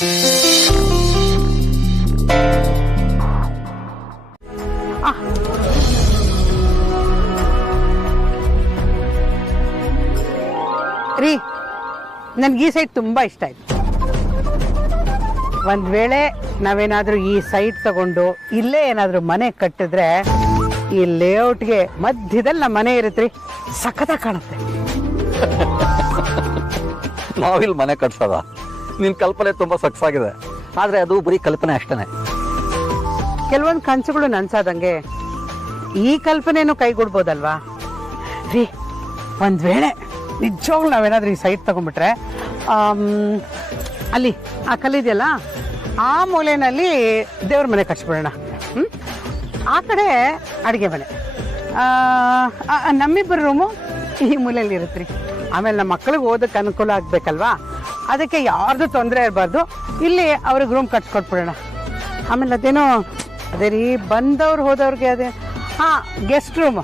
ರೀ, ನನ್ಗೆ ಈ ಸೈಟ್ ತುಂಬಾ ಇಷ್ಟ ಆಯ್ತು. ಒಂದ್ ವೇಳೆ ನಾವೇನಾದ್ರೂ ಈ ಸೈಟ್ ತಗೊಂಡು ಇಲ್ಲೇ ಏನಾದ್ರೂ ಮನೆ ಕಟ್ಟಿದ್ರೆ ಈ ಲೇಔಟ್ಗೆ ಮಧ್ಯದಲ್ಲಿ ನಮ್ಮ ಮನೆ ಇರುತ್ತ್ರಿ, ಸಖತ್ತಾಗಿ ಕಾಣುತ್ತೆ. ನಾವಿಲ್ಲಿ ಮನೆ ಕಟ್ಸೋದ? ನಿನ್ ಕಲ್ಪನೆ ತುಂಬಾ ಸೊಗಸಾಗಿದೆ, ಆದ್ರೆ ಅದು ಬರೀ ಕಲ್ಪನೆ ಅಷ್ಟೇನೆ. ಕೆಲವೊಂದು ಕನಸುಗಳು ನನ್ಸಾದಂಗೆ ಈ ಕಲ್ಪನೆನೂ ಕೈಗೂಡ್ಬೋದಲ್ವಾ ರೀ? ಒಂದ್ ವೇಳೆ ನಿಜವಾಗ್ಲೂ ನಾವೇನಾದ್ರೂ ಈ ಸೈಟ್ ತಗೊಂಡ್ಬಿಟ್ರೆ ಅಲ್ಲಿ ಆ ಕಲ್ಲಿದೆಯಲ್ಲ, ಆ ಮೂಲೆಯಲ್ಲಿ ದೇವ್ರ ಮನೆ ಕಟ್ಸ್ಬಿಡೋಣ. ಆ ಕಡೆ ಅಡುಗೆ ಮನೆ, ನಮ್ಮಿಬ್ಬರು ರೂಮು ಈ ಮೂಲೆಯಲ್ಲಿ ಇರುತ್ತ್ರಿ. ಆಮೇಲೆ ನಮ್ಮ ಮಕ್ಕಳಿಗೆ ಓದಕ್ಕೆ ಅನುಕೂಲ ಆಗ್ಬೇಕಲ್ವಾ, ಅದಕ್ಕೆ ಯಾರ್ದು ತೊಂದರೆ ಇರಬಾರ್ದು, ಇಲ್ಲಿ ಅವ್ರಿಗೆ ರೂಮ್ ಕಟ್ಸ್ಕೊಟ್ಬಿಡೋಣ. ಆಮೇಲೆ ಅದೇ ರೀ, ಬಂದವ್ರು ಹೋದವ್ರಿಗೆ ಅದೇ ಗೆಸ್ಟ್ ರೂಮ್,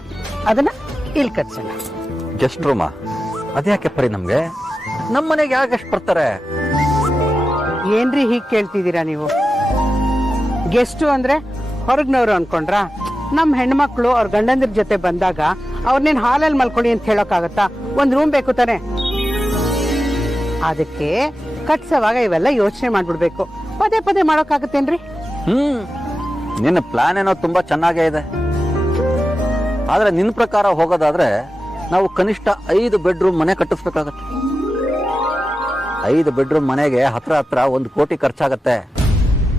ಅದನ್ನ ಇಲ್ಲಿ ಕಟ್ಸೋಣ. ಗೆಸ್ಟ್ ರೂಮಾ? ಅದ್ಯಾಕೆ ಪರಿ ನಮ್ಗೆ? ನಮ್ಮ ಮನೆಗೆ ಯಾಕೆ ಗೆಸ್ಟ್ ಬರ್ತಾರೆ? ಏನ್ರಿ ಹೀಗೆ ಕೇಳ್ತಿದ್ದೀರಾ ನೀವು? ಗೆಸ್ಟು ಅಂದ್ರೆ ಹೊರಗ್ನವ್ರು ಅನ್ಕೊಂಡ್ರಾ? ನಮ್ಮ ಹೆಣ್ಮಕ್ಳು ಅವ್ರ ಗಂಡಂದ್ರ ಜೊತೆ ಬಂದಾಗ ಅವ್ರನ್ನೇನು ಹಾಲಲ್ಲಿ ಮಲ್ಕೊಳ್ಳಿ ಅಂತ ಹೇಳೋಕ್ಕಾಗತ್ತಾ? ಒಂದ್ ರೂಮ್ ಬೇಕು ತಾನೆ. ಅದಕ್ಕೆ ಕಟ್ಸೋವಾಗ ಇವೆಲ್ಲ ಯೋಚನೆ ಮಾಡ್ಬಿಡ್ಬೇಕು. ಪದೇ ಪದೇ ಮಾಡೋಕ್ಕಾಗತ್ತೇನ್ರಿ? ನಿನ್ನ ಪ್ಲಾನ್ ಏನೋ ತುಂಬಾ ಚೆನ್ನಾಗೇ ಇದೆ, ಆದ್ರೆ ನಿನ್ನ ಪ್ರಕಾರ ಹೋಗೋದಾದ್ರೆ ನಾವು ಕನಿಷ್ಠ 5 ಬೆಡ್ರೂಮ್ ಮನೆ ಕಟ್ಟಿಸ್ಬೇಕಾಗತ್ತೆ. 5 ಬೆಡ್ರೂಮ್ ಮನೆಗೆ ಹತ್ರ 1 ಕೋಟಿ ಖರ್ಚಾಗತ್ತೆ.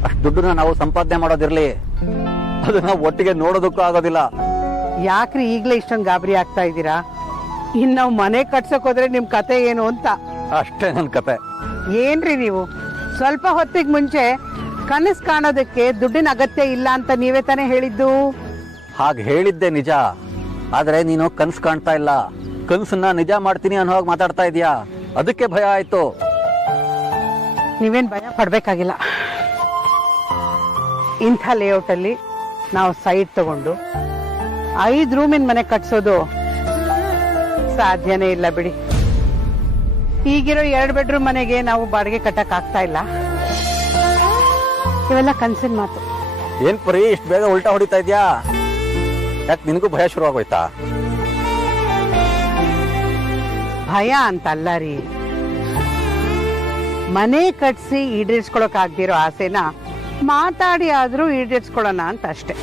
ಅಷ್ಟು ದುಡ್ಡನ್ನ ನಾವು ಸಂಪಾದನೆ ಮಾಡೋದಿರ್ಲಿ, ಅದನ್ನ ಒಟ್ಟಿಗೆ ನೋಡೋದಕ್ಕೂ ಆಗೋದಿಲ್ಲ. ಯಾಕ್ರಿ ಈಗ್ಲೇ ಇಷ್ಟೊಂದು ಗಾಬರಿ ಆಗ್ತಾ ಇದ್ದೀರಾ? ಇನ್ ನಾವು ಮನೆ ಕಟ್ಸಕ್ ಹೋದ್ರೆ ನಿಮ್ ಕತೆ ಏನು ಅಂತ. ಅಷ್ಟೇ ನನ್ ಕತೆ. ಏನ್ರಿ ನೀವು? ಸ್ವಲ್ಪ ಹೊತ್ತಿಗೆ ಮುಂಚೆ ಕನಸು ಕಾಣೋದಕ್ಕೆ ದುಡ್ಡಿನ ಅಗತ್ಯ ಇಲ್ಲ ಅಂತ ನೀವೇ ತಾನೇ ಹೇಳಿದ್ದು. ಹಾಗೆ ಹೇಳಿದ್ದೆ ನಿಜ, ಆದ್ರೆ ನೀನು ಕನ್ಸು ಕಾಣ್ತಾ ಇಲ್ಲ, ಕನ್ಸನ್ನ ನಿಜ ಮಾಡ್ತೀನಿ ಅನ್ನೋ ಹಾಗೆ ಮಾತಾಡ್ತಾ ಇದೀಯಾ. ಅದಕ್ಕೆ ಭಯ ಆಯ್ತು. ನೀವೇನ್ ಭಯ ಪಡ್ಬೇಕಾಗಿಲ್ಲ. ಇಂಥ ಲೇಔಟ್ ಅಲ್ಲಿ ನಾವು ಸೈಟ್ ತಗೊಂಡು 5 ರೂಮಿನ ಮನೆ ಕಟ್ಸೋದು ಸಾಧ್ಯನೇ ಇಲ್ಲ ಬಿಡಿ. ಈಗಿರೋ 2 ಬೆಡ್ರೂಮ್ ಮನೆಗೆ ನಾವು ಬಾಡಿಗೆ ಕಟ್ಟಕ್ ಆಗ್ತಾ ಇಲ್ಲ. ಇವೆಲ್ಲ ಕನ್ಸಿನ ಮಾತು. ಏನ್ ಪರಿ ಇಷ್ಟು ಬೇಗ ಉಲ್ಟಾ ಹೊಡಿತಾ ಇದ್ಯಾ? ಯಾಕೆ ನಿನಗೂ ಭಯ ಶುರು ಆಗೋಯ್ತಾ? ಭಯ ಅಂತಲ್ಲ ರೀ, ಮನೆ ಕಟ್ಸಿ ಈಡೇರಿಸ್ಕೊಳಕ್ ಆಗ್ದಿರೋ ಆಸೆನ ಮಾತಾಡಿ ಆದ್ರೂ ಈಡೇರಿಸ್ಕೊಳ್ಳೋಣ ಅಂತ ಅಷ್ಟೇ.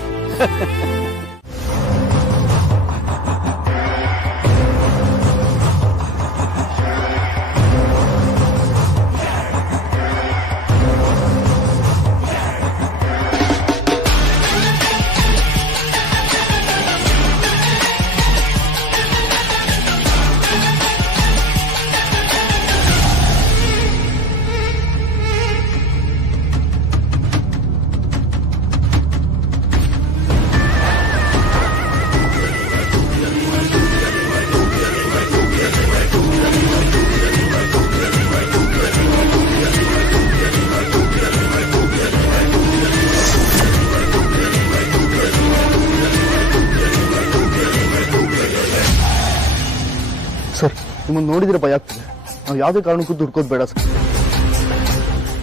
ಸರ್, ನಿಮ್ಮನ್ನು ನೋಡಿದ್ರೆ ಭಯ ಆಗ್ತದೆ. ನಾವು ಯಾವುದೇ ಕಾರಣಕ್ಕೂ ದುಡ್ಕೋದು ಬೇಡ ಸರ್.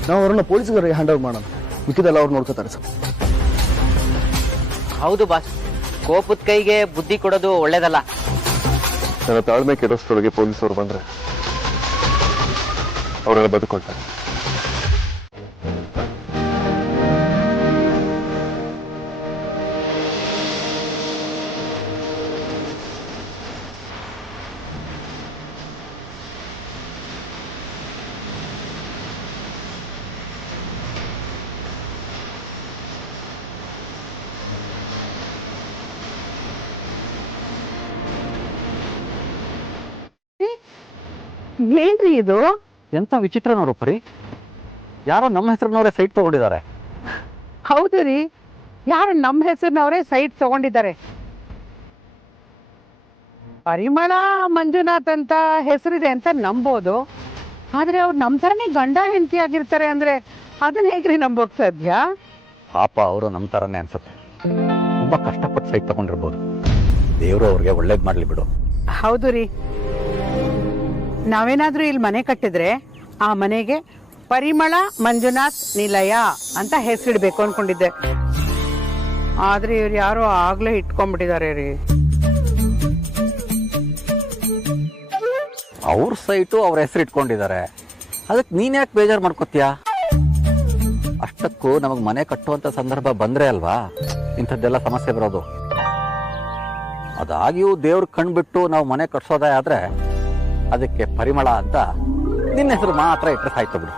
ನಾವು ಅವ್ರನ್ನ ಪೊಲೀಸ್ಗೆ ಹ್ಯಾಂಡ್ ಓವರ್ ಮಾಡೋಣ, ಮಿಕ್ಕಿದೆಲ್ಲ ಅವ್ರು ನೋಡ್ಕೋತಾರೆ ಸರ್. ಹೌದು ಬಾಸ್, ಕೋಪದ ಕೈಗೆ ಬುದ್ಧಿ ಕೊಡೋದು ಒಳ್ಳೇದಲ್ಲ. ನನ್ನ ತಾಳ್ಮೆ ಕೆಡೋಷ್ಟರೊಳಗೆ ಪೊಲೀಸರು ಬಂದ್ರೆ ಅವರೆಲ್ಲ ಬದುಕೊಳ್ತಾರೆ. ಏನ್ರಿ ಇದು? ಎಂತ ವಿಚಿತ್ರನವರು ಪರಿ, ಯಾರೋ ನಮ್ಮ ಹೆಸರಿನವರೇ ಸೈಟ್ ತಗೊಂಡಿದ್ದಾರೆ. ಹೌದು ರೀ, ಯಾರು ನಮ್ಮ ಹೆಸರಿನವರೇ ಸೈಟ್ ತಗೊಂಡಿದ್ದಾರೆ. ಪರಿಮಳ ಮಂಜುನಾಥ್ ಅಂತ ಹೆಸರಿದೆ ಅಂತ ನಂಬೋದು, ಆದ್ರೆ ಅವ್ರು ನಮ್ಮ ಥರನೇ ಗಂಡ ಹೆಂಡತಿ ಆಗಿರ್ತಾರೆ ಅಂದ್ರೆ ಅದನ್ನ ಹೇಗ್ರಿ ನಂಬೋಕ್ ಸಾಧ್ಯ? ಪಾಪ ಅವರು ನಮ್ಮ ಥರನೇ ಅನ್ಸುತ್ತೆ. ತುಂಬಾ ಕಷ್ಟಪಟ್ಟು ಸೈಟ್ ತಗೊಂಡಿರ್ಬೋದು. ದೇವರು ಅವ್ರಿಗೆ ಒಳ್ಳೇದು ಮಾಡ್ಲಿ ಬಿಡು. ಹೌದು ರೀ, ನಾವೇನಾದ್ರೂ ಇಲ್ಲಿ ಮನೆ ಕಟ್ಟಿದ್ರೆ ಆ ಮನೆಗೆ ಪರಿಮಳ ಮಂಜುನಾಥ್ ನಿಲಯ ಅಂತ ಹೆಸರಿಡ್ಬೇಕು ಅನ್ಕೊಂಡಿದ್ದೆ. ಆದ್ರೆ ಇವ್ರು ಯಾರೋ ಆಗ್ಲೇ ಇಟ್ಕೊಂಡ್ಬಿಟ್ಟಿದ್ದಾರೆ ರೀ. ಅವ್ರ ಸೈಟು ಅವ್ರ ಹೆಸರು ಇಟ್ಕೊಂಡಿದ್ದಾರೆ, ಅದಕ್ಕೆ ನೀನ್ ಯಾಕೆ ಬೇಜಾರು ಮಾಡ್ಕೋತೀಯ? ಅಷ್ಟಕ್ಕೂ ನಮಗೆ ಮನೆ ಕಟ್ಟುವಂತ ಸಂದರ್ಭ ಬಂದ್ರೆ ಅಲ್ವಾ ಇಂಥದ್ದೆಲ್ಲ ಸಮಸ್ಯೆ ಬರೋದು. ಅದಾಗಿಯೂ ದೇವ್ರ ಕಣ್ಬಿಟ್ಟು ನಾವು ಮನೆ ಕಟ್ಸೋದೇ ಆದ್ರೆ ಅದಕ್ಕೆ ಪರಿಮಳ ಅಂತ ನಿನ್ನ ಹೆಸರು ಮಾತ್ರ ಇಟ್ಟರೆ ಸಾಯ್ತು ಬಿಡು.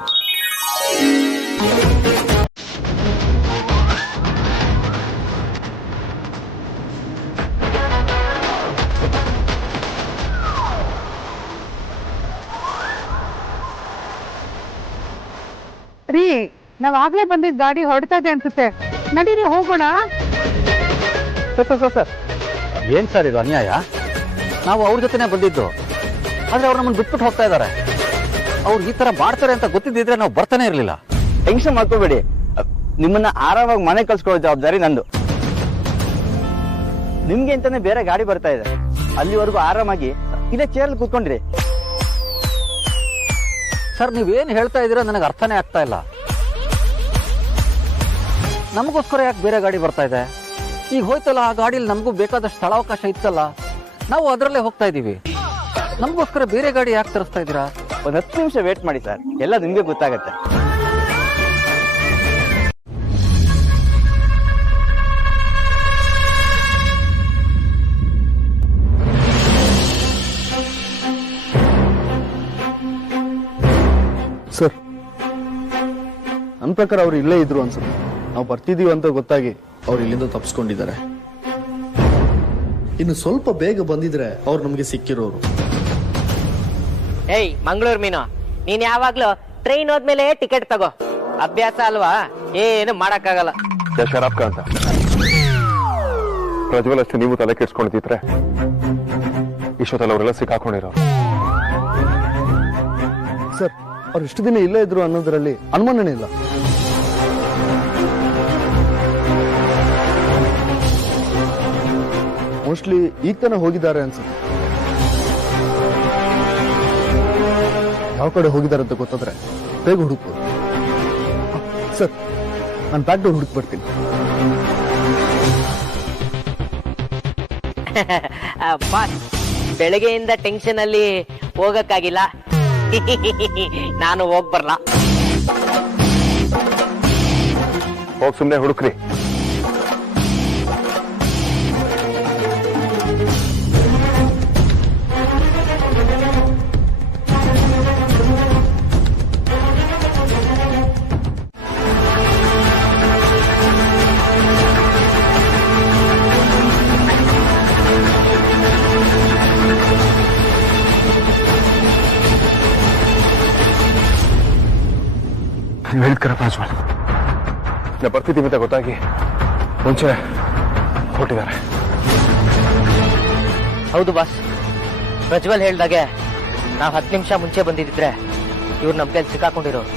ರೀ, ನಾವ್ ಆಗ್ಲೇ ಬಂದಿದ್ ಗಾಡಿ ಹೊರಡ್ತಾ ಇದೆ ಅನ್ಸುತ್ತೆ, ನಡೀರಿ ಹೋಗೋಣ. ಸರ್ ಏನ್ ಸರ್ ಇದು ಅನ್ಯಾಯ? ನಾವು ಅವ್ರ ಜೊತೆನೆ ಬಂದಿದ್ದು, ಆದ್ರೆ ಅವ್ರು ನಮ್ಮನ್ನು ಬಿಟ್ಬಿಟ್ಟು ಹೋಗ್ತಾ ಇದ್ದಾರೆ. ಅವ್ರು ಈ ತರ ಮಾಡ್ತಾರೆ ಅಂತ ಗೊತ್ತಿದ್ದಿದ್ರೆ ನಾವು ಬರ್ತಾನೆ ಇರ್ಲಿಲ್ಲ. ಟೆನ್ಷನ್ ಮಾಡ್ಕೋಬೇಡಿ, ನಿಮ್ಮನ್ನ ಆರಾಮಾಗಿ ಮನೆ ಕಳ್ಸ್ಕೊಳ್ಳೋ ಜವಾಬ್ದಾರಿ ನಂದು. ನಿಮ್ಗೆ ಅಂತಾನೆ ಬೇರೆ ಗಾಡಿ ಬರ್ತಾ ಇದೆ, ಅಲ್ಲಿವರೆಗೂ ಆರಾಮಾಗಿ ಇದೇ ಚೇರಲ್ಲಿ ಕೂತ್ಕೊಂಡ್ರಿ. ಸರ್ ನೀವೇನ್ ಹೇಳ್ತಾ ಇದ್ದೀರಾ ನನಗೆ ಅರ್ಥನೇ ಆಗ್ತಾ ಇಲ್ಲ. ನಮಗೋಸ್ಕರ ಯಾಕೆ ಬೇರೆ ಗಾಡಿ ಬರ್ತಾ ಇದೆ? ಈಗ ಹೋಯ್ತಲ್ಲ ಆ ಗಾಡಿಲಿ ನಮಗೂ ಬೇಕಾದಷ್ಟು ಸ್ಥಳಾವಕಾಶ ಇತ್ತಲ್ಲ, ನಾವು ಅದರಲ್ಲೇ ಹೋಗ್ತಾ ಇದೀವಿ. ನಮಗೋಸ್ಕರ ಬೇರೆ ಗಾಡಿ ಯಾಕೆ ತರಿಸ್ತಾ ಇದ್ದೀರಾ? ಒಂದ್ 10 ನಿಮಿಷ ವೇಟ್ ಮಾಡಿ ಸರ್, ಎಲ್ಲ ನಿಮ್ಗೆ ಗೊತ್ತಾಗತ್ತೆ. ಸರ್, ನನ್ನ ಪ್ರಕಾರ ಅವ್ರು ಇಲ್ಲೇ ಇದ್ರು ಅನ್ಸುತ್ತೆ. ನಾವು ಬರ್ತಿದೀವಿ ಅಂತ ಗೊತ್ತಾಗಿ ಅವ್ರು ಇಲ್ಲಿಂದ ತಪ್ಪಿಸ್ಕೊಂಡಿದ್ದಾರೆ. ಇನ್ನು ಸ್ವಲ್ಪ ಬೇಗ ಬಂದಿದ್ರೆ ಅವ್ರು ನಮಗೆ ಸಿಕ್ಕಿರೋರು. ಏಯ್ ಮಂಗಳೂರು ಮೀನು, ನೀನ್ ಯಾವಾಗ್ಲೂ ಟ್ರೈನ್ ಹೋದ್ಮೇಲೆ ಟಿಕೆಟ್ ತಗೋ. ಅಭ್ಯಾಸ ಅಲ್ವಾ, ಏನು ಮಾಡಕ್ಕಾಗಲ್ಲ. ಶರಾಬ್ಕ ಅಂತ ಪ್ರಜ್ವಲ್ ಅಷ್ಟು ನೀವು ತಲೆ ಕೆಡ್ಸ್ಕೊಂಡಿದ್ರೆ ಇಷ್ಟೊತ್ತಲ್ಲಿ ಅವರೆಲ್ಲ ಸಿಕ್ಕಾಕೊಂಡಿರೋ. ಸರ್, ಅವ್ರು ಇಷ್ಟು ದಿನ ಇಲ್ಲೇ ಇದ್ರು ಅನ್ನೋದ್ರಲ್ಲಿ ಅನುಮಾನನೇ ಇಲ್ಲ. ಮೋಸ್ಟ್ಲಿ ಈಗ ತಾನೇ ಹೋಗಿದ್ದಾರೆ ಅನ್ಸುತ್ತೆ. ಯಾವ ಕಡೆ ಹೋಗಿದ್ದಾರೆ ಅಂತ ಗೊತ್ತಾದ್ರೆ ಬೇಗ ಹುಡುಕ್ಬೋದು. ಸರ್, ನಾನು ಬ್ಯಾಕ್ ಡೋರ್ ಹುಡುಕ್ ಬರ್ತೀನಿ. ಬಾಸ್, ಬೆಳಗ್ಗೆಯಿಂದ ಟೆನ್ಷನ್ ಅಲ್ಲಿ ಹೋಗಕ್ಕಾಗಿಲ್ಲ. ನಾನು ಹೋಗ್ ಬರ್ಲಾ? ಹೋಗಿ ಸುಮ್ಮನೆ ಹುಡುಕ್ರಿ. ನೀವು ಹೇಳ್ತೀರ ಪ್ರಜ್ವಲ್, ನಾ ಬರ್ತಿದ್ದೀವಿ ಅಂತ ಗೊತ್ತಾಗಿ ಮುಂಚೆ ಕೊಟ್ಟಿದ್ದಾರೆ. ಹೌದು ಬಾಸ್, ಪ್ರಜ್ವಲ್ ಹೇಳ್ದಾಗೆ ನಾವು 10 ನಿಮಿಷ ಮುಂಚೆ ಬಂದಿದ್ರೆ ಇವ್ರು ನಮ್ ಕೈಲಿ ಸಿಕ್ಕಾಕೊಂಡಿರೋರು.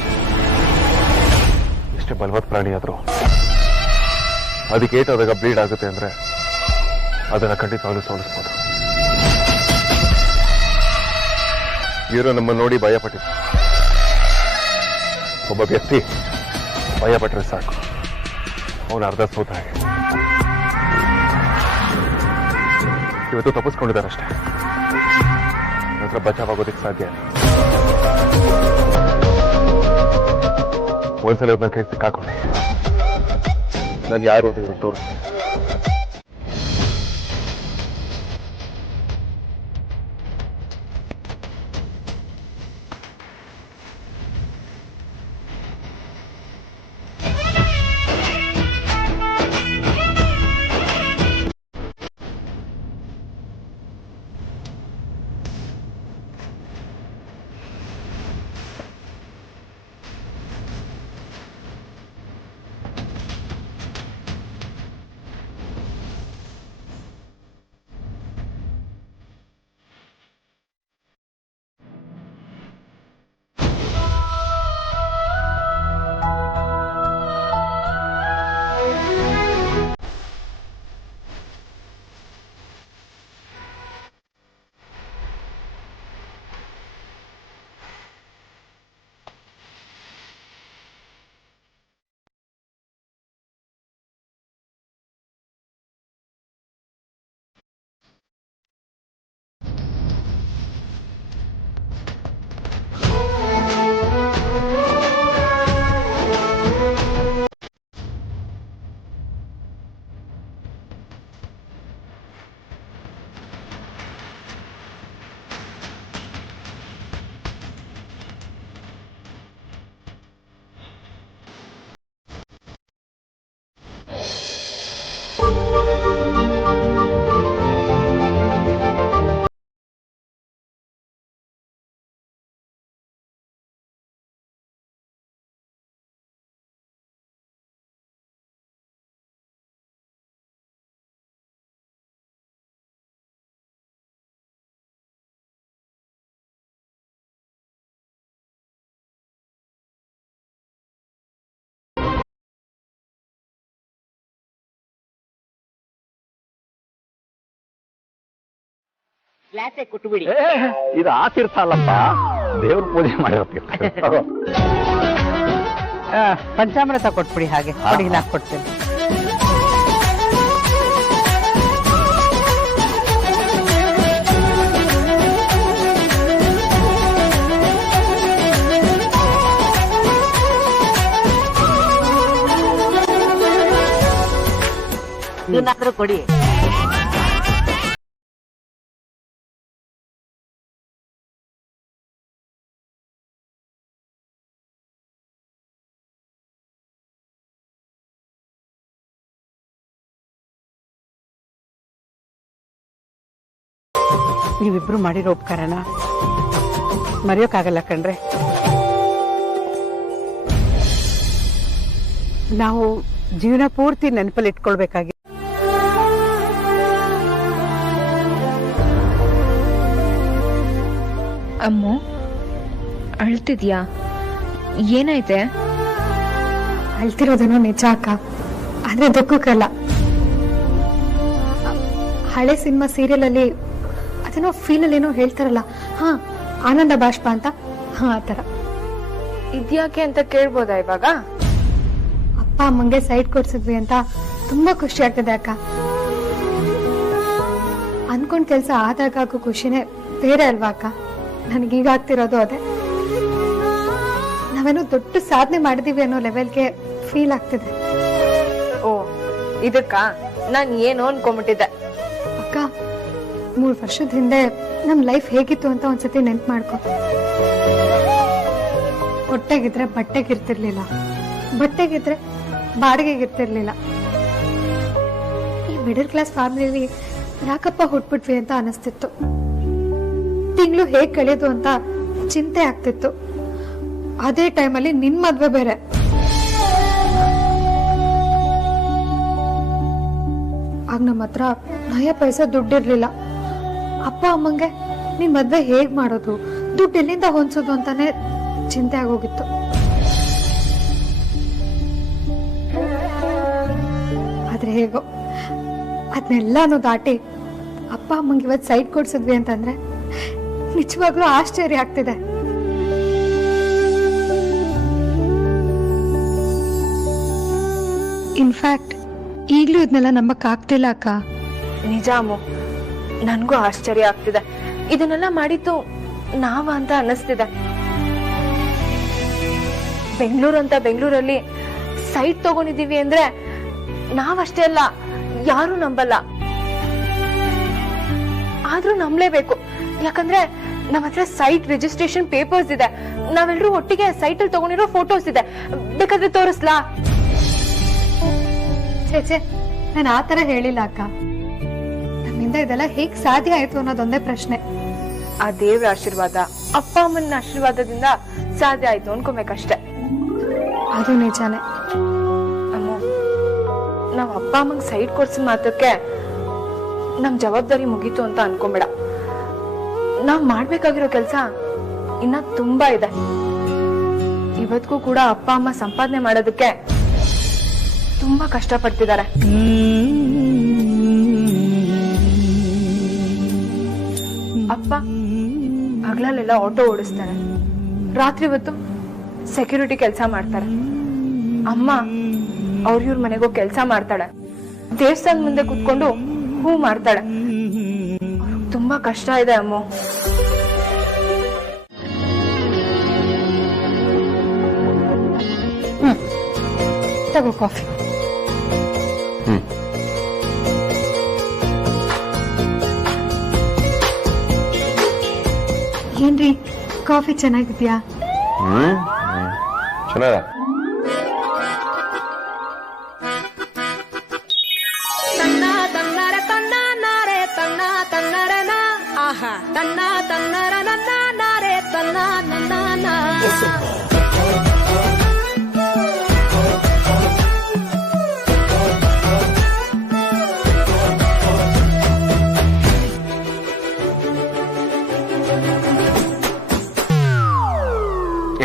ಎಷ್ಟೇ ಬಲವತ್ ಪ್ರಾಣಿ ಆದ್ರು ಅದಕ್ಕೆ ಏಟಾದಾಗ ಬ್ಲೀಡ್ ಆಗುತ್ತೆ ಅಂದ್ರೆ ಅದನ್ನ ಖಂಡಿತವಾಗ್ಲೂ ಸೋಲಿಸ್ಬೋದು. ಇವರು ನಮ್ಮನ್ನು ನೋಡಿ ಭಯ ಪಟ್ಟಿದ್ರು. ಒಬ್ಬ ವ್ಯಕ್ತಿ ಭಯ ಪಟ್ಟರೆ ಸಾಕು, ಅವನು ಅರ್ಧ ಸೋತ ಹಾಗೆ. ಇವತ್ತು ತಪ್ಪಿಸ್ಕೊಂಡಿದ್ದಾರಷ್ಟೇ, ನಂತರ ಬಚಾವಾಗೋದಕ್ಕೆ ಸಾಧ್ಯ ಇಲ್ಲ. ಒಂದ್ಸಲ ನನ್ನ ಕೈ ಸಿಕ್ಕಾಕೊಂಡೆ, ನಾನು ಯಾರು ಅಂತ ತೋರಿಸ್ತೀನಿ. ಗ್ಲಾಸೆ ಕೊಟ್ಬಿಡಿ. ಇದು ಆ ತೀರ್ಥ ಅಲ್ಲಪ್ಪ, ದೇವ್ರ ಪೂಜೆ ಮಾಡಿರೋ ತೀರ್ಥ. ಪಂಚಾಮೃತ ಕೊಟ್ಬಿಡಿ, ಹಾಗೆ ಕೊಡಿ, ನಾ ಕೊಡ್ತೇನೆ. ನೀನಾದ್ರೂ ಕೊಡಿ. ನೀವಿಬ್ರು ಮಾಡಿರೋ ಉಪಕಾರನ ಮರೆಯೋಕ್ಕಾಗಲ್ಲ ಕಣ್ರೆ. ನಾವು ಜೀವನ ಪೂರ್ತಿ ನೆನಪಲ್ಲಿ ಇಟ್ಕೊಳ್ಬೇಕಾಗಿ. ಅಮ್ಮು, ಅಳ್ತಿದ್ಯಾ? ಏನಾಯ್ತೆ? ಅಳ್ತಿರೋದೇನೋ ನಿಜ ಅಕ್ಕ, ಆದ್ರೆ ದುಃಖಕ್ಕಲ್ಲ. ಹಳೆ ಸಿನಿಮಾ ಸೀರಿಯಲ್ ಅಲ್ಲಿ ಅದೇನೋ ಫೀಲಲ್ಲಿ ಏನೋ ಹೇಳ್ತಾರಲ್ಲ, ಹಾ ಆನಂದ ಬಾಷ್ಪ ಅಂತ, ಹಾ ಆತರ. ಇದ್ಯಾಕೆ ಅಂತ ಕೇಳ್ಬೋದಾ ಇವಾಗ? ಅಪ್ಪ ಅಮ್ಮಂಗೆ ಸೈಡ್ ಕೊಡ್ಸಿದ್ವಿ ಅಂತ ತುಂಬಾ ಖುಷಿ ಆಗ್ತದೆ ಅಕ್ಕ. ಅನ್ಕೊಂಡ್ ಕೆಲ್ಸ ಆದಾಗ ಆಗೋ ಖುಷಿನೇ ಬೇರೆ ಅಲ್ವಾ ಅಕ್ಕ? ನನಗೀಗ ಆಗ್ತಿರೋದು ಅದೇ. ನಾವೇನೋ ದೊಡ್ಡ ಸಾಧನೆ ಮಾಡಿದೀವಿ ಅನ್ನೋ ಲೆವೆಲ್ಗೆ ಫೀಲ್ ಆಗ್ತಿದೆ. ಓ, ಇದಕ್ಕ ನಾನ್ ಏನೋ ಅನ್ಕೊಂಡ್ಬಿಟ್ಟಿದ್ದೆ. ಅಕ್ಕ, 3 ವರ್ಷದ ಹಿಂದೆ ನಮ್ ಲೈಫ್ ಹೇಗಿತ್ತು ಅಂತ ಒಂದ್ಸತಿ ನೆನ್ಪು ಮಾಡ್ಕೊ. ಹೊಟ್ಟೆಗಿದ್ರೆ ಬಟ್ಟೆಗಿರ್ತಿರ್ಲಿಲ್ಲ, ಬಟ್ಟೆಗಿದ್ರೆ ಬಾಡಿಗೆಗಿರ್ತಿರ್ಲಿಲ್ಲ. ಈ ಮಿಡಲ್ ಕ್ಲಾಸ್ ಫ್ಯಾಮಿಲಿಲಿ ಯಾಕಪ್ಪ ಹುಟ್ಬಿಟ್ವಿ ಅಂತ ಅನಿಸ್ತಿತ್ತು. ತಿಂಗಳು ಹೇಗ್ ಕಳೆಯೋದು ಅಂತ ಚಿಂತೆ ಆಗ್ತಿತ್ತು. ಅದೇ ಟೈಮಲ್ಲಿ ನಿನ್ ಮದ್ವೆ ಬೇರೆ. ಆಗ ನಮ್ಮ ಹತ್ರ ನಯ ಪೈಸಾ ದುಡ್ಡಿರ್ಲಿಲ್ಲ. ಅಪ್ಪ ಅಮ್ಮಂಗೆ ನಿನ್ ಮದ್ವೆ ಹೇಗ್ ಮಾಡೋದು, ದುಡ್ಡು ಎಲ್ಲಿಂದ ಹೊಂದ್ಸೋದು ಅಂತಾನೆ ಚಿಂತೆ ಆಗೋಗಿತ್ತು. ಆದ್ರೆ ಹೇಗೋ ಅದನ್ನೆಲ್ಲಾನು ದಾಟಿ ಅಪ್ಪ ಅಮ್ಮಂಗೆ ಇವತ್ತು ಸೈಟ್ ಕೊಡ್ಸಿದ್ವಿ ಅಂತಂದ್ರೆ ನಿಜವಾಗ್ಲೂ ಆಶ್ಚರ್ಯ ಆಗ್ತಿದೆ. ಇನ್ಫ್ಯಾಕ್ಟ್ ಈಗ್ಲೂ ಇದನ್ನೆಲ್ಲ ನಂಬಕ್ ಆಗ್ತಿಲ್ಲ ಅಕ್ಕ. ನಿಜ ಅಮ್ಮು, ನನ್ಗೂ ಆಶ್ಚರ್ಯ ಆಗ್ತಿದೆ. ಇದನ್ನೆಲ್ಲ ಮಾಡಿದ್ದು ನಾವ ಅಂತ ಅನ್ನಿಸ್ತಿದೆ. ಬೆಂಗಳೂರಲ್ಲಿ ಸೈಟ್ ತಗೊಂಡಿದೀವಿ ಅಂದ್ರೆ ನಾವಷ್ಟೇ ಅಲ್ಲ, ಯಾರು ನಂಬಲ್ಲ. ಆದ್ರೂ ನಂಬಲೇಬೇಕು, ಯಾಕಂದ್ರೆ ನಮ್ಮ ಹತ್ರ ಸೈಟ್ ರಿಜಿಸ್ಟ್ರೇಷನ್ ಪೇಪರ್ಸ್ ಇದೆ. ನಾವೆಲ್ಲರೂ ಒಟ್ಟಿಗೆ ಸೈಟ್ ಅಲ್ಲಿ ತಗೊಂಡಿರೋ ಫೋಟೋಸ್ ಇದೆ, ಬೇಕಾದ್ರೆ ತೋರಿಸ್ಲಾ? ಚೇಚೆ, ನಾನು ಆತರ ಹೇಳಿಲ್ಲ ಅಕ್ಕ. ನಮ್ಮಿಂದ ಇದೆಲ್ಲ ಹೇಗ್ ಸಾಧ್ಯ ಆಯ್ತು ಅನ್ನೋದೊಂದೇ ಪ್ರಶ್ನೆ. ಆ ದೇವ್ರ ಆಶೀರ್ವಾದ, ಅಪ್ಪ ಅಮ್ಮನ ಆಶೀರ್ವಾದದಿಂದ ಸಾಧ್ಯ ಆಯ್ತು ಅನ್ಕೋಬೇಕಷ್ಟೆ. ಅದು ನಿಜಾನೇ. ಅಮ್ಮ, ನಾವ್ ಅಪ್ಪ ಅಮ್ಮಂಗ್ ಸೈಡ್ ಕೊಡ್ಸಿದ ಮಾತ್ರಕ್ಕೆ ನಮ್ ಜವಾಬ್ದಾರಿ ಮುಗೀತು ಅಂತ ಅನ್ಕೊಂಬೇಡ. ನಾವ್ ಮಾಡ್ಬೇಕಾಗಿರೋ ಕೆಲ್ಸ ಇನ್ನ ತುಂಬಾ ಇದೆ. ಇವತ್ಗೂ ಕೂಡ ಅಪ್ಪ ಅಮ್ಮ ಸಂಪಾದನೆ ಮಾಡೋದಕ್ಕೆ ತುಂಬಾ ಕಷ್ಟ ಪಡ್ತಿದ್ದಾರೆ. ಅಪ್ಪ ಹಗಲಲ್ಲೆಲ್ಲ ಆಟೋ ಓಡಿಸ್ತಾರೆ, ರಾತ್ರಿ ಹೊತ್ತು ಸೆಕ್ಯೂರಿಟಿ ಕೆಲಸ ಮಾಡ್ತಾರೆ. ಅಮ್ಮ ಇವ್ರ ಮನೆಗೂ ಕೆಲಸ ಮಾಡ್ತಾಳೆ, ದೇವಸ್ಥಾನ ಮುಂದೆ ಕುತ್ಕೊಂಡು ಹೂ ಮಾಡ್ತಾಳೆ. ತುಂಬಾ ಕಷ್ಟ ಇದೆ ಅಮ್ಮ. ತಗೋ ಕಾಫಿ. ಏನ್ರಿ, ಕಾಫಿ ಚೆನ್ನಾಗಿದ್ಯಾ? ಚೆನ್ನಾಗ.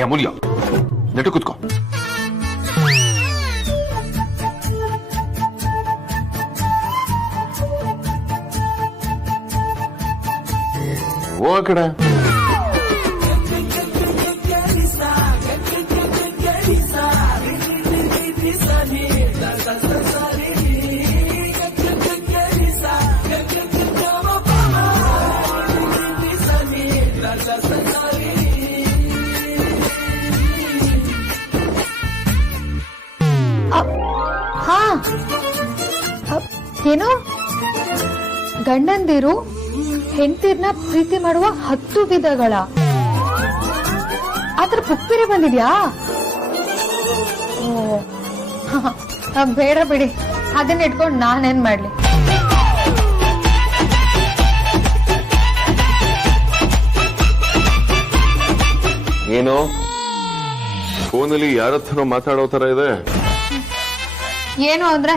ಅಮೂಲ್ಯ, ನೆಟ್ಟು ಕೂತ್ಕೋ. ಎಲ್ಲೋ ಕಡೆ ಹಾ ಏನು ಗಂಡಂದಿರು ಹೆಂಡತಿರ್ನ ಪ್ರೀತಿ ಮಾಡುವ 10 ವಿಧಗಳ ಅದ್ರ ಬುಕ್ ಬೇರೆ ಬಂದಿದ್ಯಾ? ಓ ಬೇಡ ಬಿಡಿ, ಅದನ್ನ ಇಟ್ಕೊಂಡು ನಾನೇನ್ ಮಾಡ್ಲಿ. ಏನು ಫೋನಲ್ಲಿ ಯಾರ ಹತ್ರ ಮಾತಾಡೋ ತರ ಇದೆ? ಏನು ಅಂದ್ರೆ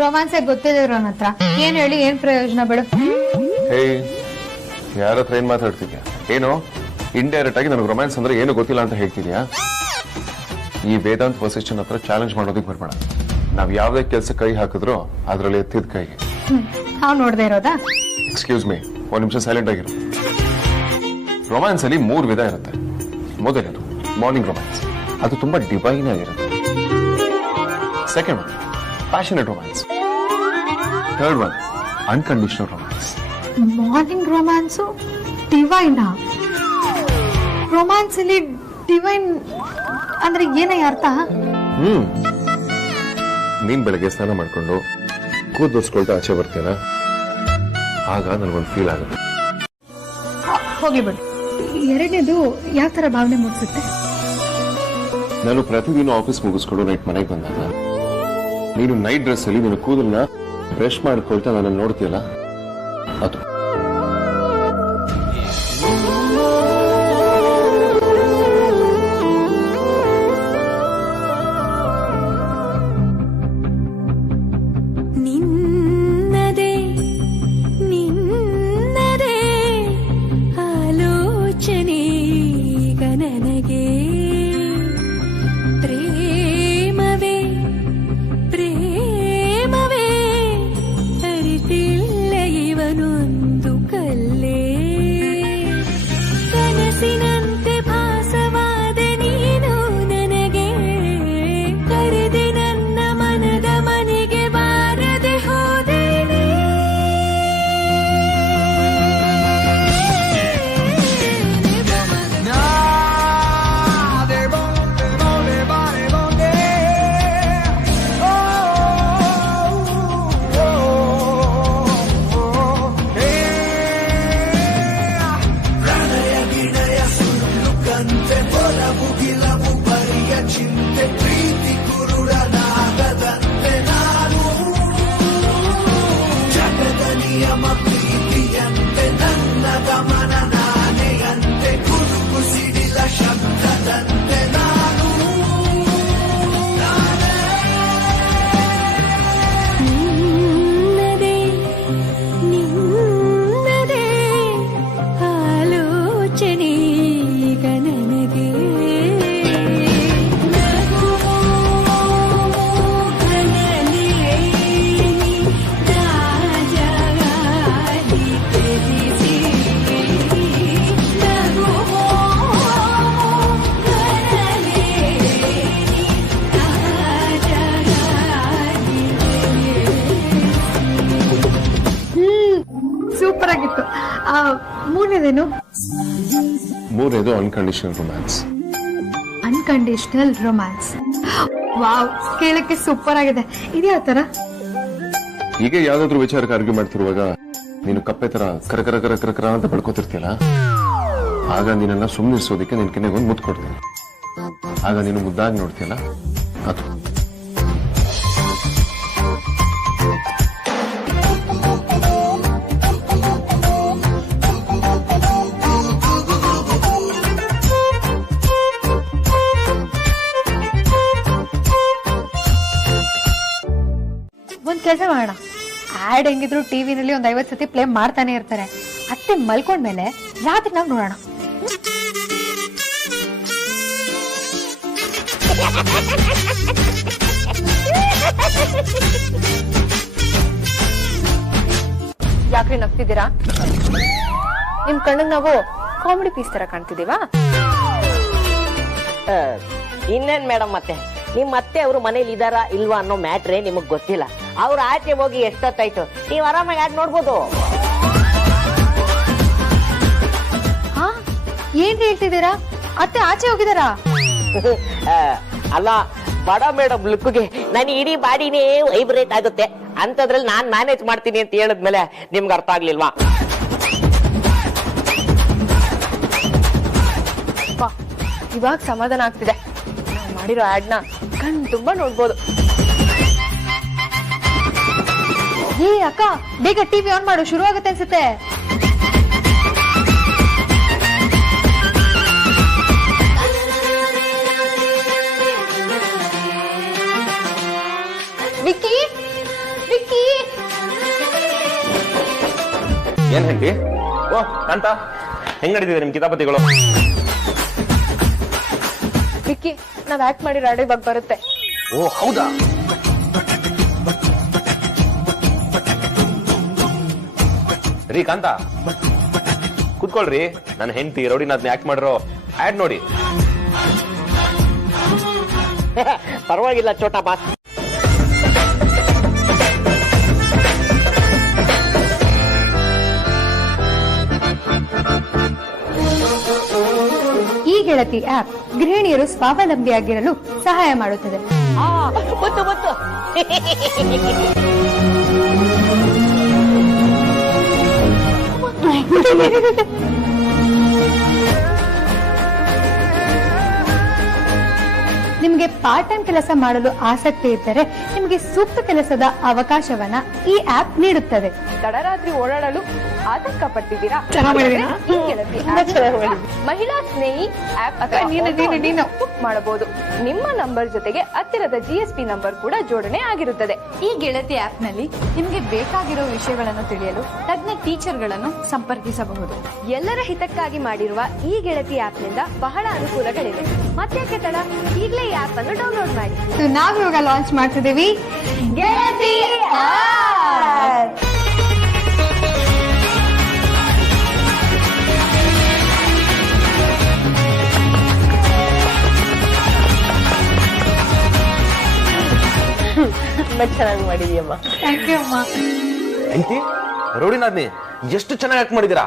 ರೊಮ್ಯಾನ್ಸ್ ಗೊತ್ತಿದೆ ನನ್ನ ಹತ್ರ. ಏನ್ ಹೇಳಿ, ಏನ್ ಪ್ರಯೋಜನ ಬಿಡು. ಹೇ, ಯಾರ ಹತ್ರ ಏನ್ ಮಾತಾಡ್ತಿದ್ಯಾ? ಏನು ಇಂಡೈರೆಕ್ಟ್ ಆಗಿ ನನಗೆ ರೊಮ್ಯಾನ್ಸ್ ಅಂದ್ರೆ ಏನು ಗೊತ್ತಿಲ್ಲ ಅಂತ ಹೇಳ್ತಿದ್ಯಾ? ಈ ವೇದಾಂತ್ ವಸಿಷ್ಠನ್ ಹತ್ರ ಚಾಲೆಂಜ್ ಮಾಡೋದಕ್ಕೆ ಬರ್ಬೇಡ. ನಾವ್ ಯಾವ್ದೇ ಕೆಲಸ ಕೈ ಹಾಕಿದ್ರು ಅದ್ರಲ್ಲಿ ಎತ್ತಿದ ಕೈಗೆ. ನಾವ್ ನೋಡ್ದೆ ಇರೋದಾ? ಎಕ್ಸ್ಕ್ಯೂಸ್ ಮೀ, ಒಂದ್ ನಿಮಿಷ ಸೈಲೆಂಟ್ ಆಗಿರು. ರೊಮ್ಯಾನ್ಸ್ ಅಲ್ಲಿ 3 ವಿಧ ಇರುತ್ತೆ. ಮೊದಲನೇದು ಮಾರ್ನಿಂಗ್ ರೊಮ್ಯಾನ್ಸ್, ಅದು ತುಂಬಾ ಡಿವೈನ್ ಆಗಿರುತ್ತೆ. Second one passionate romance. Third one unconditional romance. Morning romance ಡಿವೈನಾ? ರೊಮ್ಯಾನ್ಸ್ ಅಲ್ಲಿ ಡಿವೈನ್ ಅಂದ್ರೆ ಏನಯ್ಯ ಅರ್ಥ? ನೀನ್ ಬೆಳಗ್ಗೆ ಸ್ನಾನ ಮಾಡ್ಕೊಂಡು ಕೂದಲಿಸ್ಕೊಳ್ತಾ ಆಚೆ ಬರ್ತೀನ, ಆಗ ನನಗೊಂದು ಫೀಲ್ ಆಗುತ್ತೆ. ಹೋಗ್ಲಿ ಬಿಡು. ಎರಡನೇದು ಯಾವ ತರ ಭಾವನೆ ಮೂಡಿಸುತ್ತೆ? ನಾನು ಪ್ರತಿದಿನ ಆಫೀಸ್ ಮುಗಿಸ್ಕೊಂಡು ನೈಟ್ ಮನೆಗೆ ಬಂದಾಗ ನೀನು ನೈಟ್ ಡ್ರೆಸ್ ಅಲ್ಲಿ ನಿನ್ನ ಕೂದಲನ್ನ ಬ್ರಷ್ ಮಾಡ್ಕೊಳ್ತಾ ನನ್ನ ನೋಡ್ತೀಯಲ್ಲ, ಅದು. ಸೂಪರ್ ಆಗಿತ್ತು. ಮೂರನೇದೇನು? ಮೂರನೇದು unconditional romance. Unconditional romance, wow, ಕೇಳಕ್ಕೆ ಸೂಪರ್ ಆಗಿದೆ. ಇದೇ ಆ ತರ? ಈಗ ಯಾವ್ದಾದ್ರು ವಿಚಾರಕ್ಕೆ ಆರ್ಗ್ಯೂ ಮಾಡ್ತಿರುವಾಗ ನೀನು ಕಪ್ಪೆ ತರ ಕರ ಕರ ಕರ ಕರ ಕರ ಅಂತ ಬಡ್ಕೋತಿರ್ತೀಯಲ್ಲ, ಆಗ ನೀನನ್ನ ಸುಮ್ಮನಿಸೋದಕ್ಕೆ ನಿನ್ ಕೆನೆಗೊಂದು ಮುದ್ದು ಕೊಡ್ತೀನಿ. ಆಗ ನೀನು ಮುದ್ದಾಗಿ ನೋಡ್ತೀಯಲ್ಲ, ಅದು. ಒಂದ್ ಕೆಲಸ ಮಾಡೋಣ, ಆಡ್ ಹೆಂಗಿದ್ರು ಟಿವಿನಲ್ಲಿ ಒಂದ್ 50 ಸತಿ ಪ್ಲೇ ಮಾಡ್ತಾನೆ ಇರ್ತಾರೆ. ಅತ್ತೆ ಮಲ್ಕೊಂಡ್ಮೇಲೆ ರಾತ್ರಿ ನಾವು ನೋಡೋಣ. ಯಾಕ್ರಿ ನಗ್ತಿದ್ದೀರಾ? ನಿಮ್ ಕಣ್ಣಿಗೆ ನಾವು ಕಾಮಿಡಿ ಪೀಸ್ ತರ ಕಾಣ್ತಿದೀವಾ? ಇನ್ನೇನ್ ಮೇಡಮ್, ಮತ್ತೆ ನಿಮ್ ಮತ್ತೆ ಅವ್ರು ಮನೇಲಿ ಇದಾರಾ ಇಲ್ವಾ ಅನ್ನೋ ಮ್ಯಾಟ್ರೇ ನಿಮಗ್ ಗೊತ್ತಿಲ್ಲ. ಅವ್ರು ಆಚೆ ಹೋಗಿ ಎಷ್ಟೊತ್ತಾಯ್ತು, ನೀವ್ ಆರಾಮಾಗಿ ಆಡ್ ನೋಡ್ಬೋದು. ಹಾ, ಏನ್ ಹೇಳ್ತಿದ್ದೀರಾ? ಅತ್ತೆ ಆಚೆ ಹೋಗಿದಾರಾ? ಅಲ್ಲ, ಬಡ ಮೇಡಮ್ ಲುಕ್ಗೆ ನನ್ನ ಇಡೀ ಬಾಡಿನೇ ವೈಬ್ರೇಟ್ ಆಗುತ್ತೆ. ಅಂತದ್ರಲ್ಲಿ ನಾನ್ ಮ್ಯಾನೇಜ್ ಮಾಡ್ತೀನಿ ಅಂತ ಹೇಳಿದ್ಮೇಲೆ ನಿಮ್ಗೆ ಅರ್ಥ ಆಗ್ಲಿಲ್ವಾ? ಇವಾಗ ಸಮಾಧಾನ ಆಗ್ತಿದೆ. ನಾವ್ ಮಾಡಿರೋ ಆಡ್ ನ ಕಣ್ ತುಂಬಾ ನೋಡ್ಬೋದು. ಏ ಅಕ್ಕ, ಬೇಗ ಟಿವಿ ಆನ್ ಮಾಡು, ಶುರು ಆಗುತ್ತೆ ಅನ್ಸುತ್ತೆ. ವಿಕ್ಕಿ, ವಿಕ್ಕಿ. ಏನ್ ಹೆಂಡಿ? ಓ ಕಾಂತ, ಹೆಂಗ್ ನಡೀತಿದೆ ನಿಮ್ ಕಿತಾಪತಿಗಳು? ವಿಕ್ಕಿ, ನಾವ್ ಆಕ್ಟ್ ಮಾಡಿರೋ ಆಡ್ ಇವಾಗ ಬರುತ್ತೆ. ಓ ಹೌದಾ? ರೀ ಕಾಂತ, ಕುತ್ಕೊಳ್ರಿ. ನನ್ನ ಹೆಂಡತಿ ರೌಡಿನಾದ್ನ ಆಕ್ಟ್ ಮಾಡಿರೋ ಆಡ್ ನೋಡಿ. ಪರವಾಗಿಲ್ಲ ಚೋಟಾ ಬಾಸ್. ಈ ಗೆಳತಿ ಆಪ್ ಗೃಹಿಣಿಯರು ಸ್ವಾವಲಂಬಿಯಾಗಿರಲು ಸಹಾಯ ಮಾಡುತ್ತದೆ. ಗೊತ್ತು ಗೊತ್ತು. ನಿಮಗೆ ಪಾರ್ಟ್ ಟೈಮ್ ಕೆಲಸ ಮಾಡಲು ಆಸಕ್ತಿ ಇದ್ದರೆ ನಿಮಗೆ ಸೂಕ್ತ ಕೆಲಸದ ಅವಕಾಶವನ್ನ ಈ ಆಪ್ ನೀಡುತ್ತದೆ. ತಡರಾತ್ರಿ ಓಡಾಡಲು ಆತಂಕ ಪಟ್ಟಿದ್ದೀರಾ? ಈ ಗೆಳತಿ ಮಹಿಳಾ ಸ್ನೇಹಿ ಆಪ್ ಅಥವಾ ಬುಕ್ ಮಾಡಬಹುದು. ನಿಮ್ಮ ನಂಬರ್ ಜೊತೆಗೆ ಹತ್ತಿರದ GSP ನಂಬರ್ ಕೂಡ ಜೋಡಣೆ ಆಗಿರುತ್ತದೆ. ಈ ಗೆಳತಿ ಆಪ್ ನಲ್ಲಿ ನಿಮಗೆ ಬೇಕಾಗಿರೋ ವಿಷಯಗಳನ್ನು ತಿಳಿಯಲು ತಜ್ಞ ಟೀಚರ್ಗಳನ್ನು ಸಂಪರ್ಕಿಸಬಹುದು. ಎಲ್ಲರ ಹಿತಕ್ಕಾಗಿ ಮಾಡಿರುವ ಈ ಗೆಳತಿ ಆಪ್ ನಿಂದ ಬಹಳ ಅನುಕೂಲಗಳಿವೆ. ಮತ್ತ್ಯಾಕೆ ತಡ, ಈಗಲೇ ಈ ಆಪ್ ಅನ್ನು ಡೌನ್ಲೋಡ್ ಮಾಡಿ. ನಾವು ಇವಾಗ ಲಾಂಚ್ ಮಾಡ್ತಿದ್ದೀವಿ ಗೆಳತಿ ಆಪ್. ಚೆನ್ನಾಗಿ ಮಾಡಿದ್ಯಮ್ಮ. ಥ್ಯಾಂಕ್ ಯು ಅಮ್ಮ. ಹೆಂಡತಿ ರೌಡಿನಾದ್ನಿ ಎಷ್ಟು ಚೆನ್ನಾಗಿ ಆಕ್ಟ್ ಮಾಡಿದೀರಾ.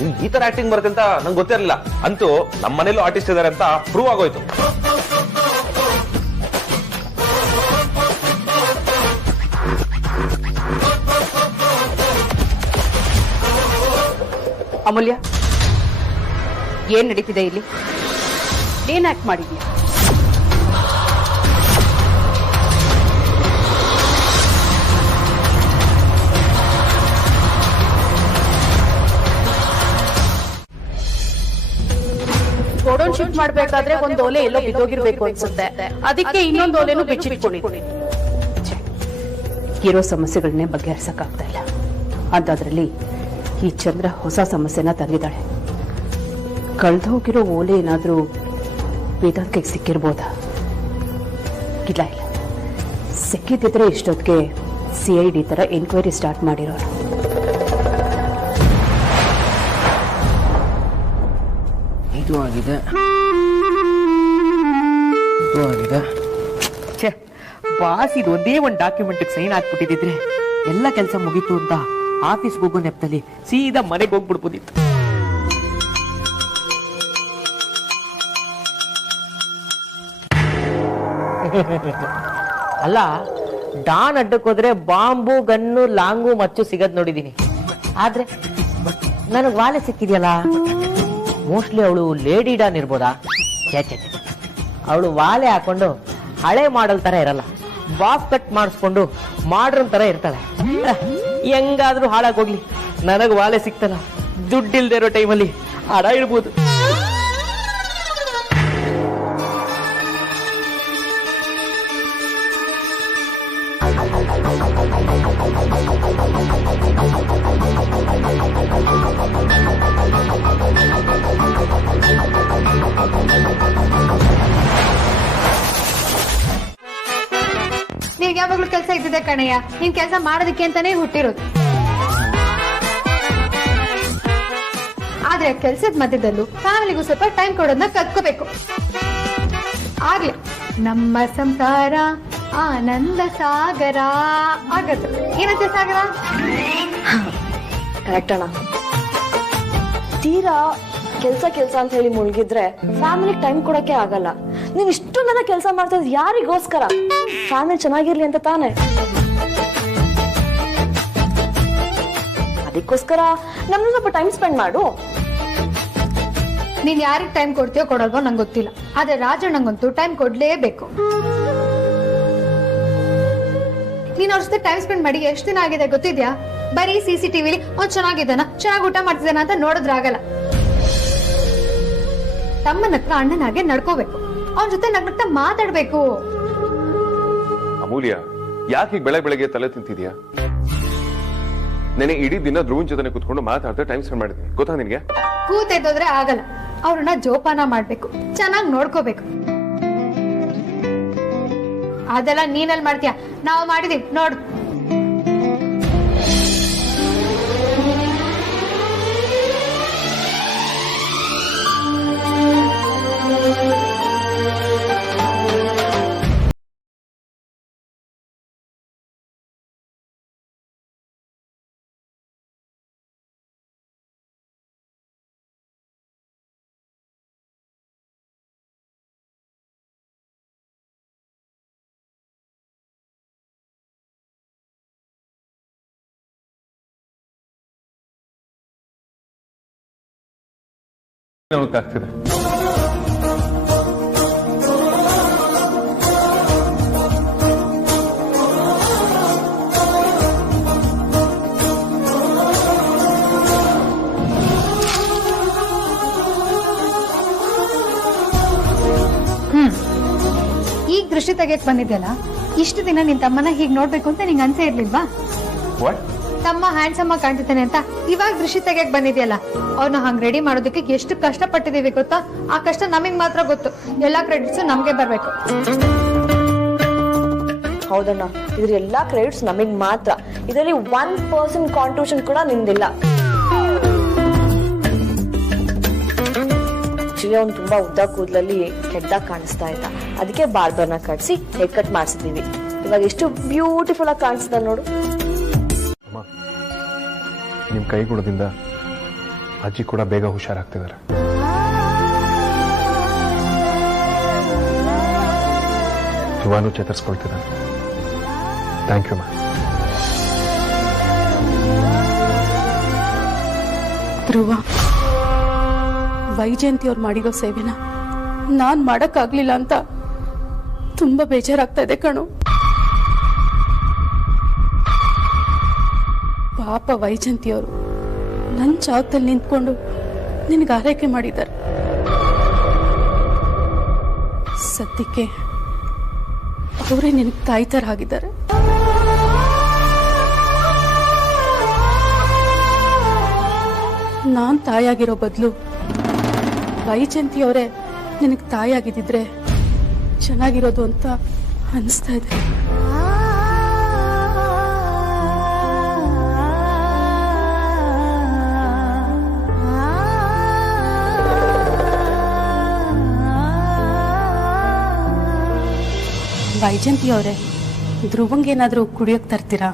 ನಿಮ್ಗೆ ಈ ತರ ಆಕ್ಟಿಂಗ್ ಬರುತ್ತೆ ಅಂತ ನಂಗೆ ಗೊತ್ತೇ ಇರಲಿಲ್ಲ. ಅಂತೂ ನಮ್ಮ ಮನೇಲೂ ಆರ್ಟಿಸ್ಟ್ ಇದಾರೆ ಅಂತ ಪ್ರೂವ್ ಆಗೋಯ್ತು. ಅಮೂಲ್ಯ, ಏನ್ ನಡೀತಿದೆ ಇಲ್ಲಿ? ಏನ್ ಆಕ್ಟ್ ಮಾಡಿದ್ಯಾ? ಗೋಡೌನ್ ಶಿಫ್ಟ್ ಮಾಡ್ಬೇಕಾದ್ರೆ ಒಂದ್ ಓಲೆ ಎಲ್ಲೋ ಬಿದ್ದೋಗಿರ್ಬೇಕು ಅನ್ಸುತ್ತೆ. ಅದಕ್ಕೆ ಇನ್ನೊಂದು ಓಲೆನೂ ಬಿಚ್ಚಿಟ್ಕೊಂಡಿದ್ದೀನಿ. ಇರೋ ಸಮಸ್ಯೆಗಳನ್ನೇ ಬಗೆಹರಿಸಕ್ಕಾಗ್ತಾ ಇಲ್ಲ ಅಂತದ್ರಲ್ಲಿ ಈ ಚಂದ್ರ ಹೊಸ ಸಮಸ್ಯೆನ ತಂದಿದ್ದಾಳೆ. ಕಳ್ದೋಗಿರೋ ಓಲೆ ಏನಾದ್ರೂ ವೇದಾಂತಕ್ಕೆ ಸಿಕ್ಕಿರ್ಬೋದಾ? ಇಲ್ಲ ಇಲ್ಲ, ಸಿಕ್ಕಿದ್ರೆ ಇಷ್ಟೊತ್ತಿಗೆ CID ತರ ಎನ್ಕ್ವೈರಿ ಸ್ಟಾರ್ಟ್ ಮಾಡಿರೋರು. ಇದು ಆಗಿದೆ, ಇದು ಆಗಿದೆ. ಬಾಸ್ ಇದು ಒಂದೇ ಒಂದು ಡಾಕ್ಯುಮೆಂಟ್ ಸೈನ್ ಹಾಕ್ಬಿಟ್ಟಿದ್ರೆ ಎಲ್ಲ ಕೆಲಸ ಮುಗೀತು ಅಂತ ಆಫೀಸ್ಗೆ ಹೋಗೋ ನೆಪದಲ್ಲಿ ಸೀದಾ ಮನೆಗೆ ಹೋಗ್ಬಿಡ್ಬೋದಿತ್ತು. ಅಲ್ಲ, ಡಾನ್ ಅಡ್ಡಕ್ಕೋದ್ರೆ ಬಾಂಬು, ಗನ್ನು, ಲಾಂಗು, ಮಚ್ಚು ಸಿಗದ್ ನೋಡಿದೀನಿ. ಆದ್ರೆ ನನಗ್ ವಾಲೆ ಸಿಕ್ಕಿದ್ಯಲ್ಲ, ಮೋಸ್ಟ್ಲಿ ಅವಳು ಲೇಡಿ ಡಾನ್ ಇರ್ಬೋದಾ? ಅವಳು ವಾಲೆ ಹಾಕೊಂಡು ಹಳೆ ಮಾಡಲ್ ತರ ಇರಲ್ಲ, ಬಾಫ್ ಕಟ್ ಮಾಡಿಸ್ಕೊಂಡು ಮಾಡ್ರನ್ ತರ ಇರ್ತಾಳೆ. ಹೆಂಗಾದ್ರೂ ಹಾಳಾಗೋಗ್ಲಿ, ನನಗ್ ವಾಲೆ ಸಿಕ್ತಲ್ಲ, ದುಡ್ಡಿಲ್ದೇ ಇರೋ ಟೈಮಲ್ಲಿ ಹಡ ಇಡ್ಬೋದು. ನಿನ್ಗೆ ಯಾವಾಗ್ಲೂ ಕೆಲಸ ಇದ್ದಿದೆ ಕಣಯ್ಯ. ನೀನ್ ಕೆಲಸ ಮಾಡೋದಕ್ಕೆ ಅಂತಾನೆ ಹುಟ್ಟಿರೋದು. ಆದ್ರೆ ಕೆಲ್ಸದ ಮಧ್ಯದಲ್ಲೂ ಫ್ಯಾಮಿಲಿಗೂ ಸ್ವಲ್ಪ ಟೈಮ್ ಕೊಡೋದನ್ನ ಕಲ್ತ್ಕೋಬೇಕು. ಆಗ್ಲಿ ನಮ್ಮ ಸಂಸಾರ ಆನಂದ ಸಾಗರ ಆಗತ್ತೆ. ಏನಂತೆ ಸಾಗರ? ಕರೆಕ್ಟ್ ಅಣ್ಣ. ತೀರಾ ಕೆಲ್ಸ ಅಂತ ಹೇಳಿ ಮುಳುಗಿದ್ರೆ ಫ್ಯಾಮಿಲಿ ಟೈಮ್ ಕೊಡಕ್ಕೆ ಆಗಲ್ಲ. ನೀನ್ ಇಷ್ಟೊಂದೆಲ್ಲ ಕೆಲಸ ಮಾಡ್ತಾ ಇದ್ ಯಾರಿಗೋಸ್ಕರ? ಫ್ಯಾಮಿಲಿ ಚೆನ್ನಾಗಿರ್ಲಿ ಅಂತ ತಾನೆ. ಅದಕ್ಕೋಸ್ಕರ ನಮ್ಗೆ ಸ್ವಲ್ಪ ಟೈಮ್ ಸ್ಪೆಂಡ್ ಮಾಡು. ನೀನ್ ಯಾರಿಗ್ ಟೈಮ್ ಕೊಡ್ತೀಯೋ ಕೊಡಲ್ವೋ ನಂಗೆ ಗೊತ್ತಿಲ್ಲ, ಆದ್ರೆ ರಾಜಣ್ಣಂಗಂತೂ ಟೈಮ್ ಕೊಡ್ಲೇಬೇಕು. ನೀನ್ ಅವ್ರ ಜೊತೆ ಟೈಮ್ ಸ್ಪೆಂಡ್ ಮಾಡಿ ಎಷ್ಟು ದಿನ ಆಗಿದೆ ಗೊತ್ತಿದ್ಯಾ? ಬರೀ CCTVಲಿ ಅವ್ನು ಚೆನ್ನಾಗಿದ್ದಾನ, ಚೆನ್ನಾಗಿ ಊಟ ಮಾಡ್ತಿದ್ದಾನ ಅಂತ ನೋಡಿದ್ರಾಗಲ್ಲ. ತಮ್ಮನ ಹತ್ರ ಅಣ್ಣನಾಗೆ ನಡ್ಕೋಬೇಕು, ಅವನ ಜೊತೆ ನಗ್ನಗ್ತಾ ಮಾತಾಡ್ಬೇಕು. ಅಮೂಲ್ಯ, ಯಾಕೆ ಈಗ ಬೆಳಗ್ಗೆ ತಲೆ ತಿಂತಿದ್ಯಾ? ನೆನೆ ಇಡೀ ದಿನ ಧ್ರುವನ್ ಜೊತೆ ಕುತ್ಕೊಂಡು ಮಾತಾಡ್ತಾ ಟೈಮ್ ಸ್ಪೆಂಡ್ ಮಾಡಿದ್ದೀನಿ, ಗೊತ್ತಾ ನಿನ್ಗೆ? ಕೂತೆದ್ದೋದ್ರೆ ಆಗಲ್ಲ, ಅವ್ರನ್ನ ಜೋಪಾನ ಮಾಡ್ಬೇಕು, ಚೆನ್ನಾಗಿ ನೋಡ್ಕೋಬೇಕು. ಅದೆಲ್ಲ ನೀನಲ್ಲಿ ಮಾಡ್ತೀಯ, ನಾವು ಮಾಡಿದೀವಿ ನೋಡು. ಆಗ್ತಿದೆ. ಈಗ ದೃಷ್ಟಿ ತೆಗೆಯಕ್ ಬಂದಿದ್ಯಲ್ಲ, ಇಷ್ಟು ದಿನ ನಿನ್ ತಮ್ಮನ ಹೀಗ್ ನೋಡ್ಬೇಕು ಅಂತ ನಿಂಗೆ ಅನ್ಸೇ ಇರ್ಲಿಲ್ವಾ? ತಮ್ಮ ಹ್ಯಾಂಡ್ಸಮ್ ಆಗಿ ಕಾಣ್ತಿದ್ದಾನೆ ಅಂತ ಇವಾಗ ದೃಷ್ಟಿ ತೆಗೆಯಕ್ ಬಂದಿದ್ಯಲ್ಲ, ಅವ್ರನ್ನ ಹಂಗ್ ರೆಡಿ ಮಾಡೋದಕ್ಕೆ ಎಷ್ಟು ಕಷ್ಟ ಪಟ್ಟಿದೀವಿ ಗೊತ್ತಾ? ಆ ಕಷ್ಟ ನಮಗ್ ಮಾತ್ರ ಗೊತ್ತು, ಎಲ್ಲಾ ಕ್ರೆಡಿಟ್ಸ್ ನಮ್ಗೆ ಬರ್ಬೇಕು. ಹೌದಣ್ಣ, ಇದ್ರ ಎಲ್ಲಾ ಕ್ರೆಡಿಟ್ಸ್ ನಮಗ್ ಮಾತ್ರ. ಇದರಲ್ಲಿ 1% ಕಾಂಟ್ರಿಬ್ಯೂಷನ್ ಕೂಡ ನಿಂದಿಲ್ಲ. ಅವ್ನು ತುಂಬಾ ಉದ್ದ ಕೂದಲಲ್ಲಿ ಕೆಟ್ಟದಾಗ ಕಾಣಿಸ್ತಾ ಇದ್ದ, ಅದಕ್ಕೆ ಬಾರ್ಬರ್ನ ಕಟ್ಸಿ ಹೇರ್ ಕಟ್ ಮಾಡಿಸಿದೀವಿ. ಇವಾಗ ಎಷ್ಟು ಬ್ಯೂಟಿಫುಲ್ ಆಗಿ ಕಾಣಿಸ್ತಾ ನೋಡು. ನಿಮ್ ಕೈಗುಣದಿಂದ ಅಜ್ಜಿ ಕೂಡ ಬೇಗ ಹುಷಾರಾಗ್ತಿದ್ದಾರೆ. ಧ್ರುವನು ಚೇತರಿಸ್ಕೊಳ್ತಿದ್ದಾನೆ. Thank you ma'am. Dhruva, Vaijayanti ಅವ್ರು ಮಾಡಿರೋ ಸೇವೆನ ನಾನ್ ಮಾಡಕ್ಕಾಗ್ಲಿಲ್ಲ ಅಂತ ತುಂಬಾ ಬೇಜಾರಾಗ್ತಾ ಇದೆ ಕಣು. ಪಾಪ ವೈಜಯಂತಿ ಅವರು ನನ್ನ ಜಾಗದಲ್ಲಿ ನಿಂತ್ಕೊಂಡು ನಿನಗೆ ಆರೈಕೆ ಮಾಡಿದ್ದಾರೆ. ಸದ್ಯಕ್ಕೆ ಅವರೇ ನಿನಗೆ ತಾಯಿ ತರ ಆಗಿದ್ದಾರೆ. ನಾನ್ ತಾಯಾಗಿರೋ ಬದಲು ವೈಜಯಂತಿ ಅವರೇ ನಿನಗೆ ತಾಯಿಯಾಗಿದ್ದಿದ್ರೆ ಚೆನ್ನಾಗಿರೋದು ಅಂತ ಅನಿಸ್ತಾ ಇದೆ. ವೈಜಯಂತಿ ಅವರೇ, ಧ್ರುವಂಗೇನಾದ್ರೂ ಕುಡಿಯೋಕ್ ತರ್ತೀರಾ?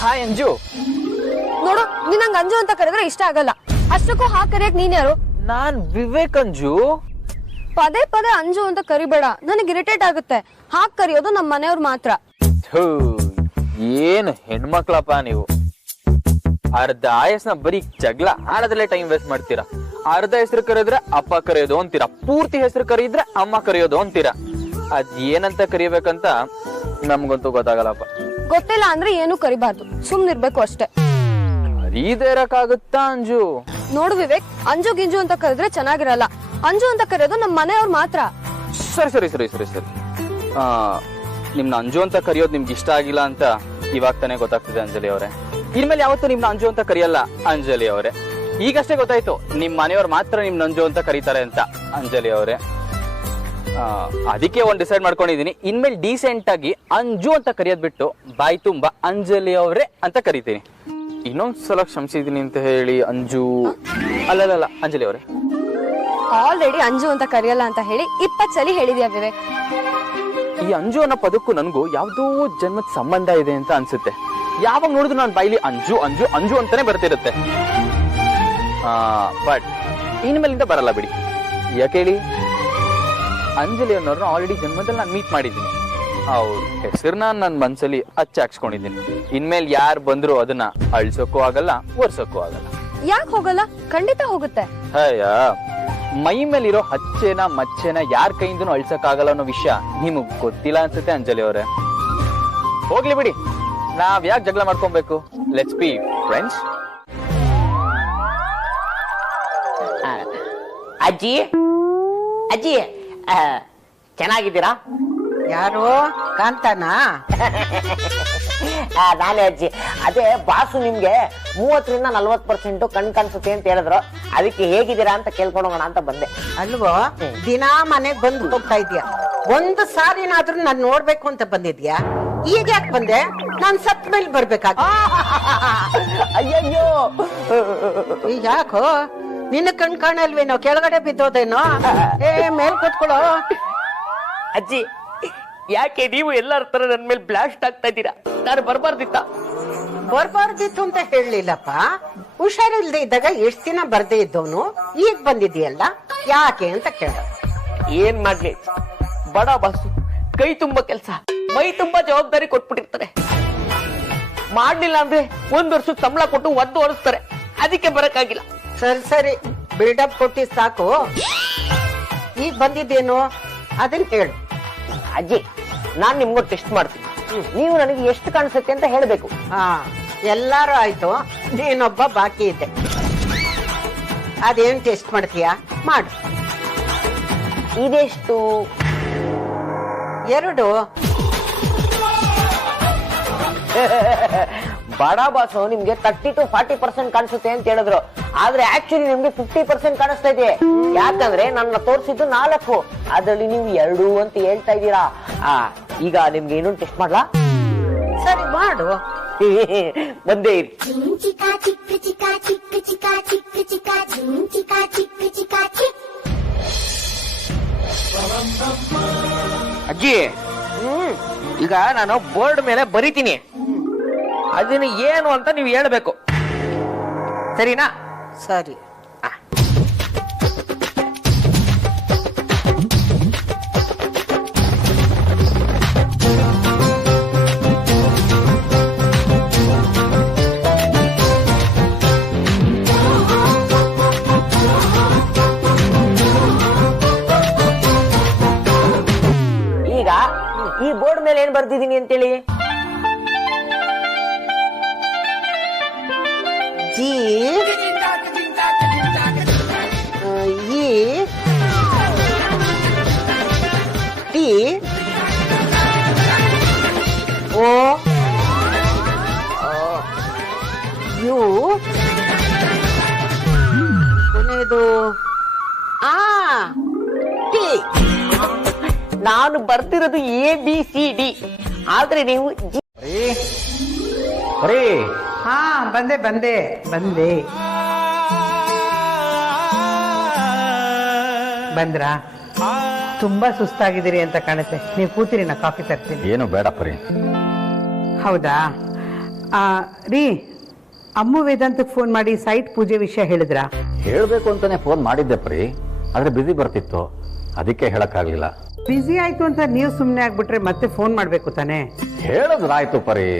ಹಾಯ್ ಅಂಜು. ನೋಡು, ನೀನ್ ನಂಗೆ ಅಂಜು ಅಂತ ಕರೆದ್ರೆ ಇಷ್ಟ ಆಗಲ್ಲ. ಅಷ್ಟಕ್ಕೂ ಹಾಗೆ ಕರೆಯಕ್ ನೀನ್ ಯಾರು? ನಾನ್ ವಿವೇಕ್ ಅಂಜು. ಪದೇ ಪದೇ ಅಂಜು ಅಂತ ಕರಿಬೇಡ, ನನಗೆ ಇರಿಟೇಟ್ ಆಗುತ್ತೆ. ಹಾಗೆ ಕರೆಯೋದು ನಮ್ಮ ಮನೆಯವ್ರು ಮಾತ್ರ. ಏನು ಹೆಣ್ಮಕ್ಳಪ್ಪ ನೀವು. ಅರ್ಧ ಆಯಸ್ನ ಬರೀ ಜಗಳ ಆಡದಲ್ಲೇ ಟೈಮ್ ವೇಸ್ಟ್ ಮಾಡ್ತೀರಾ. ಅರ್ಧ ಹೆಸರು ಕರೆದ್ರೆ ಅಪ್ಪ ಕರೆಯೋದು ಅಂತೀರಾ, ಪೂರ್ತಿ ಹೆಸರು ಕರೆಯಿದ್ರೆ ಅಮ್ಮ ಕರೆಯೋದು ಅಂತೀರಾ. ಅದ್ ಏನಂತ ಕರಿಬೇಕಂತ ನಮ್ಗಂತೂ ಗೊತ್ತಾಗಲ್ಲಪ್ಪ. ಗೊತ್ತಿಲ್ಲ ಅಂದ್ರೆ ಏನು ಕರಿಬಾರ್ದು, ಸುಮ್ನಿರ್ಬೇಕು ಅಷ್ಟೇ. ಕರೀದೇ ಇರಕ್ಕಾಗುತ್ತಾ ಅಂಜು? ನೋಡು ವಿವೇಕ್, ಅಂಜು ಗಿಂಜು ಅಂತ ಕರೆದ್ರೆ ಚೆನ್ನಾಗಿರಲ್ಲ. ಅಂಜು ಅಂತ ಕರೆಯೋದು ನಮ್ಮ ಮನೆಯವ್ರು ಮಾತ್ರ. ಸರಿ ಸರಿ ಸರಿ ಸರಿ ಸರಿ ನಿಮ್ನ ಅಂಜು ಅಂತ ಕರೆಯೋದು ನಿಮ್ಗೆ ಇಷ್ಟ ಆಗಿಲ್ಲ ಅಂತ ಇವಾಗ ತಾನೇ ಗೊತ್ತಾಗ್ತಿದೆ ಅಂಜಲಿ ಅವರೇ. ಇನ್ಮೇಲೆ ಯಾವತ್ತೂ ನಿಮ್ನ ಅಂಜು ಅಂತ ಕರೆಯಲ್ಲ ಅಂಜಲಿ ಅವರೇ. ಈಗಷ್ಟೇ ಗೊತ್ತಾಯ್ತು ನಿಮ್ ಮನೆಯವ್ರು ಮಾತ್ರ ನಿಮ್ನ ಅಂಜು ಅಂತ ಕರೀತಾರೆ ಅಂತ ಅಂಜಲಿ ಅವರೇ. ಅದಕ್ಕೆ ಒಂದ್ ಡಿಸೈಡ್ ಮಾಡ್ಕೊಂಡಿದೀನಿ, ಇನ್ಮೇಲೆ ಡೀಸೆಂಟ್ ಆಗಿ ಅಂಜು ಅಂತ ಕರೆಯೋದ್ ಬಿಟ್ಟು ಬಾಯಿ ತುಂಬಾ ಅಂಜಲಿ ಅವರೇ ಅಂತ ಕರಿತೀನಿ. ಇನ್ನೊಂದ್ಸಲ ಕ್ಷಮಿಸಿದೀನಿ ಅಂತ ಹೇಳಿ ಅಂಜು ಅಲ್ಲಲ್ಲ ಅಂಜಲಿ ಅವರೇ. ಆಲ್ರೆಡಿ ಅಂಜು ಅಂತ ಕರೆಯಲ್ಲ ಅಂತ ಹೇಳಿ 20 ಸಲ ಹೇಳಿದ್ಯಾ ವಿವೇಕ್. ಈ ಅಂಜು ಅನ್ನೋ ಪದಕ್ಕೂ ನನಗೂ ಯಾವ್ದೋ ಜನ್ಮದ ಸಂಬಂಧ ಇದೆ ಅಂತ ಅನ್ಸುತ್ತೆ. ಯಾವಾಗ ನೋಡಿದ್ರು ನನ್ನ ಬಾಯಿಲಿ ಅಂಜು ಅಂಜು ಅಂಜು ಅಂತಾನೆ ಬರ್ತಿರುತ್ತೆ. ಬಟ್ ಇನ್ಮೇಲಿಂದ ಬರಲ್ಲ ಬಿಡಿ. ಯಾಕೆ ಹೇಳಿ, ಅಂಜಲಿ ಅನ್ನೋರ್ನ ಆಲ್ರೆಡಿ ಜನ್ಮದಲ್ಲಿ ನಾನು ಮೀಟ್ ಮಾಡಿದ್ದೀನಿ. ಅವ್ರ ಹೆಸರನ್ನ ನನ್ನ ಮನ್ಸಲ್ಲಿ ಹಾಕ್ಸ್ಕೊಂಡಿದ್ದೀನಿ. ಇನ್ಮೇಲೆ ಯಾರು ಬಂದ್ರು ಅದನ್ನ ಅಳ್ಸೋಕ್ಕೂ ಆಗಲ್ಲ, ಒರ್ಸೋಕ್ಕೂ ಆಗಲ್ಲ. ಯಾಕೆ ಹೋಗಲ್ಲ? ಖಂಡಿತ ಹೋಗುತ್ತೆ. ಅಯ್ಯ, ಮೈ ಮೇಲಿರೋ ಹಚ್ಚೆನ ಮಚ್ಚೆನ ಯಾರ ಕೈಯಿಂದನೂ ಅಳ್ಸಕ್ಕಾಗಲ್ಲ ಅನ್ನೋ ವಿಷಯ ನಿಮಗ್ ಗೊತ್ತಿಲ್ಲ ಅನ್ಸುತ್ತೆ ಅಂಜಲಿ ಅವರೇ. ಹೋಗ್ಲಿ ಬಿಡಿ, ನಾವ್ ಯಾಕೆ ಜಗಳ ಮಾಡ್ಕೊಬೇಕು? Let's be friends. ಅಜ್ಜಿ ಅಜ್ಜಿ ಚೆನ್ನಾಗಿದ್ದೀರಾ? ಯಾರು ಕಾಂತಾನಾ? ನಾನೇ ಅಜ್ಜಿ. ಅದೇ ಬಾಸು ನಿಮ್ಗೆ 30ರಿಂದ 40% ಕಣ್ ಕಾಣಿಸುತ್ತೆ ಅಂತ ಹೇಳಿದ್ರು, ಅದಕ್ಕೆ ಹೇಗಿದ್ದೀರಾ ಅಂತ ಕೇಳ್ಕೊಂಡು ಹೋಗೋಣ ಅಂತ ಬಂದೆ. ಅಲ್ವೋ, ದಿನಾ ಮನೆಗ್ ಬಂದು ಹೋಗ್ತಾ ಇದ್ಯಾ? ಒಂದು ಸಾರಿನಾದ್ರೂ ನಾನು ನೋಡ್ಬೇಕು ಅಂತ ಬಂದಿದ್ಯಾ? ಈಗ ಯಾಕೆ ಬಂದೆ? ನಾನ್ ಸತ್ ಮೇಲೆ ಬರ್ಬೇಕಾಗ. ಅಯ್ಯಯ್ಯೋ, ಈಗ ಯಾಕೋ ನಿನ್ನ ಕಣ್ ಕಾಣಲ್ವೇನೋ? ಕೆಳಗಡೆ ಬಿದ್ದೋದೇನೋ? ಮೇಲ್ ಕೂತ್ಕೊಳ್ಳೋ. ಅಜ್ಜಿ, ಯಾಕೆ ನೀವು ಎಲ್ಲರ ತರ ನನ್ ಮೇಲೆ ಬ್ಲಾಸ್ಟ್ ಆಗ್ತಾ ಇದ್ದೀರಾ? ನಾನು ಬರ್ಬಾರ್ದಿತ್ತ? ಬರ್ಬಾರ್ದಿತ್ತು ಅಂತ ಹೇಳಲಿಲ್ಲಪ್ಪ. ಹುಷಾರಿಲ್ದೆ ಇದ್ದಾಗ ಎಷ್ಟ್ ದಿನ ಬರ್ದೇ ಇದ್ದವನು ಈಗ ಬಂದಿದ್ಯಲ್ಲ, ಯಾಕೆ ಅಂತ ಕೇಳ. ಏನ್ ಮಾಡ್ಲಿ, ಬಡ ಬಾಸು ಕೈ ತುಂಬಾ ಕೆಲ್ಸ, ಮೈ ತುಂಬಾ ಜವಾಬ್ದಾರಿ ಕೊಟ್ಬಿಟ್ಟಿರ್ತಾರೆ. ಮಾಡ್ಲಿಲ್ಲ ಅಂದ್ರೆ 1 ವರ್ಷದ ಸಂಬಳ ಕೊಟ್ಟು 1 ವರ್ಷತಾರೆ. ಅದಕ್ಕೆ ಬರಕ್ಕಾಗಿಲ್ಲ. ಸರಿ ಸರಿ, ಬಿಲ್ಡಪ್ ಕೊಟ್ಟಿ ಸಾಕು. ಈಗ ಬಂದಿದ್ದೇನು ಅದನ್ನ ಹೇಳು. ಅಜ್ಜಿ, ನಾನ್ ನಿಮ್ಗೂ ಟೆಸ್ಟ್ ಮಾಡ್ತೀನಿ. ನೀವು ನನಗೆ ಎಷ್ಟು ಕಾಣಿಸುತ್ತೆ ಅಂತ ಹೇಳ್ಬೇಕು. ಎಲ್ಲಾರು ಆಯ್ತು, ನೀನೊಬ್ಬ ಬಾಕಿ ಇದ್ದೆ. ಅದೇನ್ ಟೆಸ್ಟ್ ಮಾಡ್ತೀಯಾ? ಮಾಡು. ಇದೆಷ್ಟು? 2. ಬಡ ಬಾಸು ನಿಮ್ಗೆ 30 to 40% ಕಾಣಿಸುತ್ತೆ ಅಂತ ಹೇಳಿದ್ರು, ಆದ್ರೆ ಆಕ್ಚುಲಿ ನಿಮ್ಗೆ 50% ಕಾಣಿಸ್ತಾ ಇದೆ. ಯಾಕಂದ್ರೆ ನನ್ನ ತೋರಿಸಿದ್ದು 4, ಅದ್ರಲ್ಲಿ ನೀವು 2 ಅಂತ ಹೇಳ್ತಾ ಇದ್ದೀರಾ. ಈಗ ನಿಮ್ಗೆ ಇನ್ನೊಂದು ಟೆಸ್ಟ್ ಮಾಡ್ಲಾ? ಸರಿ ಮಾಡು. ಬಂದೇ ಇರಿ. ಅಜ್ಜಿ, ಈಗ ನಾನು ಬೋರ್ಡ್ ಮೇಲೆ ಬರಿತೀನಿ, ಅದನ್ನ ಏನು ಅಂತ ನೀವು ಹೇಳ್ಬೇಕು, ಸರಿನಾ? ಸರಿ. ಈಗ ಈ ಬೋರ್ಡ್ ಮೇಲೆ ಏನ್ ಬರ್ತಿದ್ದೀನಿ ಅಂತೇಳಿ? G E T O U ಕೊನೆಯದು ಟಿ. ನಾನು ಬರ್ತಿರೋದು ABCD, ಆದ್ರೆ ನೀವು ಬಂದೆ ಬಂದೆ ಬಂದೆ. ಬಂದ್ರಾ? ತುಂಬಾ ಸುಸ್ತಾಗಿದ್ದೀರಿ ಅಂತ ಕಾಣುತ್ತೆ. ನೀವು ಕೂತಿರಿ, ನಾ ಕಾಫಿ ತರ್ತೀನಿ. ಏನು ಬೇಡ ಪರಿ. ಹೌದಾ ರೀ, ಅಮ್ಮು ವೇದಾಂತಕ್ಕೆ ಫೋನ್ ಮಾಡಿ ಸೈಟ್ ಪೂಜೆ ವಿಷಯ ಹೇಳಿದ್ರಾ? ಹೇಳ್ಬೇಕು ಅಂತಾನೆ ಫೋನ್ ಮಾಡಿದ್ದೆ ಪರಿ, ಆದ್ರೆ ಬಿಸಿ ಬರ್ತಿತ್ತು, ಅದಕ್ಕೆ ಹೇಳಕ್ಕಾಗ್ಲಿಲ್ಲ. ಬಿಸಿ ಆಯ್ತು ಅಂತ ನೀವು ಸುಮ್ಮನೆ ಆಗ್ಬಿಟ್ರೆ ಮತ್ತೆ ಫೋನ್ ಮಾಡ್ಬೇಕು ತಾನೆ? ಹೇಳೋದ್ರಾಯ್ತು ಪರಿ,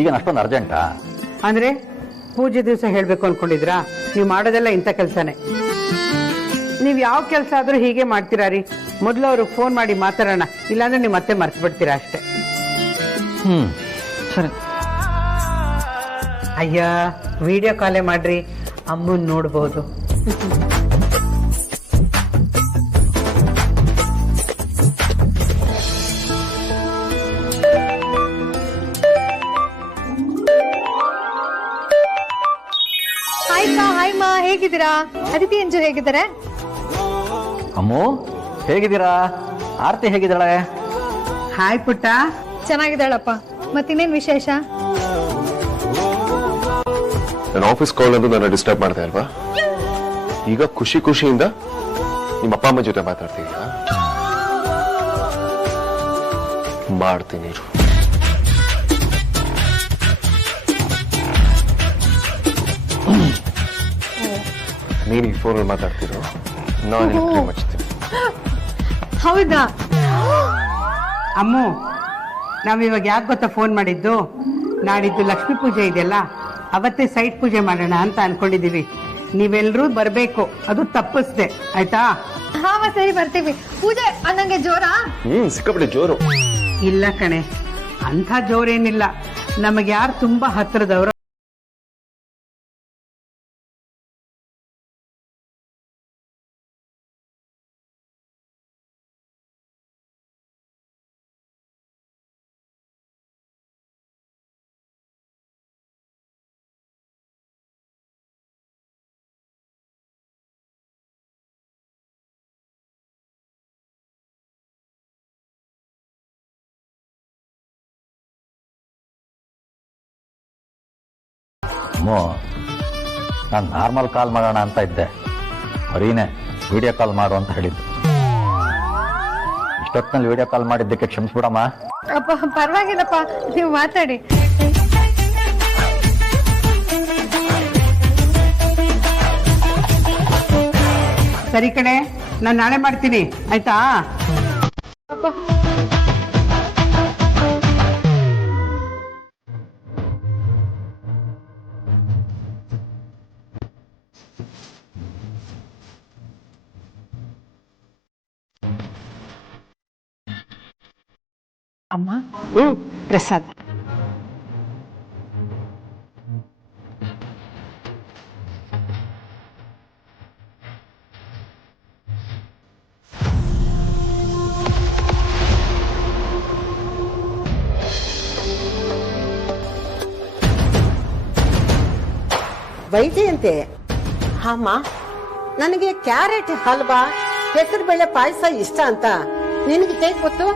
ಈಗ ಅಷ್ಟೊಂದು ಅರ್ಜೆಂಟಾ? ಅಂದ್ರೆ ಪೂಜೆ ದಿವಸ ಹೇಳ್ಬೇಕು ಅನ್ಕೊಂಡಿದ್ರಾ? ನೀವು ಮಾಡೋದೆಲ್ಲ ಇಂಥ ಕೆಲ್ಸನೇ. ನೀವ್ ಯಾವ ಕೆಲಸ ಆದ್ರೂ ಹೀಗೆ ಮಾಡ್ತೀರಾ ರೀ? ಮೊದ್ಲು ಅವ್ರಿಗೆ ಫೋನ್ ಮಾಡಿ ಮಾತಾಡೋಣ, ಇಲ್ಲಾಂದ್ರೆ ನೀವು ಮತ್ತೆ ಮರ್ತು ಬಿಡ್ತೀರಾ ಅಷ್ಟೇ. ಸರಿ. ಅಯ್ಯ, ವಿಡಿಯೋ ಕಾಲೇ ಮಾಡ್ರಿ. ಅಮ್ಮನ್ ನೋಡ್ಬೋದು. ಹಾಯ್ ಮಾ, ಹೇಗಿದ್ದೀರಾ? ಅದಿತಿ ಅಂಜು ಹೇಗಿದ್ದಾರೆ? ಅಮ್ಮು ಹೇಗಿದ್ದೀರಾ? ಆರತಿ ಹೇಗಿದ್ದಾಳೆ? ಹಾಯ್ ಪುಟ್ಟ. ಚೆನ್ನಾಗಿದ್ದಾಳಪ್ಪ. ಮತ್ತಿನ್ನೇನ್ ವಿಶೇಷ? ನನ್ನ ಆಫೀಸ್ ಕಾಲ್ ಅಂದು ನನ್ನ ಡಿಸ್ಟರ್ಬ್ ಮಾಡ್ತಾ ಇಲ್ವಾ? ಈಗ ಖುಷಿಯಿಂದ ನಿಮ್ಮ ಅಪ್ಪ ಅಮ್ಮ ಜೊತೆ ಮಾತಾಡ್ತಿದ್ಯಾ? ಮಾಡ್ತೀನಿ. ನೀನು ಈ ಫೋನಲ್ಲಿ ಮಾತಾಡ್ತಿರೋ, ನಾನು ಮಚ್ತೀನಿ. ಹೌದಾ? ಅಮ್ಮು, ನಾವಿವಾಗ ಯಾಕೆ ಗೊತ್ತಾ ಫೋನ್ ಮಾಡಿದ್ದು? ನಾಡಿದ್ದು ಲಕ್ಷ್ಮೀ ಪೂಜೆ ಇದೆಯಲ್ಲ, ಅವತ್ತೇ ಸೈಟ್ ಪೂಜೆ ಮಾಡೋಣ ಅಂತ ಅನ್ಕೊಂಡಿದೀವಿ. ನೀವೆಲ್ಲರೂ ಬರ್ಬೇಕು, ಅದು ತಪ್ಪಿಸ್ದೆ, ಆಯ್ತಾ? ಹಾ ಸರಿ, ಬರ್ತೀವಿ. ಪೂಜೆ ಅನ್ನಂಗೆ ಜೋರಾ? ಸಿಕ್ಕಾಪಟ್ಟೆ ಜೋರು. ಇಲ್ಲ ಕಣೆ, ಅಂಥ ಜೋರೇನಿಲ್ಲ. ನಮಗೆ ಯಾರು ತುಂಬಾ ಹತ್ರದವರು ನಾನು ನಾರ್ಮಲ್ ಕಾಲ್ ಮಾಡೋಣ ಅಂತ ಇದ್ದೆ, ಬರೀನೇ ವಿಡಿಯೋ ಕಾಲ್ ಮಾಡು ಅಂತ ಹೇಳಿದ್ದು. ಇಷ್ಟೊತ್ತಿನಲ್ಲಿ ವಿಡಿಯೋ ಕಾಲ್ ಮಾಡಿದ್ದಕ್ಕೆ ಕ್ಷಮಿಸ್ಬಿಡಮ್ಮ. ಅಪ್ಪ ಪರವಾಗಿಲ್ಲಪ್ಪ, ನೀವು ಮಾತಾಡಿ. ಸರಿ ಕಣೆ, ನಾನು ನಾಳೆ ಮಾಡ್ತೀನಿ, ಆಯ್ತಾ? ಅಮ್ಮ, ಪ್ರಸಾದ್. ವೈಜಯಂತಿ, ಅಮ್ಮ ನನಗೆ ಕ್ಯಾರೆಟ್ ಹಲ್ವಾ, ಹೆಸರು ಬೇಳೆ ಪಾಯಸ ಇಷ್ಟ ಅಂತ ನಿನಗೆ ಹೇಗೆ ಗೊತ್ತು?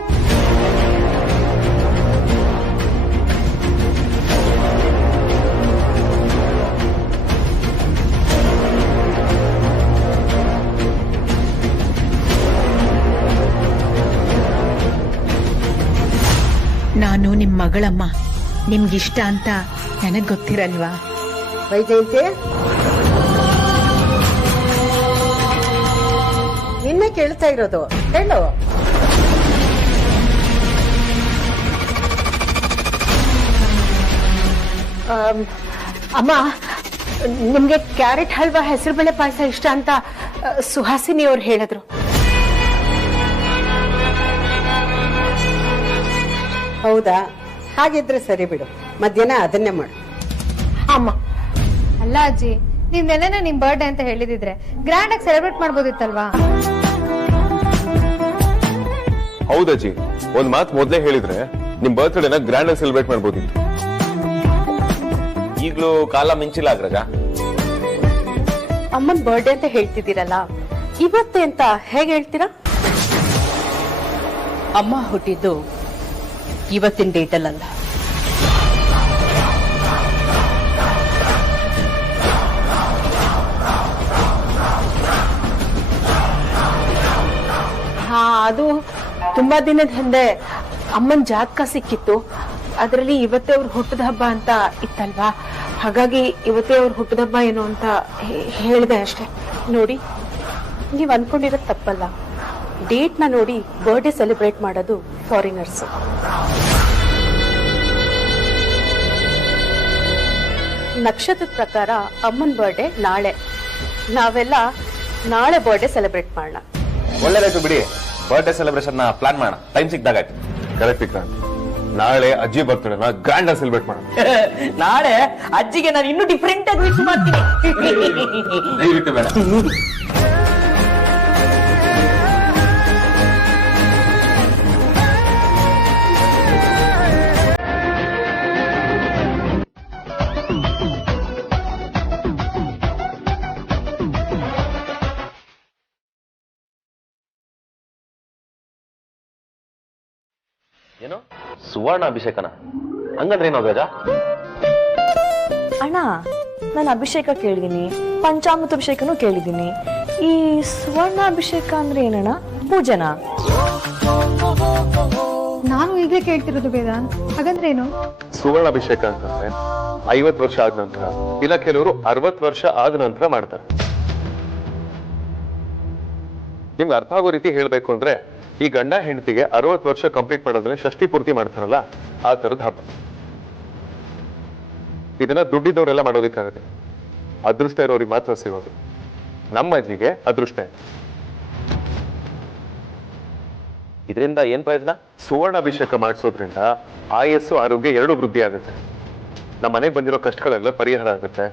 ನಾನು ನಿಮ್ ಮಗಳಮ್ಮ, ನಿಮ್ಗಿಷ್ಟ ಅಂತ ನನಗ್ ಗೊತ್ತಿರಲ್ವಾ? ವೈಜಯಂತಿ, ನಿನ್ನೆ ಕೇಳ್ತಾ ಇರೋದು, ಹೇಳು. ಅಮ್ಮ, ನಿಮ್ಗೆ ಕ್ಯಾರೆಟ್ ಹಲ್ವಾ, ಹೆಸರುಬೇಳೆ ಪಾಯಸ ಇಷ್ಟ ಅಂತ ಸುಹಾಸಿನಿ ಅವ್ರು ಹೇಳಿದ್ರು. ಹೌದಾ? ಹಾಗಿದ್ರೆ ಸರಿ ಬಿಡು, ಮಧ್ಯಾಹ್ನ ಅದನ್ನೇ ಮಾಡು. ಅಮ್ಮ, ಅಲ್ಲ ಅಜ್ಜಿ, ನೀವ್ ನೆನ್ನೆನೆ ನಿಮ್ ಬರ್ಡೇ ಅಂತ ಹೇಳಿದಿದ್ರೆ ಗ್ರ್ಯಾಂಡ್ ಆಗಿ ಸೆಲೆಬ್ರೇಟ್ ಮಾಡ್ಬೋದಿತ್ತಲ್ವಾ? ಹೌದಜ್ಜಿ, ಒಂದ್ ಮಾತು ಮೊದ್ಲೇ ಹೇಳಿದ್ರೆ ನಿಮ್ ಬರ್ತ್ಡೇನ ಗ್ರ್ಯಾಂಡ್ ಆಗಿ ಸೆಲೆಬ್ರೇಟ್ ಮಾಡ್ಬೋದಿತ್ತು. ಈಗ್ಲೂ ಕಾಲ ಮಿಂಚಿಲ್ಲ ಅಗ್ರಜ. ಅಮ್ಮನ್ ಬರ್ಡೇ ಅಂತ ಹೇಳ್ತಿದ್ದೀರಲ್ಲ, ಇವತ್ತೇ ಅಂತ ಹೇಗೆ ಹೇಳ್ತೀರಾ? ಅಮ್ಮ ಹುಟ್ಟಿದ್ದು ಇವತ್ತಿನ ಡೇಟಲ್ಲ. ಹಾ, ಅದು ತುಂಬಾ ದಿನದ ಹಿಂದೆ ಅಮ್ಮನ್ ಜಾತಕ ಸಿಕ್ಕಿತ್ತು. ಅದರಲ್ಲಿ ಇವತ್ತೇ ಅವ್ರ ಹುಟ್ಟದ ಹಬ್ಬ ಅಂತ ಇತ್ತಲ್ವಾ, ಹಾಗಾಗಿ ಇವತ್ತೇ ಅವ್ರ ಹುಟ್ಟದ ಹಬ್ಬ ಏನು ಅಂತ ಹೇಳಿದೆ ಅಷ್ಟೇ. ನೋಡಿ, ನೀವ್ ಅನ್ಕೊಂಡಿರೋದು ತಪ್ಪಲ್ಲ. ಡೇಟ್ ನ ನೋಡಿ ಬರ್ಡೇ ಸೆಲೆಬ್ರೇಟ್ ಮಾಡೋದು ಫಾರಿನರ್ಸ್. ನಕ್ಷತ್ರದ ಪ್ರಕಾರ ಅಮ್ಮನ್ ಬರ್ಡೇ ನಾಳೆ. ನಾವೆಲ್ಲ ನಾಳೆ ಬರ್ಡೇ ಸೆಲೆಬ್ರೇಟ್ ಮಾಡೋಣ. ಒಳ್ಳೆದಾಯ್ತು ಬಿಡಿ, ಬರ್ಡೇ ಸೆಲೆಬ್ರೇಷನ್ ಪ್ಲಾನ್ ಮಾಡೋಣ, ಟೈಮ್ ಸಿಕ್ದಾಗಾಯ್ತು. ಕರೆಕ್ಟ್ ವಿಕ್ರಾಂತ್, ನಾಳೆ ಅಜ್ಜಿ ಬರ್ತಡೇನ ಗ್ರ್ಯಾಂಡ್ ಆಗಿ ಸೆಲೆಬ್ರೇಟ್ ಮಾಡೋಣ. ನಾಳೆ ಅಜ್ಜಿಗೆ ನಾನು ಇನ್ನೂ ಡಿಫ್ರೆಂಟ್ ಆಗಿ ವಿಶ್ ಮಾಡ್ತೀನಿ. ದಯವಿಟ್ಟು ಬೇಡ. ಏನು ಸುವರ್ಣ ಅಭಿಷೇಕನ? ಹಂಗಂದ್ರೆ ಏನೋ ಗಜ? ಅಣ್ಣ ನಾನು ಅಭಿಷೇಕ ಕೇಳಿದೀನಿ, ಪಂಚಾಮೃತ ಅಭಿಷೇಕನೂ ಕೇಳಿದೀನಿ. ಈ ಸುವರ್ಣ ಅಭಿಷೇಕ ಅಂದ್ರೆ ಏನಣ್ಣ? ಪೂಜೆನಾ? ನಾನು ಈಗಲೇ ಕೇಳ್ತಿರೋದು ವೇದಾಂತ್. ಹಾಗಂದ್ರೆ ಏನು? ಸುವರ್ಣ ಅಭಿಷೇಕ ಅಂತಂದ್ರೆ 50 ವರ್ಷ ಆದ ನಂತರ, ಇಲ್ಲ ಕೆಲವರು 60 ವರ್ಷ ಆದ ನಂತರ ಮಾಡ್ತಾರೆ. ನಿಮ್ಗೆ ಅರ್ಥ ಆಗೋ ರೀತಿ ಹೇಳ್ಬೇಕು ಅಂದ್ರೆ, ಈ ಗಂಡ ಹೆಂಡತಿಗೆ 60 ವರ್ಷ ಕಂಪ್ಲೀಟ್ ಮಾಡೋದ್ರೆ ಷಷ್ಠಿ ಪೂರ್ತಿ ಮಾಡ್ತಾರಲ್ಲ, ಆ ತರದ ಹಬ್ಬ. ಇದನ್ನ ದುಡ್ಡಿದ್ದವರೆಲ್ಲ ಮಾಡೋದಿಕ್ಕಾಗತ್ತೆ, ಅದೃಷ್ಟ ಇರೋರಿಗೆ ಮಾತ್ರ ಸಿಗೋದು. ನಮ್ಮ ಅಜ್ಜಿಗೆ ಅದೃಷ್ಟ. ಇದರಿಂದ ಏನ್ ಪ್ರಯೋಜನ? ಸುವರ್ಣ ಅಭಿಷೇಕ ಮಾಡಿಸೋದ್ರಿಂದ ಆಯಸ್ಸು ಆರೋಗ್ಯ ಎರಡೂ ವೃದ್ಧಿ ಆಗುತ್ತೆ. ನಮ್ಮ ಮನೆಗೆ ಬಂದಿರೋ ಕಷ್ಟಗಳೆಲ್ಲ ಪರಿಹಾರ ಆಗುತ್ತೆ.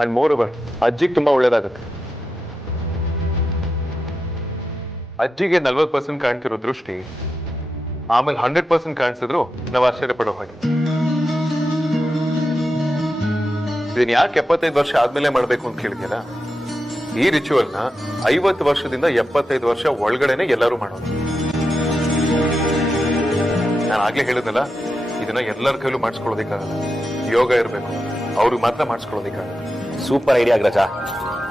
ಅಂಡ್ ಮೋರ್ ಓವರ್ ಅಜ್ಜಿಗೆ ತುಂಬಾ ಒಳ್ಳೇದಾಗುತ್ತೆ. ಅಜ್ಜಿಗೆ 40% ಕಾಣ್ತಿರೋ ದೃಷ್ಟಿ ಆಮೇಲೆ 100% ಕಾಣಿಸಿದ್ರು ನಾವು ಆಶ್ಚರ್ಯ ಪಡೋ ಹಾಗೆ. ಇದನ್ನ ಯಾಕೆ 75 ವರ್ಷ ಆದ್ಮೇಲೆ ಮಾಡ್ಬೇಕು ಅಂತ ಕೇಳಿದ್ಯಲ್ಲ? ಈ ರಿಚುವಲ್ನ 50 ವರ್ಷದಿಂದ 75 ವರ್ಷ ಒಳಗಡೆನೆ ಎಲ್ಲರೂ ಮಾಡೋದು. ನಾನು ಆಗ್ಲೇ ಹೇಳಿದ್ನಲ್ಲ, ಇದನ್ನ ಎಲ್ಲರ ಕೈಲೂ ಮಾಡಿಸ್ಕೊಳ್ಳೋದಿಕ್ಕಾಗಲ್ಲ. ಯೋಗ ಇರಬೇಕು, ಅವ್ರಿಗೆ ಮಾತ್ರ ಮಾಡಿಸ್ಕೊಳ್ಳೋದಿಕ್ಕಾಗಲ್ಲ. Super idea ಗ್ರಜ.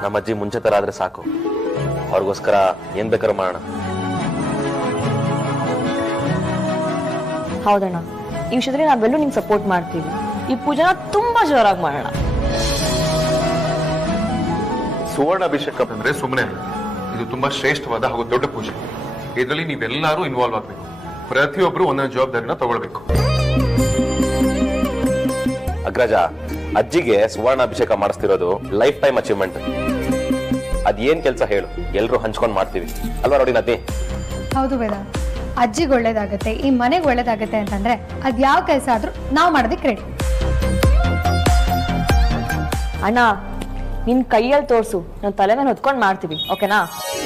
ನಮ್ಮ ಅಜ್ಜಿ ಮುಂಚೆ ತರ ಆದ್ರೆ ಸಾಕು. ಅವ್ರಿಗೋಸ್ಕರ ಏನ್ ಬೇಕಾದ್ರೂ ಮಾಡೋಣ. ಹೌದಣ್ಣ, ಈ ವಿಷಯದಲ್ಲಿ ನಾವೆಲ್ಲೂ ನಿಮ್ಗೆ ಸಪೋರ್ಟ್ ಮಾಡ್ತೀವಿ. ಈ ಪೂಜೆನ ತುಂಬಾ ಜೋರಾಗಿ ಮಾಡೋಣ. ಸುವರ್ಣ ಅಭಿಷೇಕ ಅಂದ್ರೆ ಸುಮ್ಮನೆ ಅಲ್ಲ, ಇದು ತುಂಬಾ ಶ್ರೇಷ್ಠವಾದ ಹಾಗೂ ದೊಡ್ಡ ಪೂಜೆ. ಇದರಲ್ಲಿ ನೀವೆಲ್ಲರೂ ಇನ್ವಾಲ್ವ್ ಆಗ್ಬೇಕು. ಪ್ರತಿಯೊಬ್ರು ಒಂದೊಂದು ಜವಾಬ್ದಾರಿನ ತಗೊಳ್ಬೇಕು. ಅಗ್ರಜ, ಅಜ್ಜಿಗೆ ಸುವರ್ಣ ಅಭಿಷೇಕ ಮಾಡಿಸ್ತಿರೋದು ಲೈಫ್ ಟೈಮ್ ಅಚೀವ್ಮೆಂಟ್. ಅದೇನ್ ಕೆಲಸ ಹೇಳು, ಎಲ್ರು ಹಂಚ್ಕೊಂಡ್ ಮಾಡ್ತೀವಿ ಅಲ್ವಾ? ನೋಡಿ ನದಿ. ಹೌದು ವೇದಾಂತ್, ಅಜ್ಜಿಗೆ ಒಳ್ಳೇದಾಗತ್ತೆ, ಈ ಮನೆಗೆ ಒಳ್ಳೇದಾಗತ್ತೆ ಅಂತಂದ್ರೆ ಅದ್ ಯಾವ ಕೆಲಸ ಆದ್ರೂ ನಾವು ಮಾಡೋದಕ್ಕೆ ರೆಡಿ. ಅಣ್ಣ, ನಿನ್ ಕೈಯಲ್ಲಿ ತೋರ್ಸು, ನಾನು ತಲೆ ಮೇಲೆ ಹೊತ್ಕೊಂಡ್ ಮಾಡ್ತೀವಿ, ಓಕೆನಾ?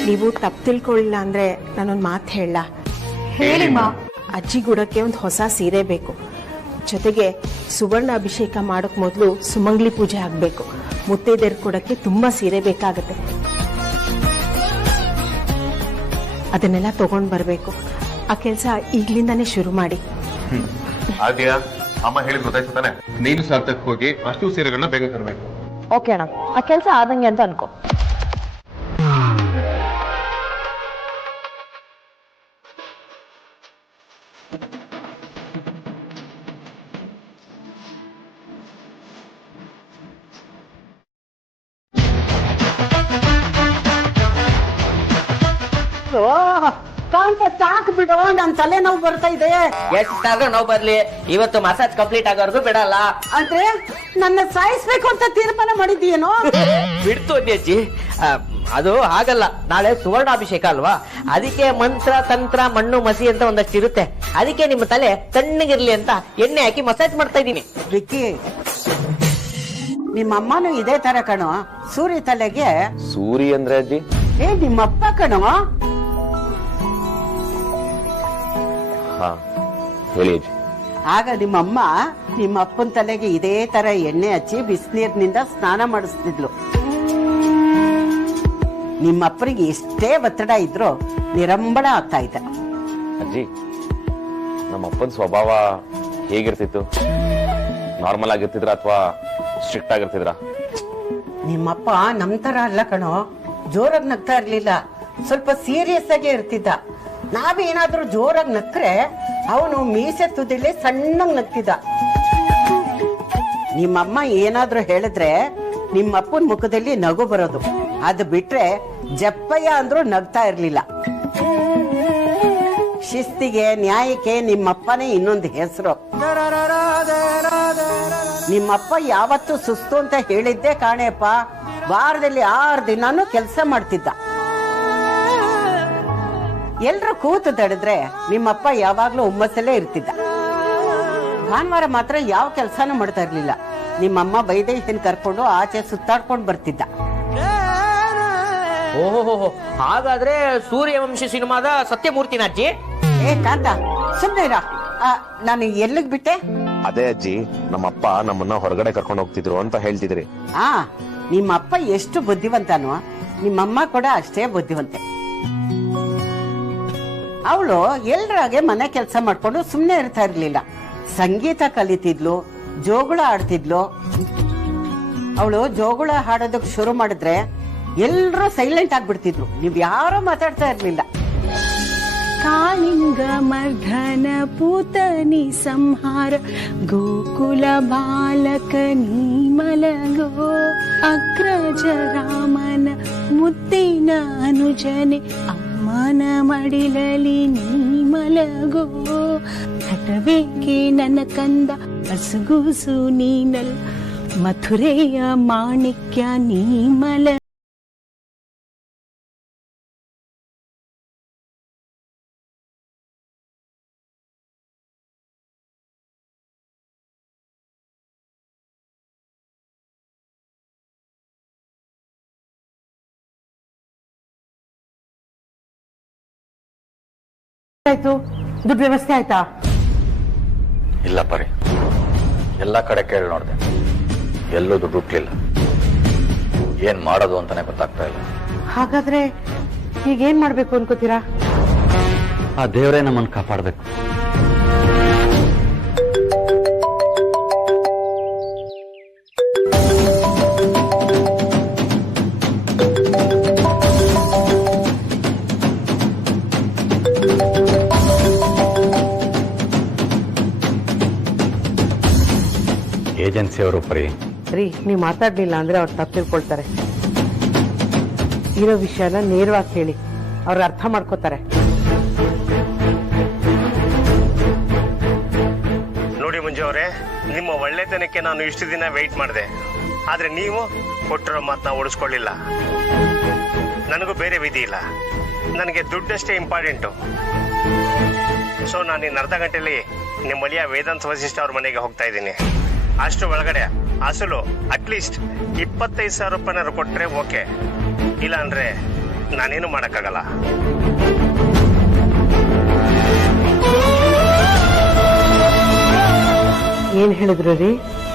ನೀವು ತಪ್ಪು ತಿಳ್ಕೊಳ್ಳಿಲ್ಲ ಅಂದ್ರೆ ನಾನೊಂದು ಮಾತು ಹೇಳ. ಹೇಳಿಮ್ಮ. ಅಜ್ಜಿ ಗುಡಕ್ಕೆ ಒಂದು ಹೊಸ ಸೀರೆ ಬೇಕು. ಜೊತೆಗೆ ಸುವರ್ಣ ಅಭಿಷೇಕ ಮಾಡೋಕ್ ಮೊದಲು ಸುಮಂಗ್ಲಿ ಪೂಜೆ ಆಗ್ಬೇಕು. ಮುತ್ತೈದೆಯರ್ ಕೊಡಕ್ಕೆ ತುಂಬಾ ಸೀರೆ ಬೇಕಾಗತ್ತೆ. ಅದನ್ನೆಲ್ಲ ತಗೊಂಡ್ ಬರ್ಬೇಕು. ಆ ಕೆಲಸ ಈಗ್ಲಿಂದಾನೇ ಶುರು ಮಾಡಿ. ಆದ್ಯಾ, ಅಮ್ಮ ಹೇಳಿದ್ ಗೊತ್ತಾಯ್ತು ತಾನೆ? ನೀನು ಸಾರ್ಥಕ್ ಹೋಗಿ ಅಷ್ಟು ಸೀರೆಗಳನ್ನ ಬೇಗ ತರಬೇಕು. ಓಕೆ ಅಣ್ಣ, ಆ ಕೆಲಸ ಆದಂಗೆ ಅಂತ ಅನ್ಕೋ. ಸಾಕು ಬಿಡು, ನನ್ ತಲೆ ನೋವು ಬರ್ತಾ ಇದೆ. ಎಷ್ಟಾದ್ರೂ ನೋವು ಬರ್ಲಿ, ಇವತ್ತು ಮಸಾಜ್ ಕಂಪ್ಲೀಟ್ ಆಗೋರ್ಗು ಬಿಡಲ್ಲ. ಅಂದ್ರೆ ನನ್ನ ಸಾಯಿಸ್ಬೇಕು ಅಂತ ತೀರ್ಮಾನ ಮಾಡಿದ್ದೀನೋ? ಬಿಡ್ತು ಅಜ್ಜಿ, ಅದು ಹಾಗಲ್ಲ. ನಾಳೆ ಸುವರ್ಣಾಭಿಷೇಕ ಅಲ್ವಾ, ಅದಕ್ಕೆ ಮಂತ್ರ ತಂತ್ರ ಮಣ್ಣು ಮಸಿ ಅಂತ ಒಂದಷ್ಟು ಇರುತ್ತೆ. ಅದಕ್ಕೆ ನಿಮ್ಮ ತಲೆ ತಣ್ಣಗಿರ್ಲಿ ಅಂತ ಎಣ್ಣೆ ಹಾಕಿ ಮಸಾಜ್ ಮಾಡ್ತಾ ಇದ್ದೀನಿ. ವಿಕ್ಕಿ, ನಿಮ್ಮಮ್ಮನೂ ಇದೇ ತರ ಕಣೋ. ಸೂರಿ ತಲೆಗೆ ಸೂರಿ ಅಂದ್ರೆ ಅಜ್ಜಿ? ನಿಮ್ಮಪ್ಪ ಕಣೋ. ಹಾ, ಹೇಳಿ ಅಜ್ಜಿ. ಆಗ ನಿಮ್ಮಮ್ಮ ನಿಮ್ಮ ಅಪ್ಪನ ತಲೆಗೆ ಇದೇ ತರ ಎಣ್ಣೆ ಹಚ್ಚಿ ಬಿಸಿನೀರಿನಿಂದ ಸ್ನಾನ ಮಾಡಿಸ್ತಿದ್ಲು. ನಿಮ್ಮಪ್ಪನಿಗೆ ಎಷ್ಟೇ ಒತ್ತಡ ಇದ್ರು ನಿರಂಬಳ ಆಗ್ತಾ ಇದ್ದ. ಅಜ್ಜಿ, ನಮ್ಮ ಅಪ್ಪನ ಸ್ವಭಾವ ಹೇಗಿರ್ತಿತ್ತು? ನಾರ್ಮಲ್ ಆಗಿರ್ತಿದ್ರ ಅಥವಾ ಸ್ಟ್ರಿಕ್ಟ್ ಆಗಿರ್ತಿದ್ರ? ನಿಮ್ಮಪ್ಪ ನಮ್ ತರ ಅಲ್ಲ ಕಣೋ. ಜೋರಾಗಿ ನಗ್ತಾ ಇರ್ಲಿಲ್ಲ, ಸ್ವಲ್ಪ ಸೀರಿಯಸ್ ಆಗೇ ಇರ್ತಿದ್ದ. ನಾವೇನಾದ್ರೂ ಜೋರಾಗಿ ನಕ್ರೆ ಅವನು ಮೀಸೆ ತುದಿಲಿ ಸಣ್ಣಗ್ ನಗ್ತಿದ್ದ. ನಿಮ್ಮಮ್ಮ ಏನಾದ್ರೂ ಹೇಳಿದ್ರೆ ನಿಮ್ಮಪ್ಪನ ಮುಖದಲ್ಲಿ ನಗು ಬರೋದು. ಅದು ಬಿಟ್ರೆ ಜಪ್ಪಯ್ಯ ಅಂದ್ರೂ ನಗ್ತಾ ಇರ್ಲಿಲ್ಲ. ಶಿಸ್ತಿಗೆ ನ್ಯಾಯಕ್ಕೆ ನಿಮ್ಮಪ್ಪನೇ ಇನ್ನೊಂದು ಹೆಸರು. ನಿಮ್ಮಪ್ಪ ಯಾವತ್ತು ಸುಸ್ತು ಅಂತ ಹೇಳಿದ್ದೆ ಕಾಣೆಪ್ಪ. ವಾರದಲ್ಲಿ 6 ದಿನಾನು ಕೆಲಸ ಮಾಡ್ತಿದ್ದ. ಎಲ್ರು ಕೂತು ತಡೆದ್ರೆ ನಿಮ್ಮಪ್ಪ ಯಾವಾಗ್ಲೂ ಹುಮ್ಮಸ್ಸಲ್ಲೇ ಇರ್ತಿದ್ದ. ಭಾನುವಾರ ಮಾತ್ರ ಯಾವ ಕೆಲಸನೂ ಮಾಡ್ತಾ ಇರ್ಲಿಲ್ಲ. ನಿಮ್ಮಮ್ಮ ವೈದೇಹಿನ ಕರ್ಕೊಂಡು ಆಚೆ ಸುತ್ತಾಡ್ಕೊಂಡು ಬರ್ತಿದ್ದ. ಓಹೋ, ಹಾಗಾದ್ರೆ ಸೂರ್ಯವಂಶಿ ಸಿನಿಮಾದ ಸತ್ಯಮೂರ್ತಿನ ಅಜ್ಜಿ? ಏ ಕಾಂತ, ಸುಮ್ಮನೆ ಇರ. ನಾನು ಎಲ್ಲಿಗ್ ಬಿಟ್ಟೆ? ಅದೇ ಅಜ್ಜಿ, ನಮ್ಮಪ್ಪ ನಮ್ಮನ್ನ ಹೊರಗಡೆ ಕರ್ಕೊಂಡು ಹೋಗ್ತಿದ್ರು ಅಂತ ಹೇಳ್ತಿದ್ರಿ. ನಿಮ್ಮಪ್ಪ ಎಷ್ಟು ಬುದ್ಧಿವಂತನೋ ನಿಮ್ಮಮ್ಮ ಕೂಡ ಅಷ್ಟೇ ಬುದ್ಧಿವಂತೆ. ಅವಳು ಎಲ್ರಾಗೆ ಮನೆ ಕೆಲಸ ಮಾಡ್ಕೊಂಡು ಸುಮ್ನೆ ಇರ್ತಾ ಇರ್ಲಿಲ್ಲ. ಸಂಗೀತ ಕಲಿತಿದ್ಲು, ಜೋಗುಳ ಆಡ್ತಿದ್ಲು. ಅವಳು ಜೋಗುಳ ಹಾಡೋದಕ್ ಶುರು ಮಾಡಿದ್ರೆ ಎಲ್ರೂ ಸೈಲೆಂಟ್ ಆಗ್ಬಿಡ್ತಿದ್ರು. ನೀವ್ ಯಾರು ಮಾತಾಡ್ತಾ ಇರ್ಲಿಲ್ಲ. ಕಾಳಿಂಗ ಮರ್ಧನ ಪೂತನಿ ಸಂಹಾರ ಗೋಕುಲ ಬಾಲಕ ನೀ ಮಲಗೋ ಅಗ್ರಜ ರಾಮನ ಮುತ್ತಿನ ಅನುಜನೆ ಅಮ್ಮನ ಮಡಿಲಲಿ ನೀ ಮಲಗೋ ಹಠಬೇಕೆ ನನ್ನ ಕಂದ ಅಸಗೂಸು ನೀನಲ್ ಮಥುರೆಯ ಮಾಣಿಕ್ಯ ನೀ ಮಲ. ಆಯ್ತು, ದುಡ್ಡು ವ್ಯವಸ್ಥೆ ಆಯ್ತಾ? ಇಲ್ಲ ಪರಿ, ಎಲ್ಲ ಕಡೆ ಕೇಳಿ ನೋಡಿದೆ, ಎಲ್ಲೂ ದುಡ್ಡು ಹುಟ್ಲಿಲ್ಲ. ಏನ್ ಮಾಡೋದು ಅಂತಾನೆ ಗೊತ್ತಾಗ್ತಾ ಇಲ್ಲ. ಹಾಗಾದ್ರೆ ಈಗೇನ್ ಮಾಡ್ಬೇಕು ಅನ್ಕೋತೀರಾ? ಆ ದೇವರೇ ನಮ್ಮನ್ನು ಕಾಪಾಡಬೇಕು. ಏಜೆನ್ಸಿ ಅವರು ಪರಿ ನೀವು ಮಾತಾಡ್ಲಿಲ್ಲ ಅಂದ್ರೆ ಅವ್ರು ತಪ್ಪು ತಿಳ್ಕೊಳ್ತಾರೆ. ಇರೋ ವಿಷಯನ ನೇರವಾಗಿ ಹೇಳಿ, ಅವ್ರು ಅರ್ಥ ಮಾಡ್ಕೋತಾರೆ. ನೋಡಿ ಮಂಜು ಅವರೇ, ನಿಮ್ಮ ಒಳ್ಳೆತನಕ್ಕೆ ನಾನು ಇಷ್ಟು ದಿನ ವೆಯ್ಟ್ ಮಾಡಿದೆ. ಆದ್ರೆ ನೀವು ಕೊಟ್ಟಿರೋ ಮಾತನ್ನ ಉಳಿಸ್ಕೊಳ್ಳಿಲ್ಲ. ನನಗೂ ಬೇರೆ ವಿಧಿ ಇಲ್ಲ. ನನಗೆ ದುಡ್ಡಷ್ಟೇ ಇಂಪಾರ್ಟೆಂಟು. ಸೊ ನಾನು ಇನ್ನು ಅರ್ಧ ಗಂಟೆಯಲ್ಲಿ ನಿಮ್ಮ ಅಳಿಯ ವೇದಾಂತ ವಸಿಷ್ಠ ಅವ್ರ ಮನೆಗೆ ಹೋಗ್ತಾ ಇದ್ದೀನಿ. ಅಷ್ಟು ಒಳಗಡೆ ಅಸಲು ಅಟ್ಲೀಸ್ಟ್ 25,000 ರೂಪಾಯಿನಾರು ಕೊಟ್ರೆ ಓಕೆ, ಇಲ್ಲ ಅಂದ್ರೆ ನಾನೇನು ಮಾಡಕ್ಕಾಗಲ್ಲ. ಏನ್ ಹೇಳಿದ್ರು ರೀ?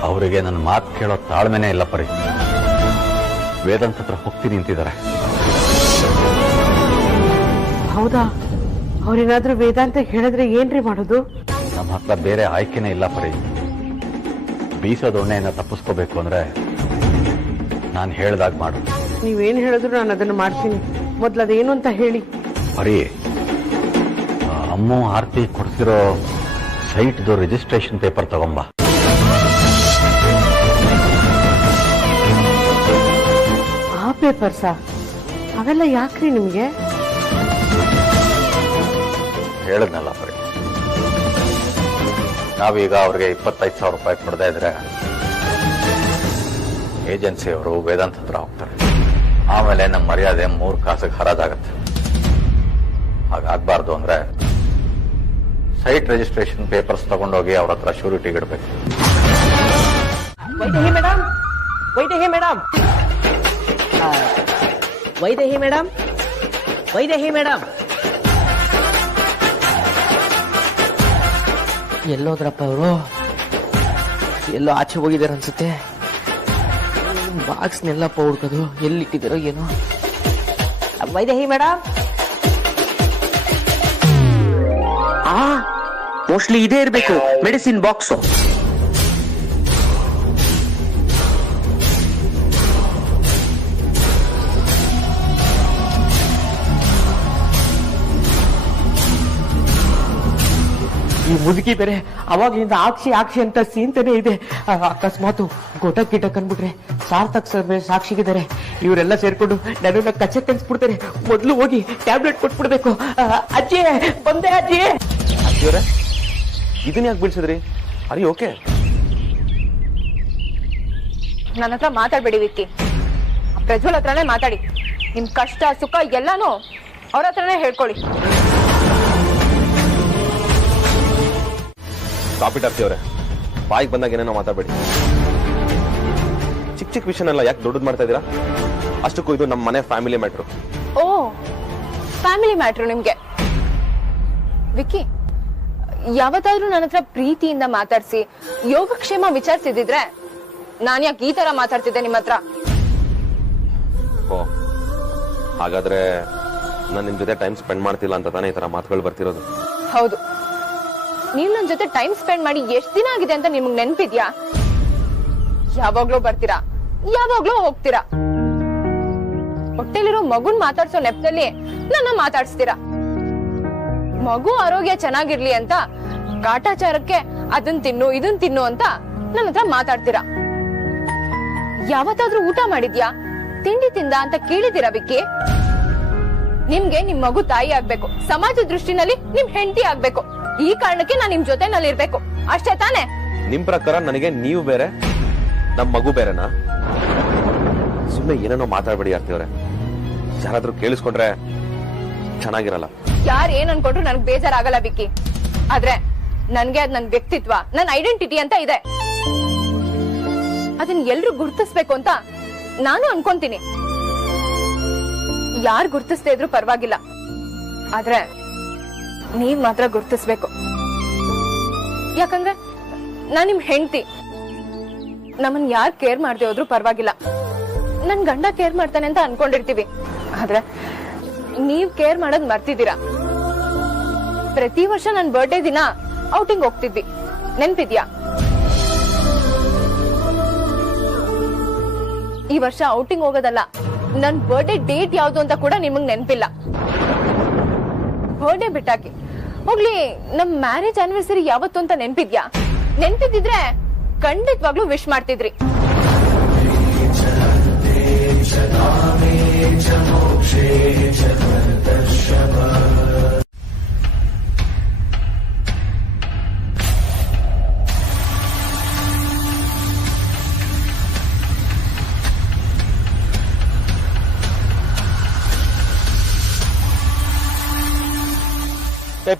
ಅವರಿಗೆ ನನ್ನ ಮಾತು ಕೇಳೋ ತಾಳ್ಮೆನೇ ಇಲ್ಲ ಪರಿ. ವೇದಾಂತ ಹತ್ರ ಹೋಗ್ತೀನಿ ಅಂತಿದ್ದಾರೆ. ಹೌದಾ? ಅವ್ರೇನಾದ್ರೂ ವೇದಾಂತ ಹೇಳಿದ್ರೆ ಏನ್ರಿ ಮಾಡೋದು? ನಮ್ಮ ಹತ್ರ ಬೇರೆ ಆಯ್ಕೆನೇ ಇಲ್ಲ ಪರಿ. ಬೀಸೋ ದೊಣ್ಣೆಯನ್ನ ತಪ್ಪಿಸ್ಕೋಬೇಕು ಅಂದ್ರೆ ನಾನು ಹೇಳ್ದಾಗ ಮಾಡು. ನೀವೇನ್ ಹೇಳಿದ್ರು ನಾನು ಅದನ್ನ ಮಾಡ್ತೀನಿ. ಮೊದ್ಲು ಅದೇನು ಅಂತ ಹೇಳಿ. ಪರಿ, ಅಮ್ಮು ಆರ್ತಿ ಕೊಡ್ಸಿರೋ ಸೈಟ್ದು ರಿಜಿಸ್ಟ್ರೇಷನ್ ಪೇಪರ್ ತಗೊಂಬ. ಆ ಪೇಪರ್ಸಾ? ಅವೆಲ್ಲ ಯಾಕ್ರಿ ನಿಮ್ಗೆ? ಹೇಳದ್ನಲ್ಲ ಪರಿ, ನಾವೀಗ ಅವ್ರಿಗೆ 25,000 ರೂಪಾಯಿ ಕೊಡದೇ ಇದ್ರೆ ಏಜೆನ್ಸಿಯವರು ವೇದಾಂತ ಹತ್ರ ಹೋಗ್ತಾರೆ. ಆಮೇಲೆ ನಮ್ಮ ಮರ್ಯಾದೆ 3 ಕಾಸಿಗೆ ಹರಾಜಾಗತ್ತೆ. ಹಾಗಾಗಬಾರ್ದು ಅಂದ್ರೆ ಸೈಟ್ ರಿಜಿಸ್ಟ್ರೇಷನ್ ಪೇಪರ್ಸ್ ತಗೊಂಡೋಗಿ ಅವ್ರ ಹತ್ರ ಶ್ಯೂರಿಟಿಗೆ ಇಡಬೇಕು. Vaidehi madam, Vaidehi madam, Vaidehi madam, Vaidehi madam. ಎಲ್ಲೋದ್ರಪ್ಪ ಅವರು? ಎಲ್ಲೋ ಆಚೆ ಹೋಗಿದಾರೆ ಅನ್ಸುತ್ತೆ. ಬಾಕ್ಸ್ನೆಲ್ಲಪ್ಪ ಹುಡ್ಕೋದು, ಎಲ್ಲಿಟ್ಟಿದಾರೋ ಏನೋ. ವೈದೇಹಿ ಮೇಡಮ್, ಮೋಸ್ಟ್ಲಿ ಇದೇ ಇರ್ಬೇಕು, ಮೆಡಿಸಿನ್ ಬಾಕ್ಸು. ಈ ಮುದುಕಿ ಬೇರೆ ಅವಾಗ್ಲಿಂದ ಆಕ್ಷಿ ಆಕ್ಷಿ ಅಂತ ಸೀಂತಾನೆ ಇದೆ. ಅಕಸ್ಮಾತ್ ಗೊಟಕ್ ಗಿಟಕ್ ಅನ್ಬಿಟ್ರೆ ಸಾರ್ಥಕ್ ಸಾಕ್ಷಿಗಿದ್ದಾರೆ. ಇವರೆಲ್ಲ ಸೇರ್ಕೊಂಡು ನನ್ನನ್ನ ಕಚ್ಚೆ ತೆನ್ಸ್ಬಿಡ್ತಾರೆ. ಮೊದ್ಲು ಹೋಗಿ ಟ್ಯಾಬ್ಲೆಟ್ ಕೊಟ್ಬಿಡ್ಬೇಕು. ಅಜ್ಜಿ ಬಂದೆ ಅಜ್ಜಿ. ಅಜ್ಜಿಯವರೇ, ಇದನ್ನ ಯಾಕೆ ಬೀಳ್ಸಿದ್ರಿ? ಅರಿ ಓಕೆ? ನನ್ನ ಹತ್ರ ಮಾತಾಡ್ಬೇಡಿ ವಿಕ್ಕಿ. ಪ್ರಜ್ವಲ್ ಹತ್ರನೇ ಮಾತಾಡಿ. ನಿಮ್ ಕಷ್ಟ ಸುಖ ಎಲ್ಲಾನು ಅವ್ರ ಹತ್ರನೇ ಹೇಳ್ಕೊಳ್ಳಿ. ಕಾಪಿ ಟಾರ್ತಿ ಅವರೇ, ಬಾಯಿಗೆ ಬಂದಾಗ ಏನೇನೋ ಮಾತಾಡಬೇಡಿ. ಚಿಕ್ಕ ಚಿಕ್ಕ ವಿಷಯನೆಲ್ಲ ಯಾಕೆ ದೊಡ್ಡದು ಮಾಡ್ತಾ ಇದ್ದೀರಾ? ಅಷ್ಟಕ್ಕೂ ಇದು ನಮ್ಮ ಮನೆ ಫ್ಯಾಮಿಲಿ ಮ್ಯಾಟ್ರು. ಓ, ಫ್ಯಾಮಿಲಿ ಮ್ಯಾಟ್ರು ನಿಮ್ಗೆ. ವಿಕ್ಕಿ, ಯಾವತ್ತಾದ್ರೂ ನನ್ನ ಹತ್ರ ಪ್ರೀತಿಯಿಂದ ಮಾತಾಡ್ಸಿ ಯೋಗಕ್ಷೇಮ ವಿಚಾರಿಸಿದ್ರೆ ನಾನ್ ಯಾಕೆ ಈ ತರ ಮಾತಾಡ್ತಿದ್ದೆ ನಿಮ್ಮ ಹತ್ರ? ಓ, ಹಾಗಾದ್ರೆ ನಾನು ನಿಮ್ ಜೊತೆ ಟೈಮ್ ಸ್ಪೆಂಡ್ ಮಾಡ್ತಿಲ್ಲ ಅಂತ ತಾನೇ ಈ ತರ ಮಾತುಗಳು ಬರ್ತಿರೋದು? ಹೌದು, ನೀವ್ ನನ್ ಜೊತೆ ಟೈಮ್ ಸ್ಪೆಂಡ್ ಮಾಡಿ ಎಷ್ಟ್ ದಿನ ಆಗಿದೆ ಅಂತ ನಿಮ್ಗ್ ನೆನ್ಪಿದ್ಯಾ? ಯಾವಾಗ್ಲೂ ಬರ್ತೀರಾ, ಯಾವಾಗ್ಲೂ ಹೋಗ್ತೀರಾ. ಹೊಟ್ಟೆಲಿರೋ ಮಗುನ್ ಮಾತಾಡ್ಸೋ ನೆಪದಲ್ಲಿ ನನ್ನ ಮಾತಾಡ್ಸ್ತೀರಾ. ಮಗು ಆರೋಗ್ಯ ಚೆನ್ನಾಗಿರ್ಲಿ ಅಂತ ಕಾಟಾಚಾರಕ್ಕೆ ಅದನ್ ತಿನ್ನು ಇದನ್ ತಿನ್ನು ಅಂತ ನನ್ನ ಹತ್ರ ಮಾತಾಡ್ತೀರಾ. ಯಾವತ್ತಾದ್ರೂ ಊಟ ಮಾಡಿದ್ಯಾ, ತಿಂಡಿ ತಿಂದ ಅಂತ ಕೇಳಿದ್ದೀರಾ ವಿಕ್ಕಿ? ನಿಮ್ಗೆ ನಿಮ್ ಮಗು ತಾಯಿ ಆಗ್ಬೇಕು, ಸಮಾಜ ದೃಷ್ಟಿನಲ್ಲಿ ನಿಮ್ ಹೆಂಡತಿ ಆಗ್ಬೇಕು. ಈ ಕಾರಣಕ್ಕೆ ನಾನ್ ನಿಮ್ ಜೊತೆನಲ್ಲಿ ಇರ್ಬೇಕು, ಅಷ್ಟೇ ತಾನೇ? ನಿಮ್ ಪ್ರಕಾರ ನನಗೆ ನೀವು ಬೇರೆ, ನಮ್ ಮಗು ಬೇರೆನಾ? ಸುಮ್ಮನೆ ಏನೇನೋ ಮಾತಾಡ್ಬೇಡಿ ಆರ್ತಿಯವ್ರೆ. ಯಾರಾದ್ರೂ ಕೇಳಿಸ್ಕೊಂಡ್ರೆ ಚೆನ್ನಾಗಿರಲ್ಲ. ಯಾರ್ ಏನ್ ಅನ್ಕೊಂಡ್ರು ನನ್ಗ್ ಬೇಜಾರಾಗಲ್ಲ ವಿಕ್ಕಿ. ಆದ್ರೆ ನನ್ಗೆ ಅದ್ ನನ್ ವ್ಯಕ್ತಿತ್ವ, ನನ್ ಐಡೆಂಟಿಟಿ ಅಂತ ಇದೆ. ಅದನ್ನ ಎಲ್ರು ಗುರ್ತಿಸ್ಬೇಕು ಅಂತ ನಾನು ಅನ್ಕೊಂತೀನಿ. ಯಾರು ಗುರ್ತಿಸ್ತಾ ಇದ್ರು ಪರವಾಗಿಲ್ಲ, ಆದ್ರೆ ನೀವ್ ಮಾತ್ರ ಗುರ್ತಿಸ್ಬೇಕು. ಯಾಕಂದ್ರೆ ನಾನ್ ನಿಮ್ ಹೆಂಡತಿ. ನಮ್ಮನ್ ಯಾರ್ ಕೇರ್ ಮಾಡ್ದೆ ಹೋದ್ರು ಪರವಾಗಿಲ್ಲ, ನನ್ ಗಂಡ ಕೇರ್ ಮಾಡ್ತಾನೆ ಅಂತ ಅನ್ಕೊಂಡಿರ್ತೀವಿ. ಆದ್ರೆ ನೀವ್ ಕೇರ್ ಮಾಡೋದ್ ಮರ್ತಿದ್ದೀರಾ. ಪ್ರತಿ ವರ್ಷ ನನ್ ಬರ್ಡೇ ದಿನ ಔಟಿಂಗ್ ಹೋಗ್ತಿದ್ವಿ, ನೆನ್ಪಿದ್ಯಾ? ಈ ವರ್ಷ ಔಟಿಂಗ್ ಹೋಗೋದಲ್ಲ, ನನ್ ಬರ್ಡೇ ಡೇಟ್ ಯಾವ್ದು ಅಂತ ಕೂಡ ನಿಮಗ್ ನೆನ್ಪಿಲ್ಲ. ಬರ್ಡೇ ಬಿಟ್ಟಾಕಿ ಹೋಗ್ಲಿ, ನಮ್ ಮ್ಯಾರೇಜ್ ಆನಿವರ್ಸರಿ ಯಾವತ್ತು ಅಂತ ನೆನ್ಪಿದ್ಯಾ? ನೆನ್ಪಿದ್ರೆ ಖಂಡಿತವಾಗ್ಲೂ ವಿಶ್ ಮಾಡ್ತಿದ್ರಿ.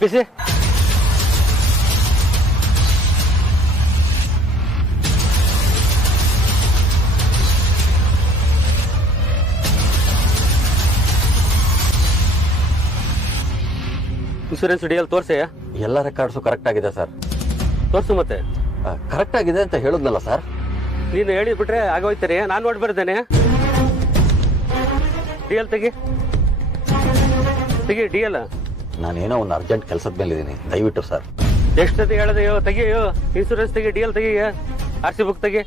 ಪಿಸಿ ಇನ್ಶೂರೆನ್ಸ್ ಡಿಎಲ್ ತೋರ್ಸಿ. ಎಲ್ಲ ರೆಕಾರ್ಡ್ಸು ಕರೆಕ್ಟ್ ಆಗಿದೆ ಸರ್. ತೋರ್ಸು ಮತ್ತೆ. ಕರೆಕ್ಟ್ ಆಗಿದೆ ಅಂತ ಹೇಳಿದ್ನಲ್ಲ ಸರ್. ನೀನು ಹೇಳಿಬಿಟ್ರೆ ಆಗೋಯ್ತಾರೆ, ನಾನು ನೋಡ್ಬಿಡ್ತೇನೆ. ಡಿಎಲ್ ತೆಗಿ ಡಿಎಲ್. ನಾನೇನೋ ಒಂದು ಅರ್ಜೆಂಟ್ ಕೆಲಸದ ಮೇಲೆ ಇದ್ದೀನಿ, ದಯವಿಟ್ಟು ಸರ್. ಎಷ್ಟೊತ್ತಿ ಹೇಳದೆಯೋ ತೆಗಿಯೋ, ಇನ್ಶೂರೆನ್ಸ್ ತೆಗಿ, ಡಿಎಲ್ ತೆಗಿ, RC ಬುಕ್ ತೆಗಿ.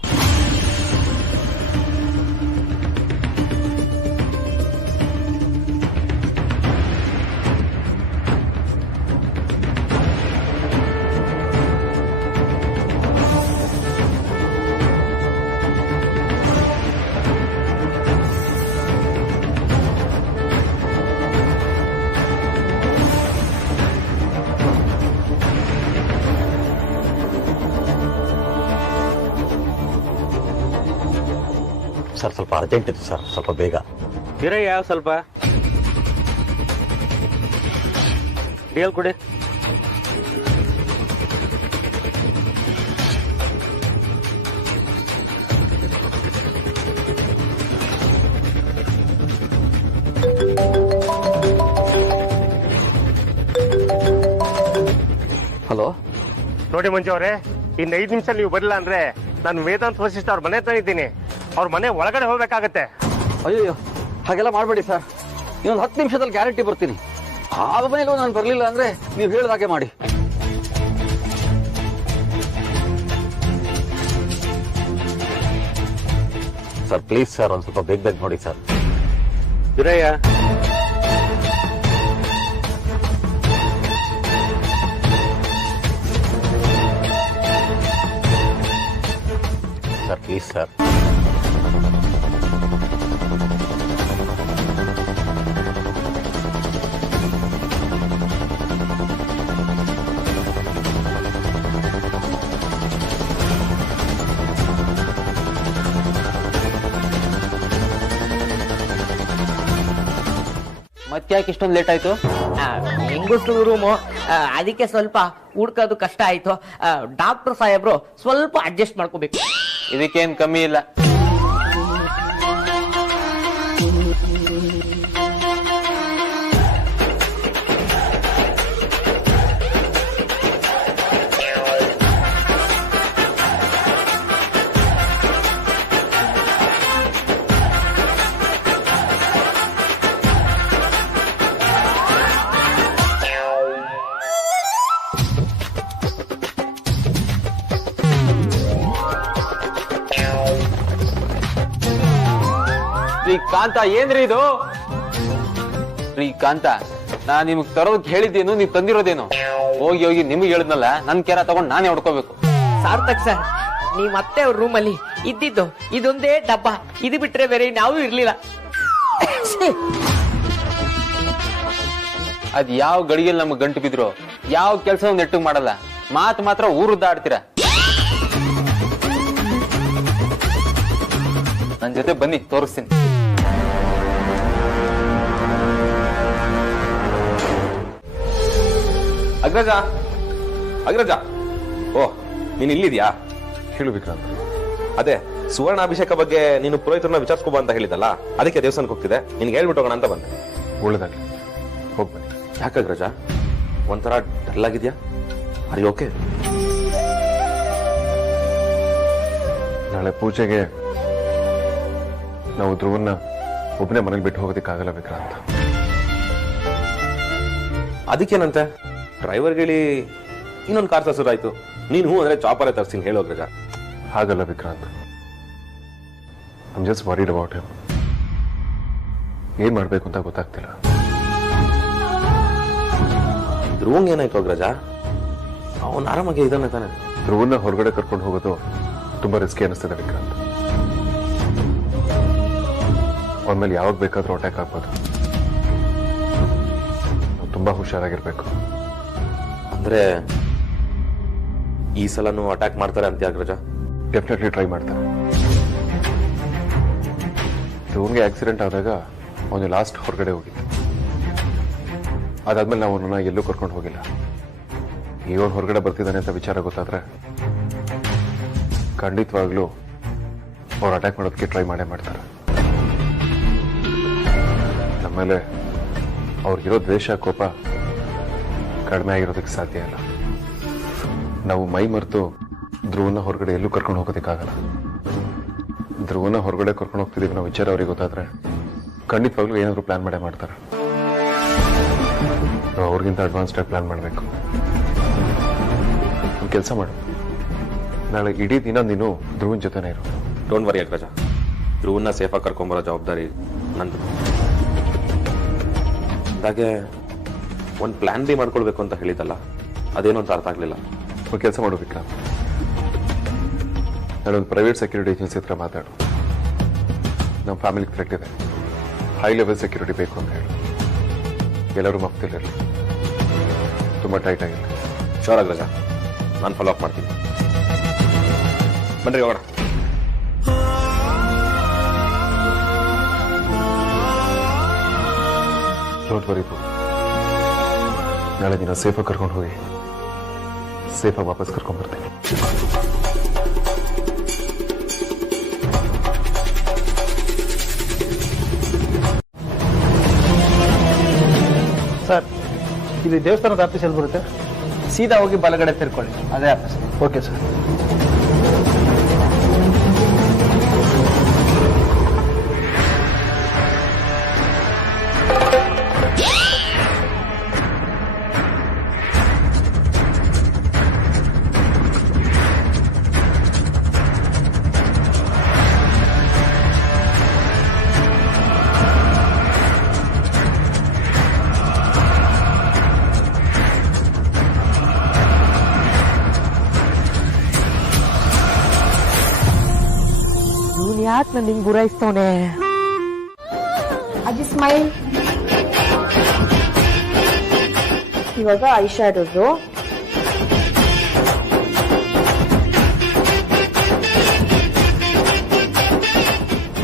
ಸರ್ ಸ್ವಲ್ಪ ಅರ್ಜೆಂಟ್ ಇತ್ತು ಸರ್, ಸ್ವಲ್ಪ ಬೇಗ ಯಾವ ಸ್ವಲ್ಪ ಡಿಎಲ್ ಕೊಡಿ. ಹಲೋ, ನೋಡಿ ಮಂಜು ಅವರೇ, ಇನ್ನು 5 ನಿಮಿಷ ನೀವು ಬರಲಿಲ್ಲ ಅಂದ್ರೆ ನಾನು ವೇದಾಂತ ವಸಿಷ್ಠ ಅವ್ರ ಮನೆ ಹತ್ರ ಇದ್ದೀನಿ. ಅವ್ರ ಮನೆ ಒಳಗಡೆ ಹೋಗ್ಬೇಕಾಗತ್ತೆ. ಅಯ್ಯೋ ಹಾಗೆಲ್ಲ ಮಾಡಬೇಡಿ ಸರ್, ಇನ್ನೊಂದು 10 ನಿಮಿಷದಲ್ಲಿ ಗ್ಯಾರಂಟಿ ಬರ್ತೀನಿ. ಆದ್ಮೇಲೂ ನಾನು ಬರಲಿಲ್ಲ ಅಂದ್ರೆ ನೀವು ಹೇಳಿದಾಗೆ ಮಾಡಿ. ಸರ್ ಪ್ಲೀಸ್ ಸರ್, ಒಂದು ಸ್ವಲ್ಪ ಬೇಗ ಬೇಗ ನೋಡಿ ಸರ್. ಇರಯ್ಯ, ಸರ್ ಪ್ಲೀಸ್ ಸರ್. ಮತ್ತ್ಯಾಕೆ ಇಷ್ಟೊಂದು ಲೇಟ್ ಆಯ್ತು? ಹೆಂಗಸ್ರು ರೂಮು ಅದಕ್ಕೆ ಸ್ವಲ್ಪ ಹುಡ್ಕೋದು ಕಷ್ಟ ಆಯ್ತು. ಡಾಕ್ಟರ್ ಸಾಹೇಬ್ರು ಸ್ವಲ್ಪ ಅಡ್ಜಸ್ಟ್ ಮಾಡ್ಕೋಬೇಕು. ಇದಕ್ಕೇನ್ ಕಮ್ಮಿ ಇಲ್ಲ. ಕಾಂತ ಏನ್ರಿ ಇದು? ರೀ ಕಾಂತ, ನಾ ನಿಮಗ್ ತರೋದಕ್ ಹೇಳಿದ್ದೇನು, ನೀವ್ ತಂದಿರೋದೇನು? ಹೋಗಿ ಹೋಗಿ ನಿಮ್ಗೆ ಹೇಳಿದ್ನಲ್ಲ, ನನ್ ಕೆರ ತಗೊಂಡ್ ನಾನೇ ಹೊಡ್ಕೋಬೇಕು. ಸಾರ್ಥಕ್ ಸರ್, ನೀವ್ ಮತ್ತೆ ಅವ್ರ ರೂಮಲ್ಲಿ ಇದ್ದಿದ್ದು ಇದೊಂದೇ ಡಬ್ಬ, ಇದು ಬಿಟ್ರೆ ಬೇರೆ ನಾವು ಇರ್ಲಿಲ್ಲ. ಅದ್ ಯಾವ ಗಡಿಗೆಲ್ ನಮಗ್ ಗಂಟು ಬಿದ್ರು ಯಾವ ಕೆಲ್ಸ ನೆಟ್ಟು ಮಾಡಲ್ಲ, ಮಾತ್ ಮಾತ್ರ ಊರುದ್ದಾಡ್ತೀರ. ನನ್ ಜೊತೆ ಬನ್ನಿ, ತೋರಿಸ್ತೀನಿ. ಅಗ್ರಜ, ಅಗ್ರಜ, ಓ ನೀನ್ ಇಲ್ಲಿದ್ಯಾ? ಹೇಳು ವಿಕ್ರಾಂತ್. ಅದೇ ಸುವರ್ಣಾಭಿಷೇಕ ಬಗ್ಗೆ ನೀನು ಪುರೋಹಿತರನ್ನ ವಿಚಾರಿಸ್ಕೋಬಾ ಅಂತ ಹೇಳಿದಲ್ಲ, ಅದಕ್ಕೆ ದೇವಸ್ಥಾನಕ್ಕೆ ಹೋಗ್ತಿದೆ, ನಿನ್ಗೆ ಹೇಳ್ಬಿಟ್ಟು ಹೋಗೋಣ ಅಂತ ಬಂದೆ. ಒಳ್ಳೇದಾಗ್ಲಿ, ಹೋಗ್ಬನ್ನಿ. ಯಾಕೆ ಅಗ್ರಜ ಒಂಥರ ಡಲ್ ಆಗಿದ್ಯಾ? ಅರಿ ಓಕೆ? ನಾಳೆ ಪೂಜೆಗೆ ನಾವು ಧ್ರುವನ್ನ ಒಬ್ಬನೇ ಮನೇಲಿ ಬಿಟ್ಟು ಹೋಗೋದಕ್ಕಾಗಲ್ಲ ವಿಕ್ರಾಂತ್. ಅದಕ್ಕೇನಂತೆ, ಡ್ರೈವರ್ಗೆ ಹೇಳಿ ಇನ್ನೊಂದು ಕಾರ್ ತರ್ಸೋದಾಯ್ತು. ನೀನು ಹೂ ಅಂದ್ರೆ ಚಾಪರೇ ತರ್ಸಿನಿ, ಹೇಳೋ ಅಗ್ರಜ. ಹಾಗಲ್ಲ Vikrant, I'm just worried about him. ಏನ್ ಮಾಡ್ಬೇಕು ಅಂತ ಗೊತ್ತಾಗ್ತಿಲ್ಲ. ಧ್ರುವಂಗ್ ಏನಾಯ್ತು ಅಗ್ರಜ? ಅವನು ಆರಾಮಾಗಿ ಇದ್ದಾನೆ ತಾನೆ? ಧ್ರುವನ್ನ ಹೊರಗಡೆ ಕರ್ಕೊಂಡು ಹೋಗೋದು ತುಂಬಾ ರಿಸ್ಕಿ ಅನಿಸ್ತದೆ ವಿಕ್ರಾಂತ್. ಅವನ ಮೇಲೆ ಯಾವಾಗ ಬೇಕಾದ್ರೂ ಅಟ್ಯಾಕ್ ಆಗ್ಬೋದು. ನಾವು ತುಂಬಾ ಹುಷಾರಾಗಿರ್ಬೇಕು. ಅಂದ್ರೆ ಈ ಸಲನು ಅಟ್ಯಾಕ್ ಮಾಡ್ತಾರೆ ಅಂತ ಅಗ್ರಜ? ಡೆಫಿನೆಟ್ಲಿ ಟ್ರೈ ಮಾಡ್ತಾರೆ. ಧ್ರುವನ್ಗೆ ಆಕ್ಸಿಡೆಂಟ್ ಆದಾಗ ಅವನು ಲಾಸ್ಟ್ ಹೊರಗಡೆ ಹೋಗಿದ್ದ. ಅದಾದ್ಮೇಲೆ ನಾವು ಅವನನ್ನ ಎಲ್ಲೂ ಕರ್ಕೊಂಡು ಹೋಗಿಲ್ಲ. ಈಗ ಅವನು ಹೊರಗಡೆ ಬರ್ತಿದ್ದಾನೆ ಅಂತ ವಿಚಾರ ಗೊತ್ತಾದ್ರೆ ಖಂಡಿತವಾಗ್ಲೂ ಅವ್ರು ಅಟ್ಯಾಕ್ ಮಾಡೋದಕ್ಕೆ ಟ್ರೈ ಮಾಡೇ ಮಾಡ್ತಾರೆ. ನಮ್ಮೇಲೆ ಅವ್ರಿಗಿರೋ ದ್ವೇಷ, ಕೋಪ ಕಡಿಮೆ ಆಗಿರೋದಕ್ಕೆ ಸಾಧ್ಯ ಇಲ್ಲ. ನಾವು ಮೈ ಮರೆತು ಧ್ರುವನ ಹೊರಗಡೆ ಎಲ್ಲೂ ಕರ್ಕೊಂಡು ಹೋಗೋದಕ್ಕಾಗಲ್ಲ. ಧ್ರುವನ ಹೊರಗಡೆ ಕರ್ಕೊಂಡು ಹೋಗ್ತಿದ್ದೀವಿ ನಾವು ವಿಚಾರ ಅವ್ರಿಗೆ ಗೊತ್ತಾದ್ರೆ ಖಂಡಿತವಾಗ್ಲೂ ಏನಾದ್ರು ಪ್ಲಾನ್ ಮಾಡೇ ಮಾಡ್ತಾರೆ. ನಾವು ಅವ್ರಿಗಿಂತ ಅಡ್ವಾನ್ಸ್ಡ್ ಆಗಿ ಪ್ಲಾನ್ ಮಾಡಬೇಕು. ಒಂದು ಕೆಲಸ ಮಾಡು, ನಾಳೆ ಇಡೀ ದಿನ ನೀನು ಧ್ರುವನ್ ಜೊತೆನೇ ಇರು. ಡೋಂಟ್ ವರಿ ಅಗ್ರಜ, ಧ್ರುವನ್ನ ಸೇಫಾಗಿ ಕರ್ಕೊಂಬರೋ ಜವಾಬ್ದಾರಿ ನಂದು. ಹಾಗೆ ಒಂದು ಪ್ಲಾನ್ ಬಿ ಮಾಡ್ಕೊಳ್ಬೇಕು ಅಂತ ಹೇಳಿದಲ್ಲ, ಅದೇನು ಅಂತ ಅರ್ಥ ಆಗ್ಲಿಲ್ಲ. ಒಂದು ಕೆಲಸ ಮಾಡು ವಿಕ್ರಾಂತ್, ನಾನೊಂದು ಪ್ರೈವೇಟ್ ಸೆಕ್ಯೂರಿಟಿ ಏಜೆನ್ಸಿ ಹತ್ರ ಮಾತಾಡು. ನಮ್ಮ ಫ್ಯಾಮಿಲಿಗೆ ಥ್ರೆಟ್ ಇದೆ, ಹೈ ಲೆವೆಲ್ ಸೆಕ್ಯೂರಿಟಿ ಬೇಕು ಅಂತ ಹೇಳಿ. ಎಲ್ಲರೂ ಮಫ್ತಿಲಿರಲಿ, ತುಂಬ ಟೈಟ್ ಆಗಿಲ್ಲ. ಶೋರ್ ಅಗ್ರಜ, ನಾನು ಫಾಲೋ ಅಪ್ ಮಾಡ್ತೀನಿ. ಬನ್ರಿ ಹೋಗೋಣ. ಡೋಂಟ್ ವರಿ ಬ್ರೋ, ನಾಳೆ ದಿನ ಸೇಫಾಗಿ ಕರ್ಕೊಂಡು ಹೋಗಿ ಸೇಫಾಗಿ ವಾಪಸ್ ಕರ್ಕೊಂಡು ಬರ್ತೀನಿ. ಸರ್, ಇದು ದೇವಸ್ಥಾನದ ಆಫೀಸ್ ಎಲ್ಲಿ ಬರುತ್ತೆ? ಸೀದಾ ಹೋಗಿ ಬಲಗಡೆ ತಿರ್ಕೊಳ್ಳಿ, ಅದೇ ಆಫೀಸ್. Okay sir. ಯಾಕೆ ನಾನು ಹಿಂಗ್ ಗುರಾಯಿಸ್ತವನೆ? ಅಜ್ಜಿ ಸ್ಮೈಲ್. ಇವಾಗ ಐ ಶ್ಯಾಡೋದು.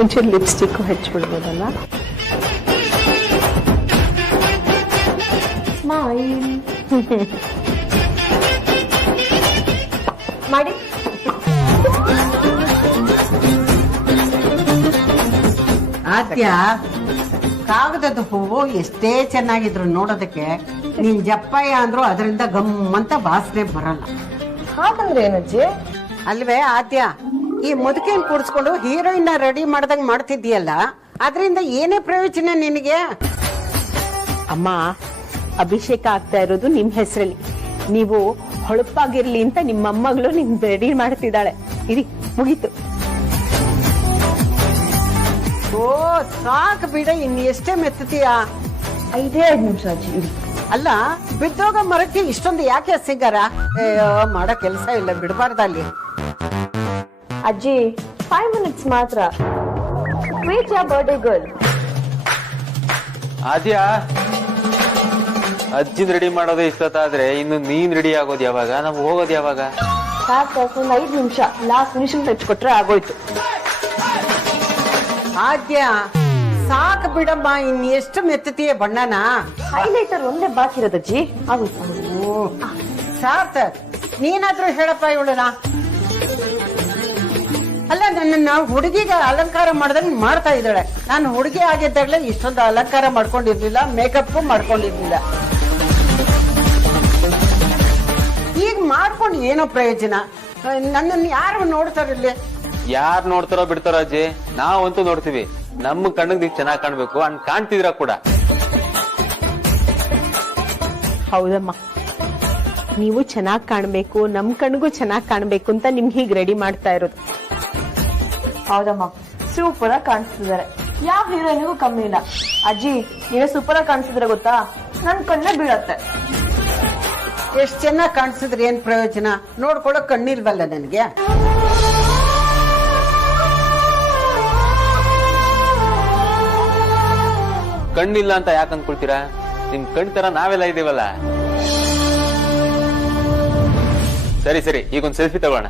ಒಂಚೂರು ಲಿಪ್ಸ್ಟಿಕ್ ಹಚ್ಬಿಡ್ಬೋದಲ್ಲ? ಸ್ಮೈಲ್. ಮಾಡಿ. ಆದ್ಯ ಕಾಗದದ ಹೂವು ಎಷ್ಟೇ ಚೆನ್ನಾಗಿದ್ರು ನೋಡೋದಕ್ಕೆ ನೀನ್ ಜಪ್ಪಯ್ಯ ಅಂದ್ರು ಅದರಿಂದ ಗಮ್ಮಂತ ವಾಸನೆ ಬರಲ್ಲ. ಹಾಗಂದ್ರೆ ಏನಜ್ಜಿ? ಅಲ್ವೇ ಆದ್ಯ, ಈ ಮುದುಕಿನ ಕೂಡಿಸ್ಕೊಂಡು ಹೀರೋಯಿನ್ ರೆಡಿ ಮಾಡ್ದಂಗ್ ಮಾಡ್ತಿದ್ಯಲ್ಲ, ಅದರಿಂದ ಏನೇ ಪ್ರಯೋಜನ ನಿನಗೆ? ಅಮ್ಮ, ಅಭಿಷೇಕ ಆಗ್ತಾ ಇರೋದು ನಿಮ್ ಹೆಸರಲ್ಲಿ. ನೀವು ಹೊಳಪಾಗಿರ್ಲಿ ಅಂತ ನಿಮ್ಮ ಮೊಮ್ಮಗಳು ನಿಮ್ ರೆಡಿ ಮಾಡ್ತಿದ್ದಾಳೆ. ಇರಿ, ಮುಗೀತು. ಓ ಸಾಕು ಬಿಡ, ಇನ್ ಎಷ್ಟೇ ಮೆತ್ತತೀಯಾ? 5 ನಿಮಿಷ ಅಜ್ಜಿ ಇರಿ. ಅಲ್ಲ, ಬಿದ್ದೋಗ ಮರಕ್ಕೆ ಇಷ್ಟೊಂದು ಯಾಕೆ ಸಿಂಗಾರ? ಮಾಡೋ ಕೆಲಸ ಇಲ್ಲ, ಬಿಡಬಾರ್ದಲ್ಲಿ. ಅಜ್ಜಿ 5 minutes ಮಾತ್ರ. ವೇಟ್ ಯಾ ಬರ್ಡೇ ಗರ್ಲ್. ಆದ್ಯಾ, ಅಜ್ಜಿನ್ ರೆಡಿ ಮಾಡೋದೇ ಇಷ್ಟೊತ್ತಾದ್ರೆ ಇನ್ನು ನೀನ್ ರೆಡಿ ಆಗೋದು ಯಾವಾಗ? ನಾವು ಹೋಗೋದು ಯಾವಾಗ? ಸಾಕು, ಒಂದು 5 ನಿಮಿಷ. ಲಾಸ್ಟ್ ಫಿನಿಶಿಂಗ್ ಟಚ್ ಕೊಟ್ರೆ ಆಗೋಯ್ತು. ಆದ್ಯ ಸಾಕು ಬಿಡಮ್ಮ, ಇನ್ ಎಷ್ಟು ಮೆತ್ತತೀಯ ಬಣ್ಣನ? ಹೈಲೈಟರ್ ಒಂದೇ ಬಾಕಿ ಇರೋದಜ್ಜಿ, ಆಗೋಯ್ತು. ಸಾರ್ಥಕ್, ನೀನಾದ್ರೂ ಹೇಳಪ್ಪ ಇವಳನ. ಅಲ್ಲ, ನನ್ನ ಹುಡುಗಿಗೆ ಅಲಂಕಾರ ಮಾಡ್ದಂಗ್ ಮಾಡ್ತಾ ಇದ್ದಾಳೆ. ನಾನು ಹುಡುಗಿ ಆಗಿದ್ದಾಗಲೇ ಇಷ್ಟೊಂದು ಅಲಂಕಾರ ಮಾಡ್ಕೊಂಡಿರ್ಲಿಲ್ಲ, ಮೇಕಪ್ ಮಾಡ್ಕೊಂಡಿರ್ಲಿಲ್ಲ. ಈಗ ಮಾಡ್ಕೊಂಡು ಏನೋ ಪ್ರಯೋಜನ? ನನ್ನನ್ನು ಯಾರು ನೋಡ್ತಾರಿಲ್ಲಿ? ಯಾರು ನೋಡ್ತಾರೋ ಬಿಡ್ತಾರೋ ಅಜ್ಜಿ, ನಾವಂತೂ ನೋಡ್ತೀವಿ. ನಮ್ಮ ಕಣ್ಣಿಗೆ ಚೆನ್ನಾಗಿ ಕಾಣ್ಬೇಕು, ಹಂಗ್ ಕಾಣ್ತಿದ್ರ ಕೂಡ. ಹೌದಮ್ಮ, ನೀವು ಚೆನ್ನಾಗ್ ಕಾಣ್ಬೇಕು, ನಮ್ ಕಣ್ಗೂ ಚೆನ್ನಾಗ್ ಕಾಣ್ಬೇಕು ಅಂತ ನಿಮ್ಗೆ ಹೀಗ್ ರೆಡಿ ಮಾಡ್ತಾ ಇರೋದು. ಹೌದಮ್ಮ, ಸೂಪರ್ ಆಗಿ ಕಾಣಿಸ್ತಿದ್ದಾರೆ. ಯಾವ ಹೀರೋಯಿನ್ಗೂ ಕಮ್ಮಿ ಇಲ್ಲ. ಅಜ್ಜಿ, ನೀವೇ ಸೂಪರ್ ಆಗಿ ಕಾಣಿಸಿದ್ರೆ ಗೊತ್ತಾ, ನನ್ ಕಣ್ಣೇ ಬೀಳತ್ತೆ. ಎಷ್ಟ್ ಚೆನ್ನಾಗಿ ಕಾಣಿಸಿದ್ರೆ ಏನ್ ಪ್ರಯೋಜನ? ನೋಡ್ಕೊಳಕ್ ಕಣ್ಣಿಲ್ವಲ್ಲ ನನಗೆ. ಕಣ್ಣಿಲ್ಲ ಅಂತ ಯಾಕೆ ಅನ್ಕೊಳ್ತೀರಾ? ನಿಮ್ ಕಣ್ ತರ ನಾವೆಲ್ಲ ಇದೀವಲ್ಲ. ಸರಿ ಸರಿ, ಈಗೊಂದ್ ಸೆಲ್ಫಿ ತಗೋಣ.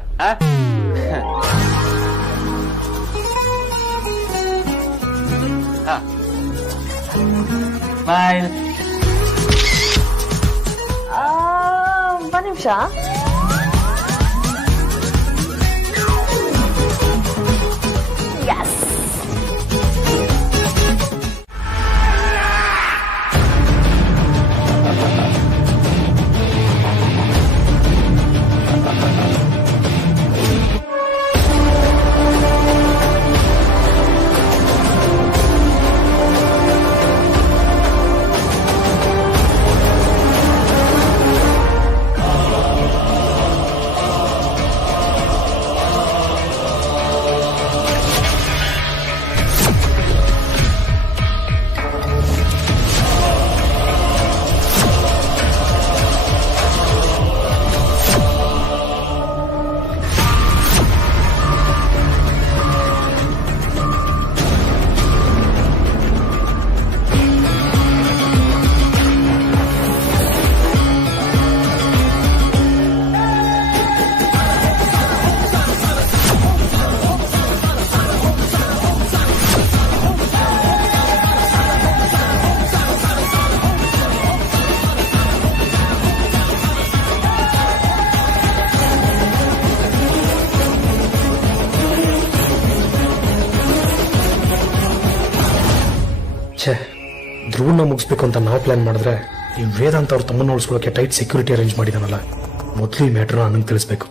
ಬಾಯ್. ಒಂದು ನಿಮಿಷ. ಯಸ್. ಛೇ, ಧ್ರುವನ್ನ ಮುಗಿಸ್ಬೇಕು ಅಂತ ನಾವು ಪ್ಲಾನ್ ಮಾಡಿದ್ರೆ ಈ ವೇದಾಂತ ಅವ್ರ ತಮ್ಮನ್ನ ಉಳಿಸ್ಕೊಳ್ಳೋಕೆ ಟೈಟ್ ಸೆಕ್ಯೂರಿಟಿ ಅರೇಂಜ್ ಮಾಡಿದಾನಲ್ಲ. ಮೊದಲು ಈ ಮ್ಯಾಟ್ರನ್ನ ಅಣ್ಣಂಗೆ ತಿಳಿಸ್ಬೇಕು.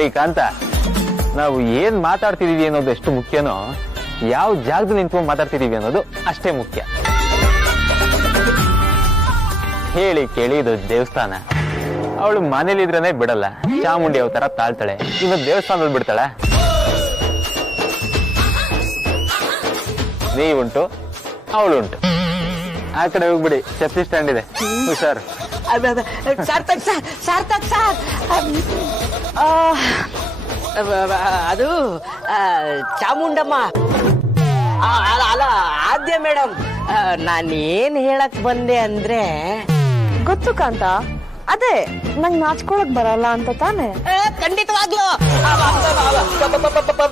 ರೀ ಕಾಂತ, ನಾವು ಏನ್ ಮಾತಾಡ್ತಿದೀವಿ ಅನ್ನೋದು ಎಷ್ಟು ಮುಖ್ಯನೋ ಯಾವ ಜಾಗದಲ್ಲಿ ನಿಂತ್ಕೊಂಡು ಮಾತಾಡ್ತಿದೀವಿ ಅನ್ನೋದು ಅಷ್ಟೇ ಮುಖ್ಯ. ಹೇಳಿ ಕೇಳಿ ಇದು ದೇವಸ್ಥಾನ. ಅವಳು ಮನೇಲಿದ್ರೇನೆ ಬಿಡಲ್ಲ, ಚಾಮುಂಡಿ ಅವತಾರ ತಾಳ್ತಾಳೆ, ಇನ್ನು ದೇವಸ್ಥಾನದಲ್ಲಿ ಬಿಡ್ತಾಳೆ. ನೀವುಂಟು ಅವಳುಂಟು. ಆ ಕಡೆ ಹೋಗ್ಬಿಡಿ, ಚಪ್ಪಲಿ ಸ್ಟ್ಯಾಂಡ್ ಇದೆ, ಹುಷಾರು. ಸಾರ್ಥಕ್ ಸರ್, ಸಾರ್ಥಕ್ ಸರ್, ಅದು ಚಾಮುಂಡಮ್ಮ ಅಲ್ಲ ಆದ್ಯ ಮೇಡಮ್. ನಾನೇನ್ ಹೇಳಕ್ ಬಂದೆ ಅಂದ್ರೆ ಗೊತ್ತು ಕಾಂತ, ಅದೇ ನಂಗೆ ನಾಚ್ಕೊಳಕ್ ಬರಲ್ಲ ಅಂತ ತಾನೆ. ಖಂಡಿತವಾಗ್ಲೂ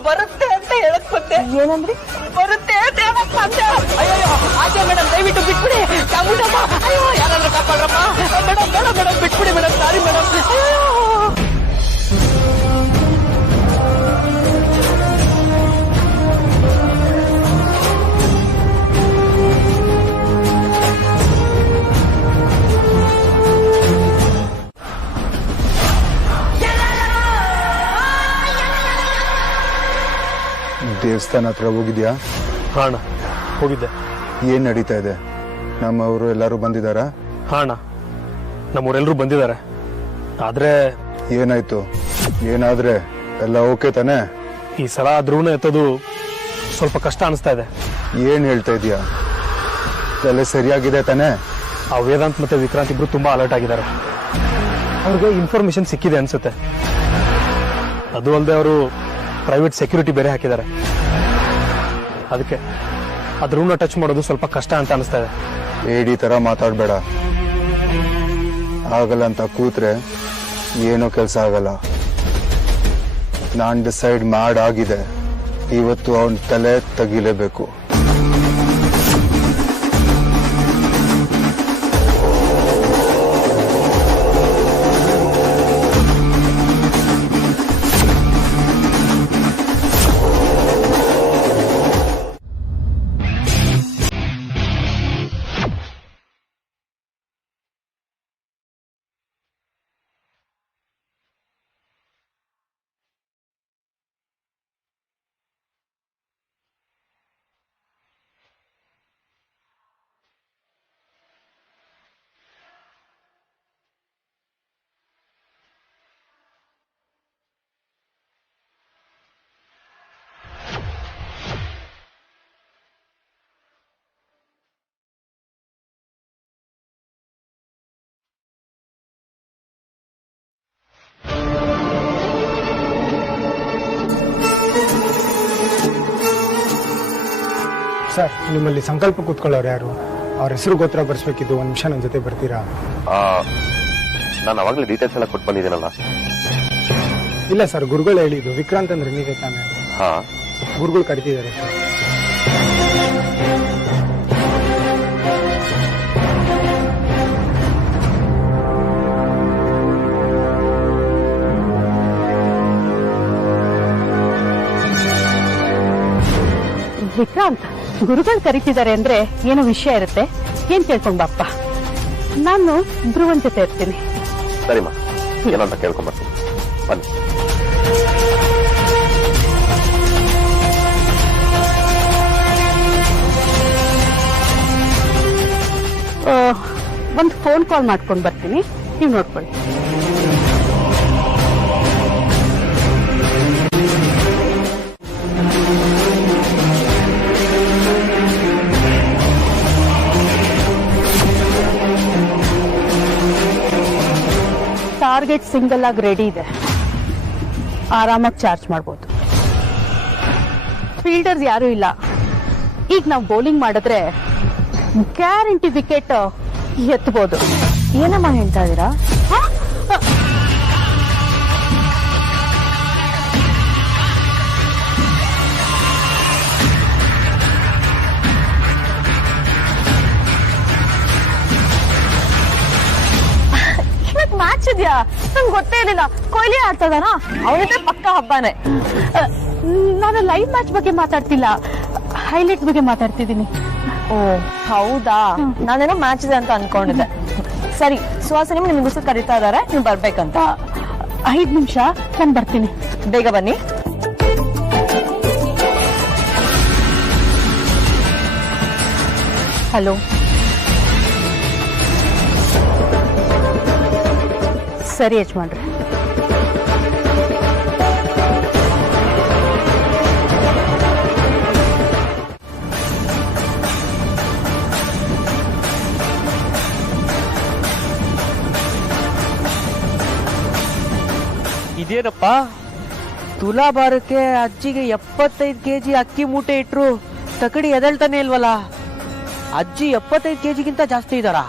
ಬರುತ್ತೆ ಅಂತ ಹೇಳಕ್ ಬಂದೆ. ಏನಂದ್ರಿ? ಬರುತ್ತೆ ಅಂತ ಹೇಳಕ್ ಬಂದೆ. ಅಯ್ಯೋ ಆದ್ಯ ಮೇಡಮ್ ದಯವಿಟ್ಟು ಬಿಟ್ಬಿಡಿ. ಚಾಮುಂಡಮ್ಮ, ಅಯ್ಯೋ ಯಾರಾದ್ರೂ ಕಾಪಾಡ್ರಮ್ಮ. ಮೇಡಮ್ ಮೇಡಮ್ ಮೇಡಮ್ ಬಿಟ್ಬಿಡಿ ಮೇಡಮ್, ಸಾರಿ ಮೇಡಮ್. ದೇವಸ್ಥಾನ ಹತ್ರ ಹೋಗಿದ್ಯಾ? ಹಾಣ ಹೋಗಿದ್ದೆ. ಏನ್ ನಡೀತಾ ಇದೆ? ನಮ್ಮವರು ಎಲ್ಲರೂ ಬಂದಿದಾರಾ? ಹಾಣ ನಮ್ಮವರೆಲ್ಲರೂ ಬಂದಿದ್ದಾರೆ. ಆದ್ರೆ ಏನಾಯ್ತು? ಏನಾದ್ರೆ ಎಲ್ಲ ಓಕೆ ತಾನೆ? ಈ ಸಲ ಧ್ರುವನ ಎತ್ತೋದು ಸ್ವಲ್ಪ ಕಷ್ಟ ಅನಿಸ್ತಾ ಇದೆ. ಏನ್ ಹೇಳ್ತಾ ಇದೀಯಾ? ಎಲ್ಲ ಸರಿಯಾಗಿದೆ ತಾನೆ? ಆ ವೇದಾಂತ್ ಮತ್ತೆ ವಿಕ್ರಾಂತ್ ಇಬ್ರು ತುಂಬಾ ಅಲರ್ಟ್ ಆಗಿದ್ದಾರೆ. ಅವ್ರಿಗೆ ಇನ್ಫಾರ್ಮೇಶನ್ ಸಿಕ್ಕಿದೆ ಅನ್ಸುತ್ತೆ. ಅದು ಅಲ್ಲದೆ ಅವರು ಪ್ರೈವೇಟ್ ಸೆಕ್ಯೂರಿಟಿ ಬೇರೆ ಹಾಕಿದ್ದಾರೆ. ಅದಕ್ಕೆ ಆ ಧ್ರುವನ ಟಚ್ ಮಾಡೋದು ಸ್ವಲ್ಪ ಕಷ್ಟ ಅಂತ ಅನಿಸ್ತಾ ಇದೆ. ಏಡಿ ತರ ಮಾತಾಡ್ಬೇಡ. ಆಗಲ್ಲ ಅಂತ ಕೂತ್ರೆ ಏನೋ ಕೆಲಸ ಆಗಲ್ಲ. ನಾನ್ ಡಿಸೈಡ್ ಮಾಡಾಗಿದೆ, ಇವತ್ತು ಅವನ್ ತಲೆ ತೆಗಿಲೇಬೇಕು. ಸರ್, ನಿಮ್ಮಲ್ಲಿ ಸಂಕಲ್ಪ ಕೂತ್ಕೊಳ್ಳೋರು ಯಾರು? ಅವ್ರ ಹೆಸರು ಗೋತ್ರ ಬರ್ಸ್ಬೇಕಿದ್ದು. ಒಂದ್ ನಿಮಿಷ ನನ್ನ ಜೊತೆ ಬರ್ತೀರಾ? ನಾನು ಅವಾಗಲೇ ಡೀಟೇಲ್ಸ್ ಎಲ್ಲ ಕೊಟ್ಟು ಬಂದಿದ್ದೀನಲ್ಲ. ಇಲ್ಲ ಸರ್, ಗುರುಗಳು ಹೇಳಿದ್ದು. ವಿಕ್ರಾಂತ್ ಅಂದ್ರೆ ನೀವೇ ತಾನೆ? ಹಾ, ಗುರುಗಳು ಕರಿತಿದ್ದಾರೆ ಸರ್. ವಿಕ್ರಾಂತ್, ಗುರುಗಳು ಕರೀತಿದ್ದಾರೆ ಅಂದ್ರೆ ಏನೋ ವಿಷಯ ಇರುತ್ತೆ. ಏನ್ ಕೇಳ್ಕೊಂಡ್ ಬಾಪ್ಪ. ನಾನು ಧ್ರುವನ್ ಜೊತೆ ಇರ್ತೀನಿ. ಸರಿಮಾ, ಏನಂತ ಕೇಳ್ಕೊಂಡ್ಬರ್ತೀನಿ, ಬನ್ನಿ. ಒಂದು ಫೋನ್ ಕಾಲ್ ಮಾಡ್ಕೊಂಡು ಬರ್ತೀನಿ, ನೀವು ನೋಡ್ಕೊಳ್ಳಿ. ಟಾರ್ಗೆಟ್ ಸಿಂಗಲ್ ಆಗಿ ರೆಡಿ ಇದೆ, ಆರಾಮಾಗಿ ಚಾರ್ಜ್ ಮಾಡ್ಬೋದು. ಫೀಲ್ಡರ್ಸ್ ಯಾರು ಇಲ್ಲ. ಈಗ ನಾವು ಬೌಲಿಂಗ್ ಮಾಡಿದ್ರೆ ಗ್ಯಾರಂಟಿ ವಿಕೆಟ್ ಎತ್ತಬಹುದು. ಏನಮ್ಮ ಹೇಳ್ತಾ ಇದ್ದೀರಾ? ಮ್ಯಾಚ್ ಇದೆಯಾ? ನಂಗೆ ಗೊತ್ತೇ ಇರಲಿಲ್ಲ. ಕೊಹ್ಲಿ ಆಡ್ತದಾನ? ಅವನಿಗೆ ಪಕ್ಕ ಹಬ್ಬನೇ. ನಾನು ಲೈವ್ ಮ್ಯಾಚ್ ಬಗ್ಗೆ ಮಾತಾಡ್ತಿಲ್ಲ, ಹೈಲೈಟ್ ಬಗ್ಗೆ ಮಾತಾಡ್ತಿದ್ದೀನಿ. ಓ ಹೌದಾ? ನಾನೇನೋ ಮ್ಯಾಚ್ ಇದೆ ಅಂತ ಅನ್ಕೊಂಡಿದ್ದೆ. ಸರಿ, ಸುಹಾಸಿನಿ ನಿಮ್ಗೆ ಕರೀತಾ ಇದಾರೆ, ನೀವು ಬರ್ಬೇಕಂತ. 5 ನಿಮಿಷ ನಾನು ಬರ್ತೀನಿ. ಬೇಗ ಬನ್ನಿ. ಹಲೋ, ಸರಿ ಯಜಮಾನ್ರೆ. ಇದೇನಪ್ಪ, ತುಲಾಭಾರಕ್ಕೆ ಅಜ್ಜಿಗೆ 75 ಕೆಜಿ ಅಕ್ಕಿ ಮೂಟೆ ಇಟ್ರು ತಕಡಿ ಎದಳ್ತಾನೆ ಇಲ್ವಲ್ಲ. ಅಜ್ಜಿ 75 ಕೆಜಿಗಿಂತ ಜಾಸ್ತಿ ಇದ್ದಾರಾ?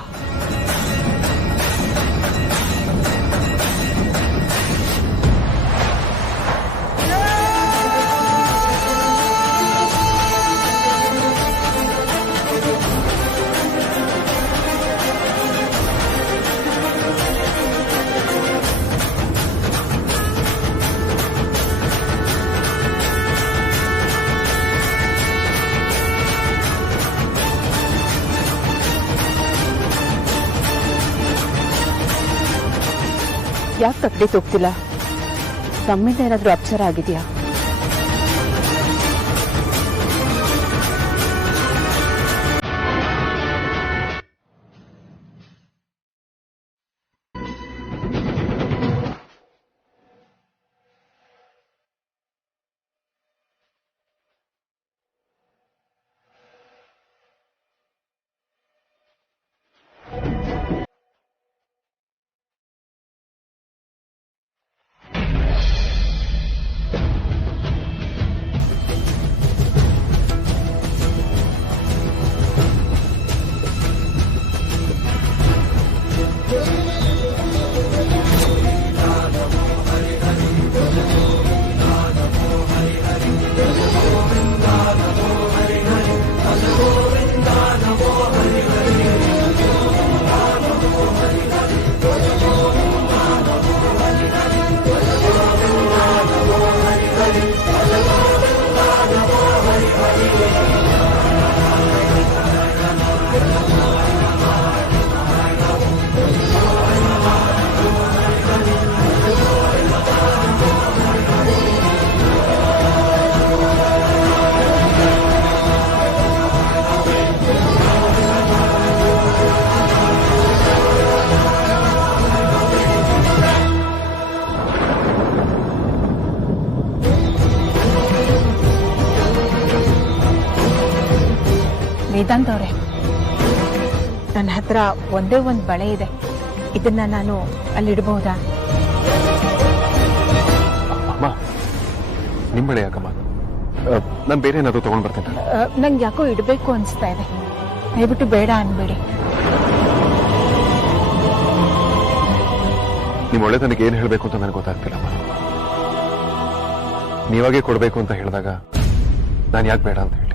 ಯಾಕೆ ತಕ್ಕಡಿ ತೋಗ್ತಿಲ್ಲ? ತಮ್ಮಿಂದ ಏನಾದ್ರೂ ಅಪ್ಸರ ಆಗಿದೆಯಾ? ವೇದಾಂತ್ ಅವರೇ, ನನ್ನ ಹತ್ರ ಒಂದೇ ಒಂದು ಬಳೆ ಇದೆ. ಇದನ್ನ ನಾನು ಅಲ್ಲಿಡಬಹುದಾ? ಅಮ್ಮ, ನಿಮ್ಮ ಬಳೆ ಯಾಕಮ್ಮ? ನಾನು ಬೇರೆ ಏನಾದ್ರು ತಗೊಂಡ್ ಬರ್ತೇನೆ. ನಂಗೆ ಯಾಕೋ ಇಡಬೇಕು ಅನಿಸ್ತಾ ಇದೆ. ದಯವಿಟ್ಟು ಬೇಡ ಅನ್ಬೇಡಿ. ನಿಮ್ಮ ಒಳ್ಳೆತನಕ್ಕೆ ಏನ್ ಹೇಳ್ಬೇಕು ಅಂತ ನನಗೆ ಗೊತ್ತಾಗ್ತಿಲ್ಲಮ್ಮ. ನೀವಾಗೆ ಕೊಡ್ಬೇಕು ಅಂತ ಹೇಳಿದಾಗ ನಾನು ಯಾಕೆ ಬೇಡ ಅಂತ ಹೇಳಿ.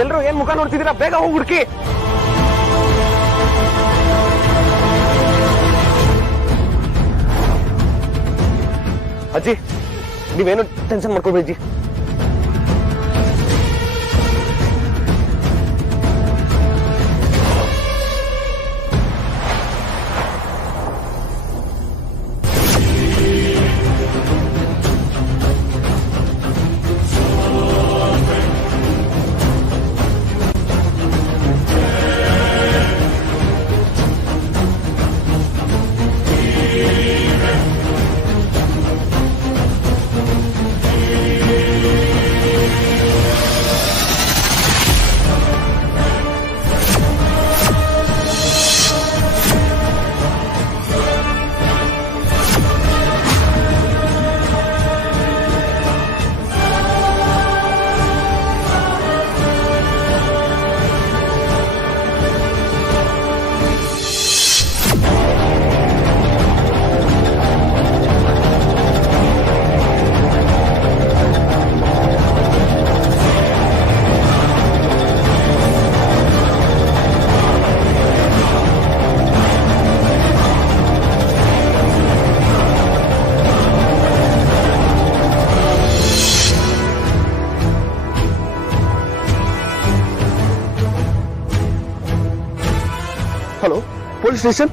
ಎಲ್ರು ಏನ್ ಮುಖ ನೋಡ್ತಿದ್ದೀರಾ? ಬೇಗ ಹೋಗಿ ಹುಡುಕಿ. ಅಜ್ಜಿ, ನೀವೇನು ಟೆನ್ಷನ್ ಮಾಡ್ಕೊಬೇಡಿ. Hello police station.